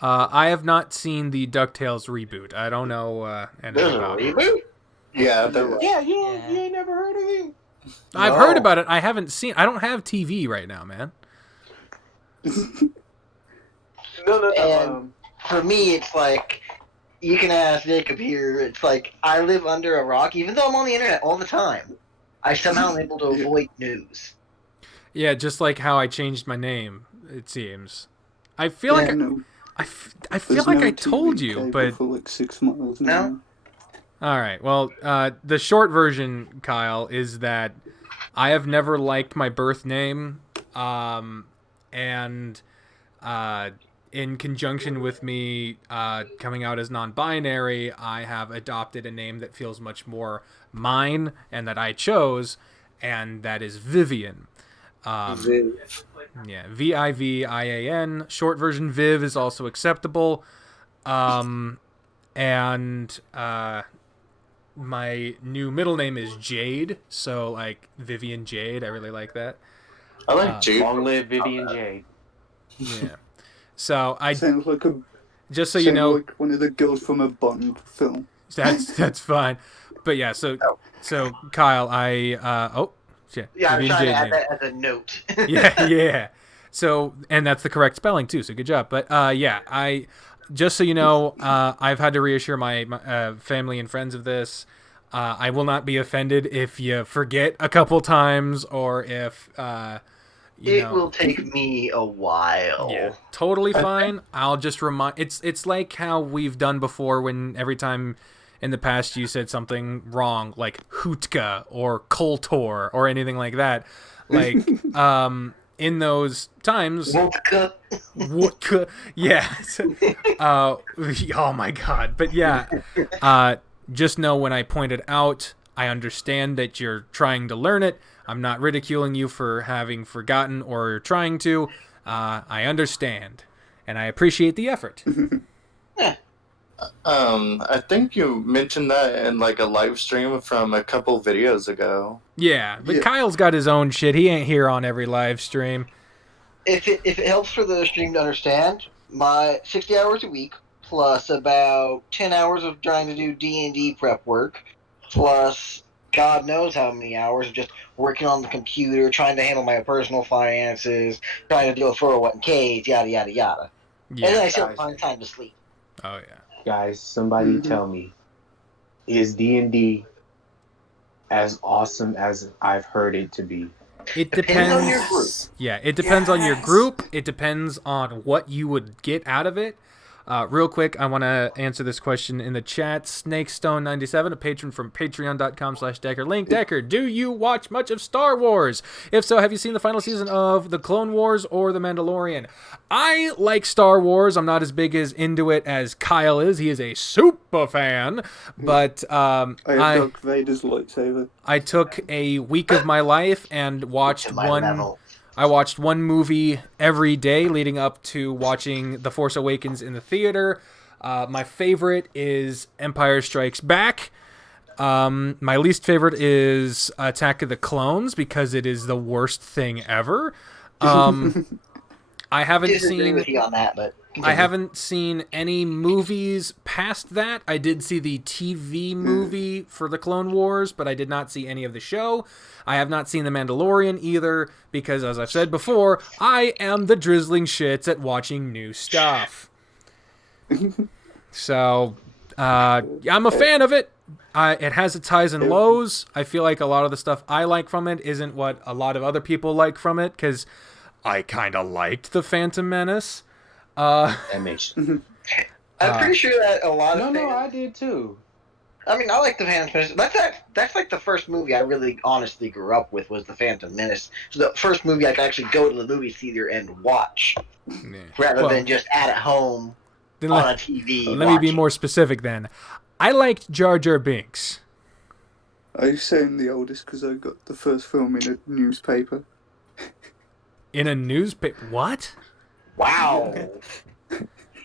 I have not seen the DuckTales reboot. I don't know anything There's a about it. reboot? Yeah, there was. Yeah, you ain't never heard of it? I've heard about it. I haven't seen. I don't have TV right now, man. No. And for me, it's like, you can ask Jacob here, it's like, I live under a rock, even though I'm on the internet all the time. I somehow am able to avoid news. Yeah, just like how I changed my name. It seems. I feel like no. I feel like I told you, but for like 6 months now. No? all right. Well, the short version, Kyle, is that I have never liked my birth name, and in conjunction with me coming out as non-binary, I have adopted a name that feels much more mine and that I chose, and that is Vivian. Yeah, Vivian. Short version Viv is also acceptable. And my new middle name is Jade, so like Vivian Jade. I really like that. I like Jade. Long live Vivian Jade. Yeah. So Sounds like just so you know, like one of the girls from a Bond film. that's fine. But yeah, so Kyle, shit. Yeah, I'm Vivian trying to Jade add name. that as a note. yeah. So, and that's the correct spelling too. So good job. But yeah, just so you know, I've had to reassure my family and friends of this. I will not be offended if you forget a couple times or if It will take me a while. Yeah, totally fine. I'll just remind. It's like how we've done before when every time in the past you said something wrong, like Hootka or Koltor or anything like that. Like in those times, Wootka, yeah. Oh my god. But yeah, just know when I point it out, I understand that you're trying to learn it. I'm not ridiculing you for having forgotten or trying to. I understand, and I appreciate the effort. I think you mentioned that in like a live stream from a couple videos ago. Yeah, but Kyle's got his own shit. He ain't here on every live stream. If it helps for the stream to understand, my 60 hours a week plus about 10 hours of trying to do D&D prep work plus God knows how many hours of just working on the computer, trying to handle my personal finances, trying to deal with 401ks, yada, yada, yada. Yeah. And then I still find time to sleep. Oh, yeah. Guys, somebody tell me, is D&D as awesome as I've heard it to be? It Depends on your group. Yeah, it depends on your group. It depends on what you would get out of it. Real quick, I want to answer this question in the chat. Snakestone97, a patron from patreon.com/Decker. Link, Decker, do you watch much of Star Wars? If so, have you seen the final season of The Clone Wars or The Mandalorian? I like Star Wars. I'm not as big as into it as Kyle is. He is a super fan. But I have Darth Vader's lightsaber. I took a week of my life and watched one movie every day leading up to watching The Force Awakens in the theater. My favorite is Empire Strikes Back. My least favorite is Attack of the Clones because it is the worst thing ever. I haven't Disagree with you on that, but continue. I haven't seen any movies past that. I did see the TV movie for the Clone Wars, but I did not see any of the show. I have not seen The Mandalorian either, because as I've said before, I am the drizzling shits at watching new stuff. So, I'm a fan of it. It has its highs and lows. I feel like a lot of the stuff I like from it isn't what a lot of other people like from it, because I kind of liked The Phantom Menace. That makes I'm pretty sure that a lot of No, I did too. I mean, I like the Phantom Menace. That's like the first movie I really honestly grew up with was the Phantom Menace. So the first movie I could actually go to the movie theater and watch, Yeah. rather Well, than just at home then on a TV. let me be watching. more specific then. I liked Jar Jar Binks. I say I'm the oldest because I got the first film in a newspaper. In a newspaper? What? Wow.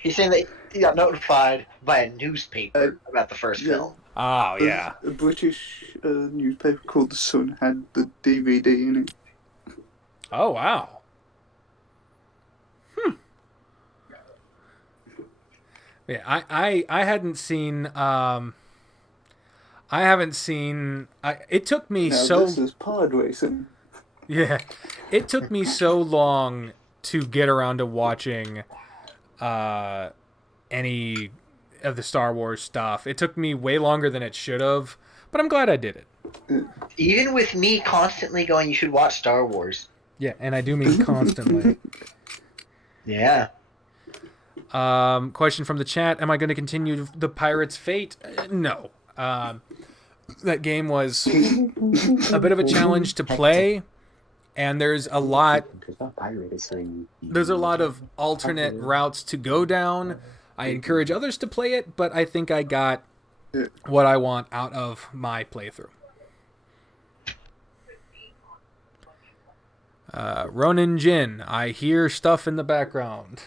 He's saying that he got notified by a newspaper about the first film. Oh, yeah. A British newspaper called The Sun had the DVD in it. Oh, wow. Yeah, I hadn't seen it took me Now so this is pod racing. yeah, it took me so long to get around to watching any of the Star Wars stuff. It took me way longer than it should have, but I'm glad I did it. Even with me constantly going, you should watch Star Wars. Yeah, and I do mean constantly. Yeah. Question from the chat: am I going to continue the Pirates' Fate? No. That game was a bit of a challenge to play, and there's a lot of alternate routes to go down. I encourage others to play it, but I think I got what I want out of my playthrough. Ronin Jin, I hear stuff in the background.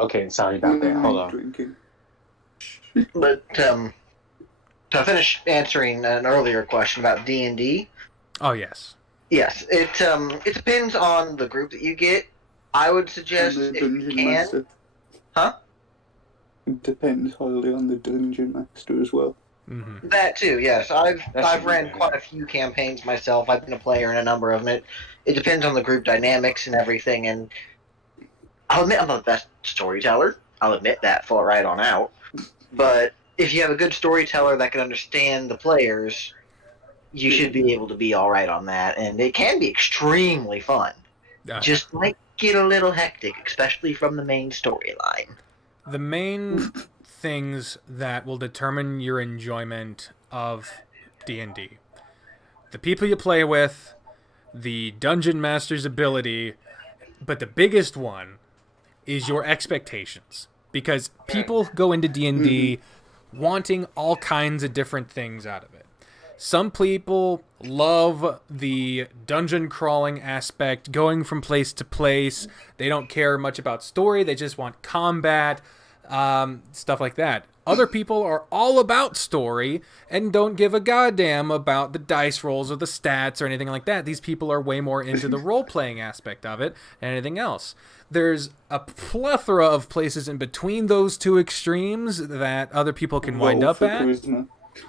Okay, sorry about that. Hold on. Drinking. But to finish answering an earlier question about D&D, Oh, yes. yes, it depends on the group that you get. I would suggest And the if you dungeon can. master. Huh? It depends highly on the dungeon master as well. Mm-hmm. That too, yes. I've That's ran okay. quite a few campaigns myself. I've been a player in a number of them. It depends on the group dynamics and everything. And I'll admit I'm not the best storyteller. I'll admit that for right on out. But if you have a good storyteller that can understand the players, you should be able to be all right on that. And it can be extremely fun. Just might get a little hectic, especially from the main storyline. The main things that will determine your enjoyment of D&D: the people you play with, the dungeon master's ability, but the biggest one is your expectations, because people go into D&D wanting all kinds of different things out of it. Some people love the dungeon crawling aspect, going from place to place. They don't care much about story. They just want combat, stuff like that. Other people are all about story and don't give a goddamn about the dice rolls or the stats or anything like that. These people are way more into the role-playing aspect of it than anything else. There's a plethora of places in between those two extremes that other people can wind Roll up for at. charisma.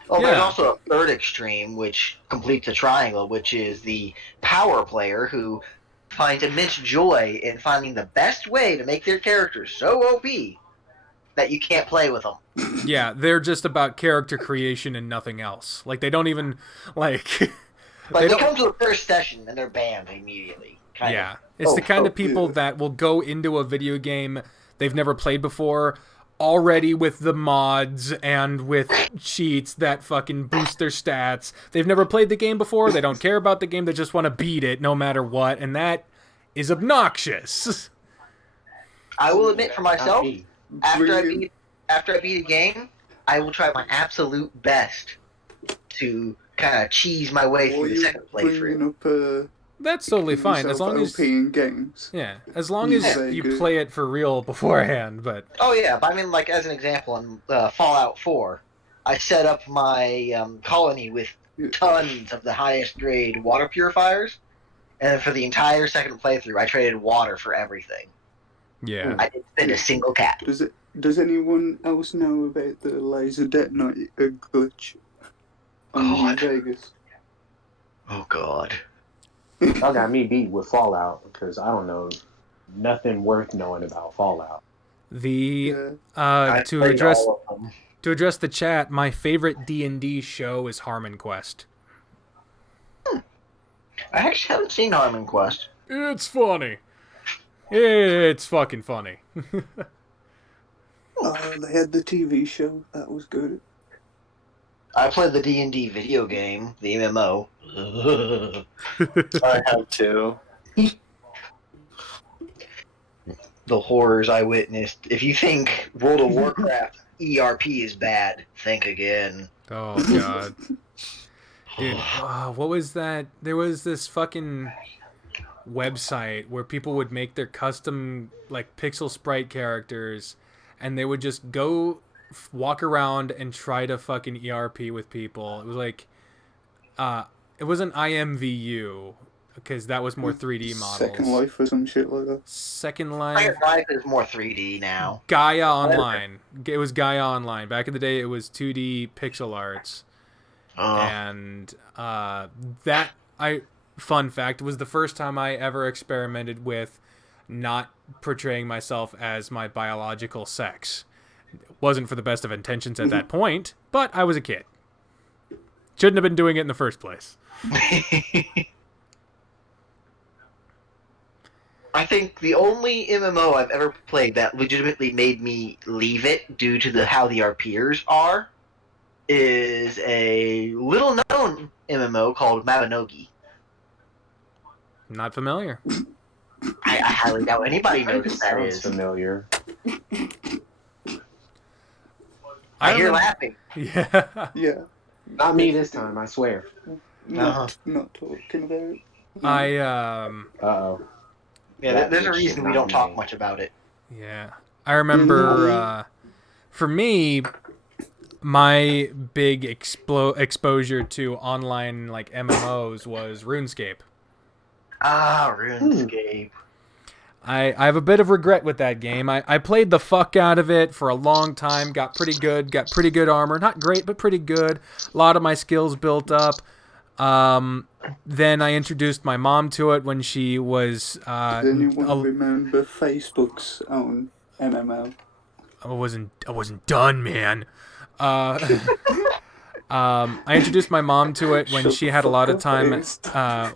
Oh, there's Yeah. also a third extreme, which completes a triangle, which is the power player who finds immense joy in finding the best way to make their characters so OP that you can't play with them. Yeah, they're just about character creation and nothing else. Like, they don't even, like... But they come to the first session and they're banned immediately. Kind Yeah, of. it's the kind of people yeah. that will go into a video game they've never played before already with the mods and with cheats that fucking boost their stats. They've never played the game before, they don't care about the game, they just want to beat it no matter what, and that is obnoxious. I will admit for myself, Me. after I Brilliant. beat a game, I will try my absolute best to kind of cheese my way Or through the you second playthrough. bringing up That's totally fine, as long as... OP in games. Yeah, as long as Very you good. play it for real beforehand, but... Oh yeah, but I mean, like as an example, in Fallout 4, I set up my colony with tons of the highest grade water purifiers, and for the entire second playthrough, I traded water for everything. Yeah. I didn't spend a single cap. Does anyone else know about the laser detonator glitch on New God. Vegas? Oh god. Y'all got me beat with Fallout because I don't know nothing worth knowing about Fallout. The... Yeah. I to played address... all of them. To address the chat, my favorite D&D show is Harmon Quest. I actually haven't seen Harmon Quest. It's funny. It's fucking funny. They had the TV show. That was good. I played the D&D video game, the MMO. I have too. The horrors I witnessed. If you think World of Warcraft ERP is bad, think again. Oh god. Dude, what was that? There was this fucking website where people would make their custom like pixel sprite characters, and they would just go walk around and try to fucking ERP with people. It was like, it wasn't IMVU because that was more 3D models. Second Life or some shit like that. Second Life. Second Life is more 3D now. Gaia Online. It was Gaia Online. Back in the day, it was 2D pixel arts. And fun fact, was the first time I ever experimented with not portraying myself as my biological sex. It wasn't for the best of intentions at that point, but I was a kid. Shouldn't have been doing it in the first place. I think the only MMO I've ever played that legitimately made me leave it due to how the RPers are is a little-known MMO called Mabinogi. Not familiar. I highly doubt anybody knows what that Sounds is. familiar. I hear laughing. Yeah. Yeah. Not me this time, I swear. Not talking about it. Uh-oh. Yeah, there's a reason we don't talk much about it. Yeah. I remember, for me, my big exposure to online like MMOs was RuneScape. Ah, RuneScape. I have a bit of regret with that game. I played the fuck out of it for a long time, got pretty good armor. Not great, but pretty good. A lot of my skills built up. Then I introduced my mom to it when she was... Does anyone remember Facebook's own MMO? I wasn't done, man. I introduced my mom to it when she had a lot of time,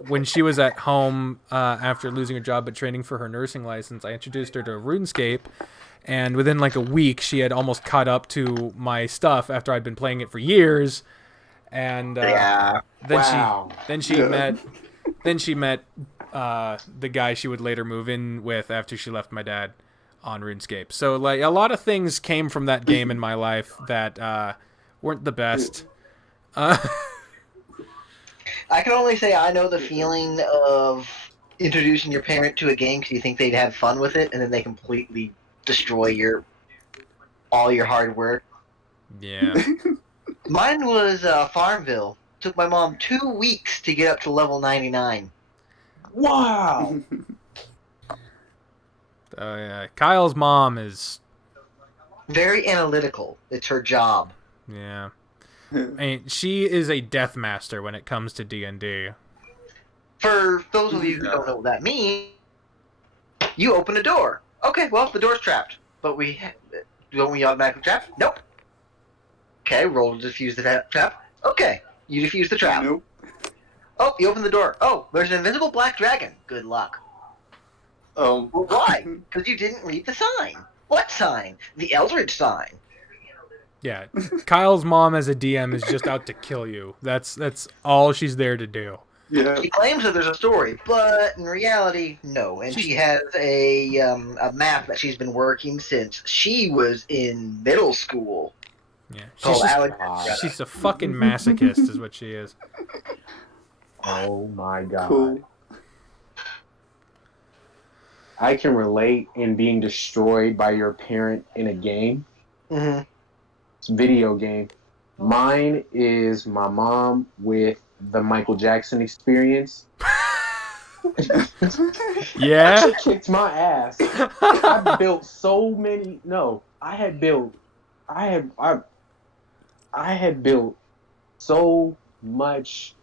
when she was at home after losing her job but training for her nursing license. I introduced her to RuneScape, and within like a week, she had almost caught up to my stuff after I'd been playing it for years. And then she met the guy she would later move in with after she left my dad on RuneScape. So like a lot of things came from that game in my life that weren't the best. I can only say I know the feeling of introducing your parent to a game because you think they'd have fun with it, and then they completely destroy all your hard work. Yeah. Mine was Farmville. Took my mom 2 weeks to get up to level 99. Wow! Oh yeah, Kyle's mom is very analytical. It's her job. Yeah. I mean, she is a death master when it comes to D&D. For those of you who don't know what that means, you open a door. Okay, well, the door's trapped. But don't we automatically trap? Nope. Okay, roll to defuse the trap. Okay, you defuse the trap. Nope. Oh, you open the door. Oh, there's an invisible black dragon. Good luck. Oh. Well, why? Because you didn't read the sign. What sign? The Eldritch sign. Yeah, Kyle's mom as a DM is just out to kill you. That's all she's there to do. Yeah. She claims that there's a story, but in reality, no. And she has a map that she's been working since she was in middle school. Yeah, she's a fucking masochist, is what she is. Oh my god. Cool. I can relate in being destroyed by your parent in a game. Mm-hmm. It's a video game. Mine is my mom with the Michael Jackson Experience. Yeah? She kicked my ass. I built so many... No, I had built so much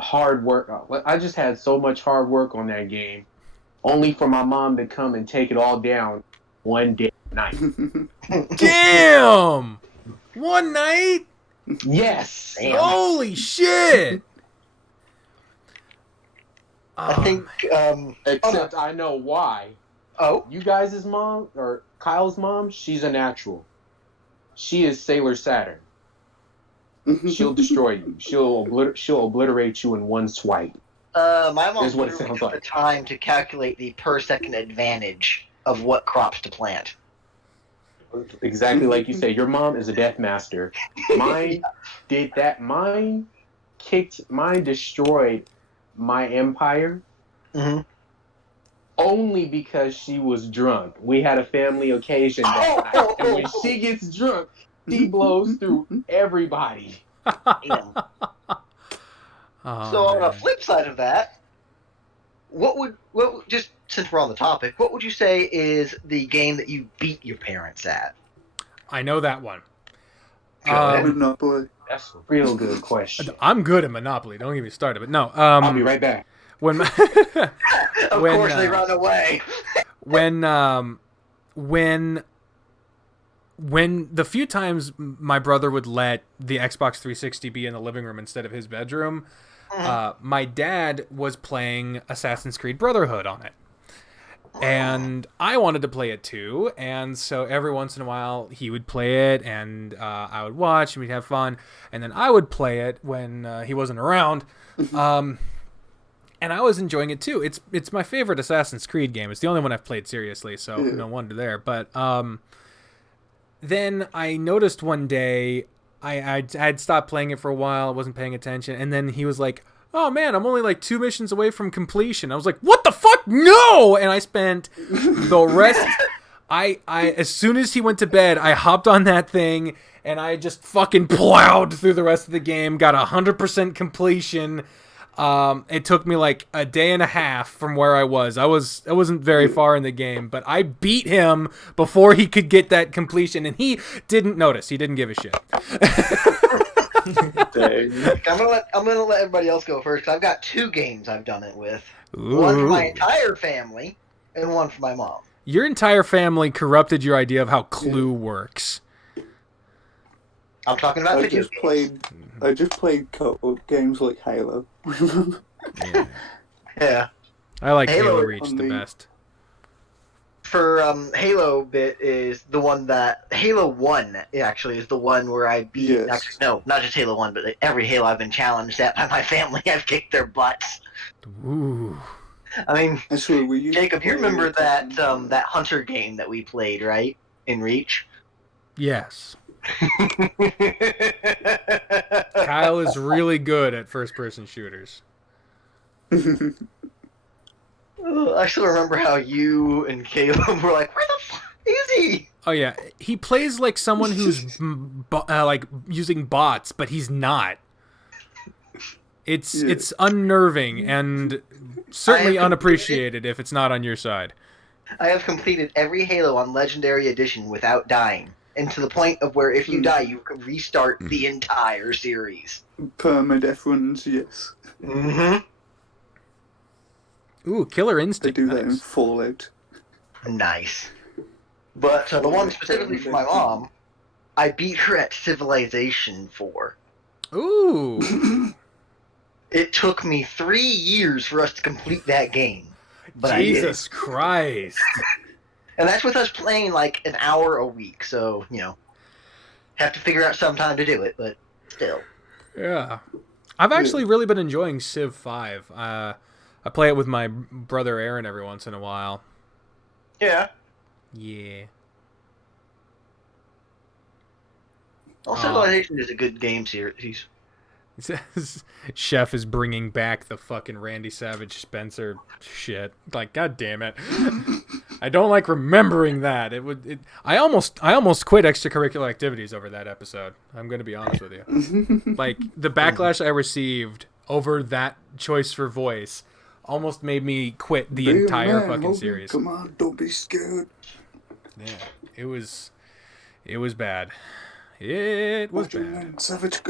hard work. I just had so much hard work on that game, only for my mom to come and take it all down one day night. Damn! One night? Yes! Damn. Holy shit! I think, Except I know why. Oh? You guys' mom, or Kyle's mom, she's a natural. She is Sailor Saturn. she'll destroy you. She'll obliterate you in one swipe. My mom Is what it literally sounds took the like. time to calculate the per second advantage of what crops to plant. Exactly like you say. Your mom is a death master. Mine did that. Mine destroyed my empire Mm-hmm. only because she was drunk. We had a family occasion that night, and when she gets drunk, she blows through everybody. Yeah. Oh, So on the man. flip side of that, just since we're on the topic, what would you say is the game that you beat your parents at? I know that one. Go ahead. Monopoly. That's a real good question. I'm good at Monopoly. Don't get me started. But no. I'll be right back. When Of course they run away. when the few times my brother would let the Xbox 360 be in the living room instead of his bedroom, my dad was playing Assassin's Creed Brotherhood on it. And I wanted to play it too, and so every once in a while he would play it, and I would watch, and we'd have fun, and then I would play it when he wasn't around, and I was enjoying it too. It's my favorite Assassin's Creed game. It's the only one I've played seriously, so no wonder there. But then I noticed one day I'd stopped playing it for a while, I wasn't paying attention, and then he was like, "Oh man, I'm only like 2 missions away from completion." I was like, "What the fuck? No!" And I spent the rest. I as soon as he went to bed, I hopped on that thing and I just fucking plowed through the rest of the game. Got 100% completion. It took me like a day and a half from where I was. I wasn't very far in the game, but I beat him before he could get that completion, and he didn't notice. He didn't give a shit. I'm gonna let everybody else go first. 'Cause I've got 2 games I've done it with. Ooh. One for my entire family, and one for my mom. Your entire family corrupted your idea of how Clue works. I'm talking about video games. I just played co-op games like Halo. Yeah. I like Halo Halo Reach the best. For Halo bit is the one that Halo 1 actually is the one where I beat. Yes. Actually, no, not just Halo 1, but every Halo I've been challenged at by my family. I've kicked their butts. Ooh. I mean, That's where we used Jacob, to you play remember it. that Hunter game that we played, right? In Reach. Yes. Kyle is really good at first-person shooters. I still remember how you and Caleb were like, "Where the fuck is he?" Oh yeah, he plays like someone who's like using bots, but he's not. It's unnerving and certainly unappreciated if it's not on your side. I have completed every Halo on Legendary Edition without dying, and to the point of where if you die, you can restart the entire series. Permadeath runs, yes. Mm-hmm. Ooh, Killer They Instinct. do that in Nice. Fallout. Nice. But the one specifically for my mom, I beat her at Civilization 4. Ooh. It took me 3 years for us to complete that game. But Jesus Christ. And that's with us playing like an hour a week, so, have to figure out some time to do it, but still. Yeah. I've actually really been enjoying Civ 5. I play it with my brother Aaron every once in a while. Yeah. Yeah. Well, Civilization is a good game series. It says Chef is bringing back the fucking Randy Savage Spencer shit. Like, god damn it. I don't like remembering that. I almost quit extracurricular activities over that episode. I'm going to be honest with you. Like, the backlash I received over that choice for voice almost made me quit the entire fucking series. Come on, don't be scared. Yeah, it was bad. It was bad. Savage.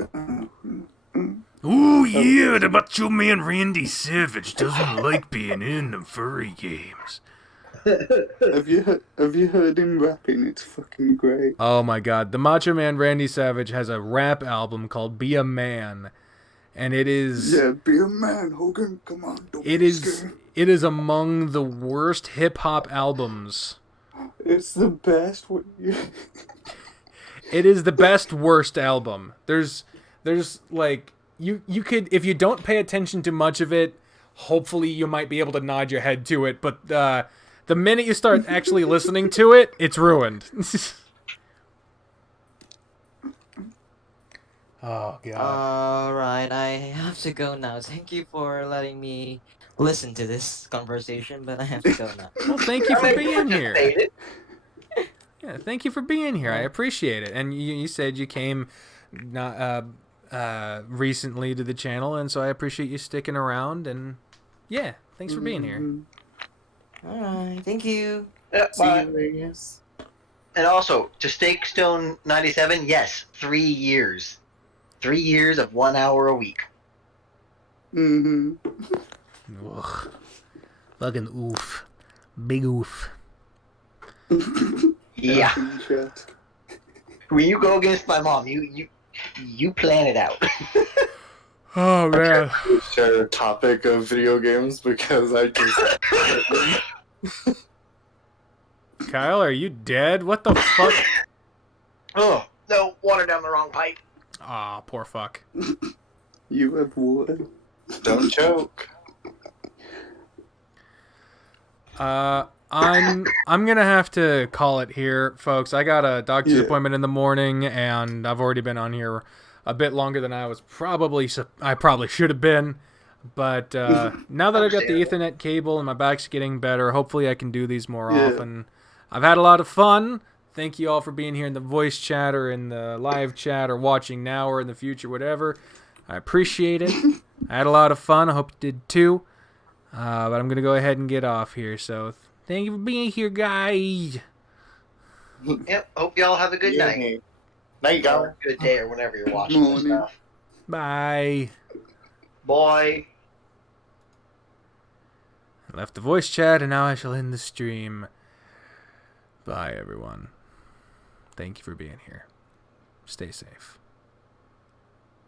Ooh, yeah, the Macho Man Randy Savage doesn't like being in the furry games. Have you heard him rapping? It's fucking great. Oh my god, the Macho Man Randy Savage has a rap album called Be a Man, and it is... Yeah, be a man, Hogan. Come on, don't be scared. It is among the worst hip-hop albums. It's the best. It is the best worst album. There's there's like you could, if you don't pay attention to much of it, hopefully you might be able to nod your head to it, but the minute you start actually listening to it, it's ruined. Oh god. Alright, I have to go now. Thank you for letting me listen to this conversation, but I have to go now. Well, thank you for Alright, being here. participated. Yeah, thank you for being here. I appreciate it. And you said you came not recently to the channel, and so I appreciate you sticking around. And yeah, thanks for being here. Alright, thank you. Yeah, See bye. you, Vegas. And also, to Stakestone 97, yes, 3 years. 3 years of 1 hour a week. Mm-hmm. Ugh. Fucking oof. Big oof. Yeah. In chat. When you go against my mom, you plan it out. Oh man. Share a topic of video games because I just. Kyle, are you dead? What the fuck? Oh, no, water down the wrong pipe. Aw, poor fuck. You have water. Don't choke. I'm gonna have to call it here, folks. I got a doctor's appointment in the morning, and I've already been on here a bit longer than I probably should have been. But now that I've got the Ethernet cable and my back's getting better, hopefully I can do these more often. I've had a lot of fun. Thank you all for being here in the voice chat or in the live chat or watching now or in the future, whatever. I appreciate it. I had a lot of fun. I hope you did too. But I'm going to go ahead and get off here. So thank you for being here, guys. Yep, hope y'all have a good night. Night, y'all. Or good day or whenever you're watching this stuff. Bye. Bye. I left the voice chat, and now I shall end the stream. Bye, everyone. Thank you for being here. Stay safe.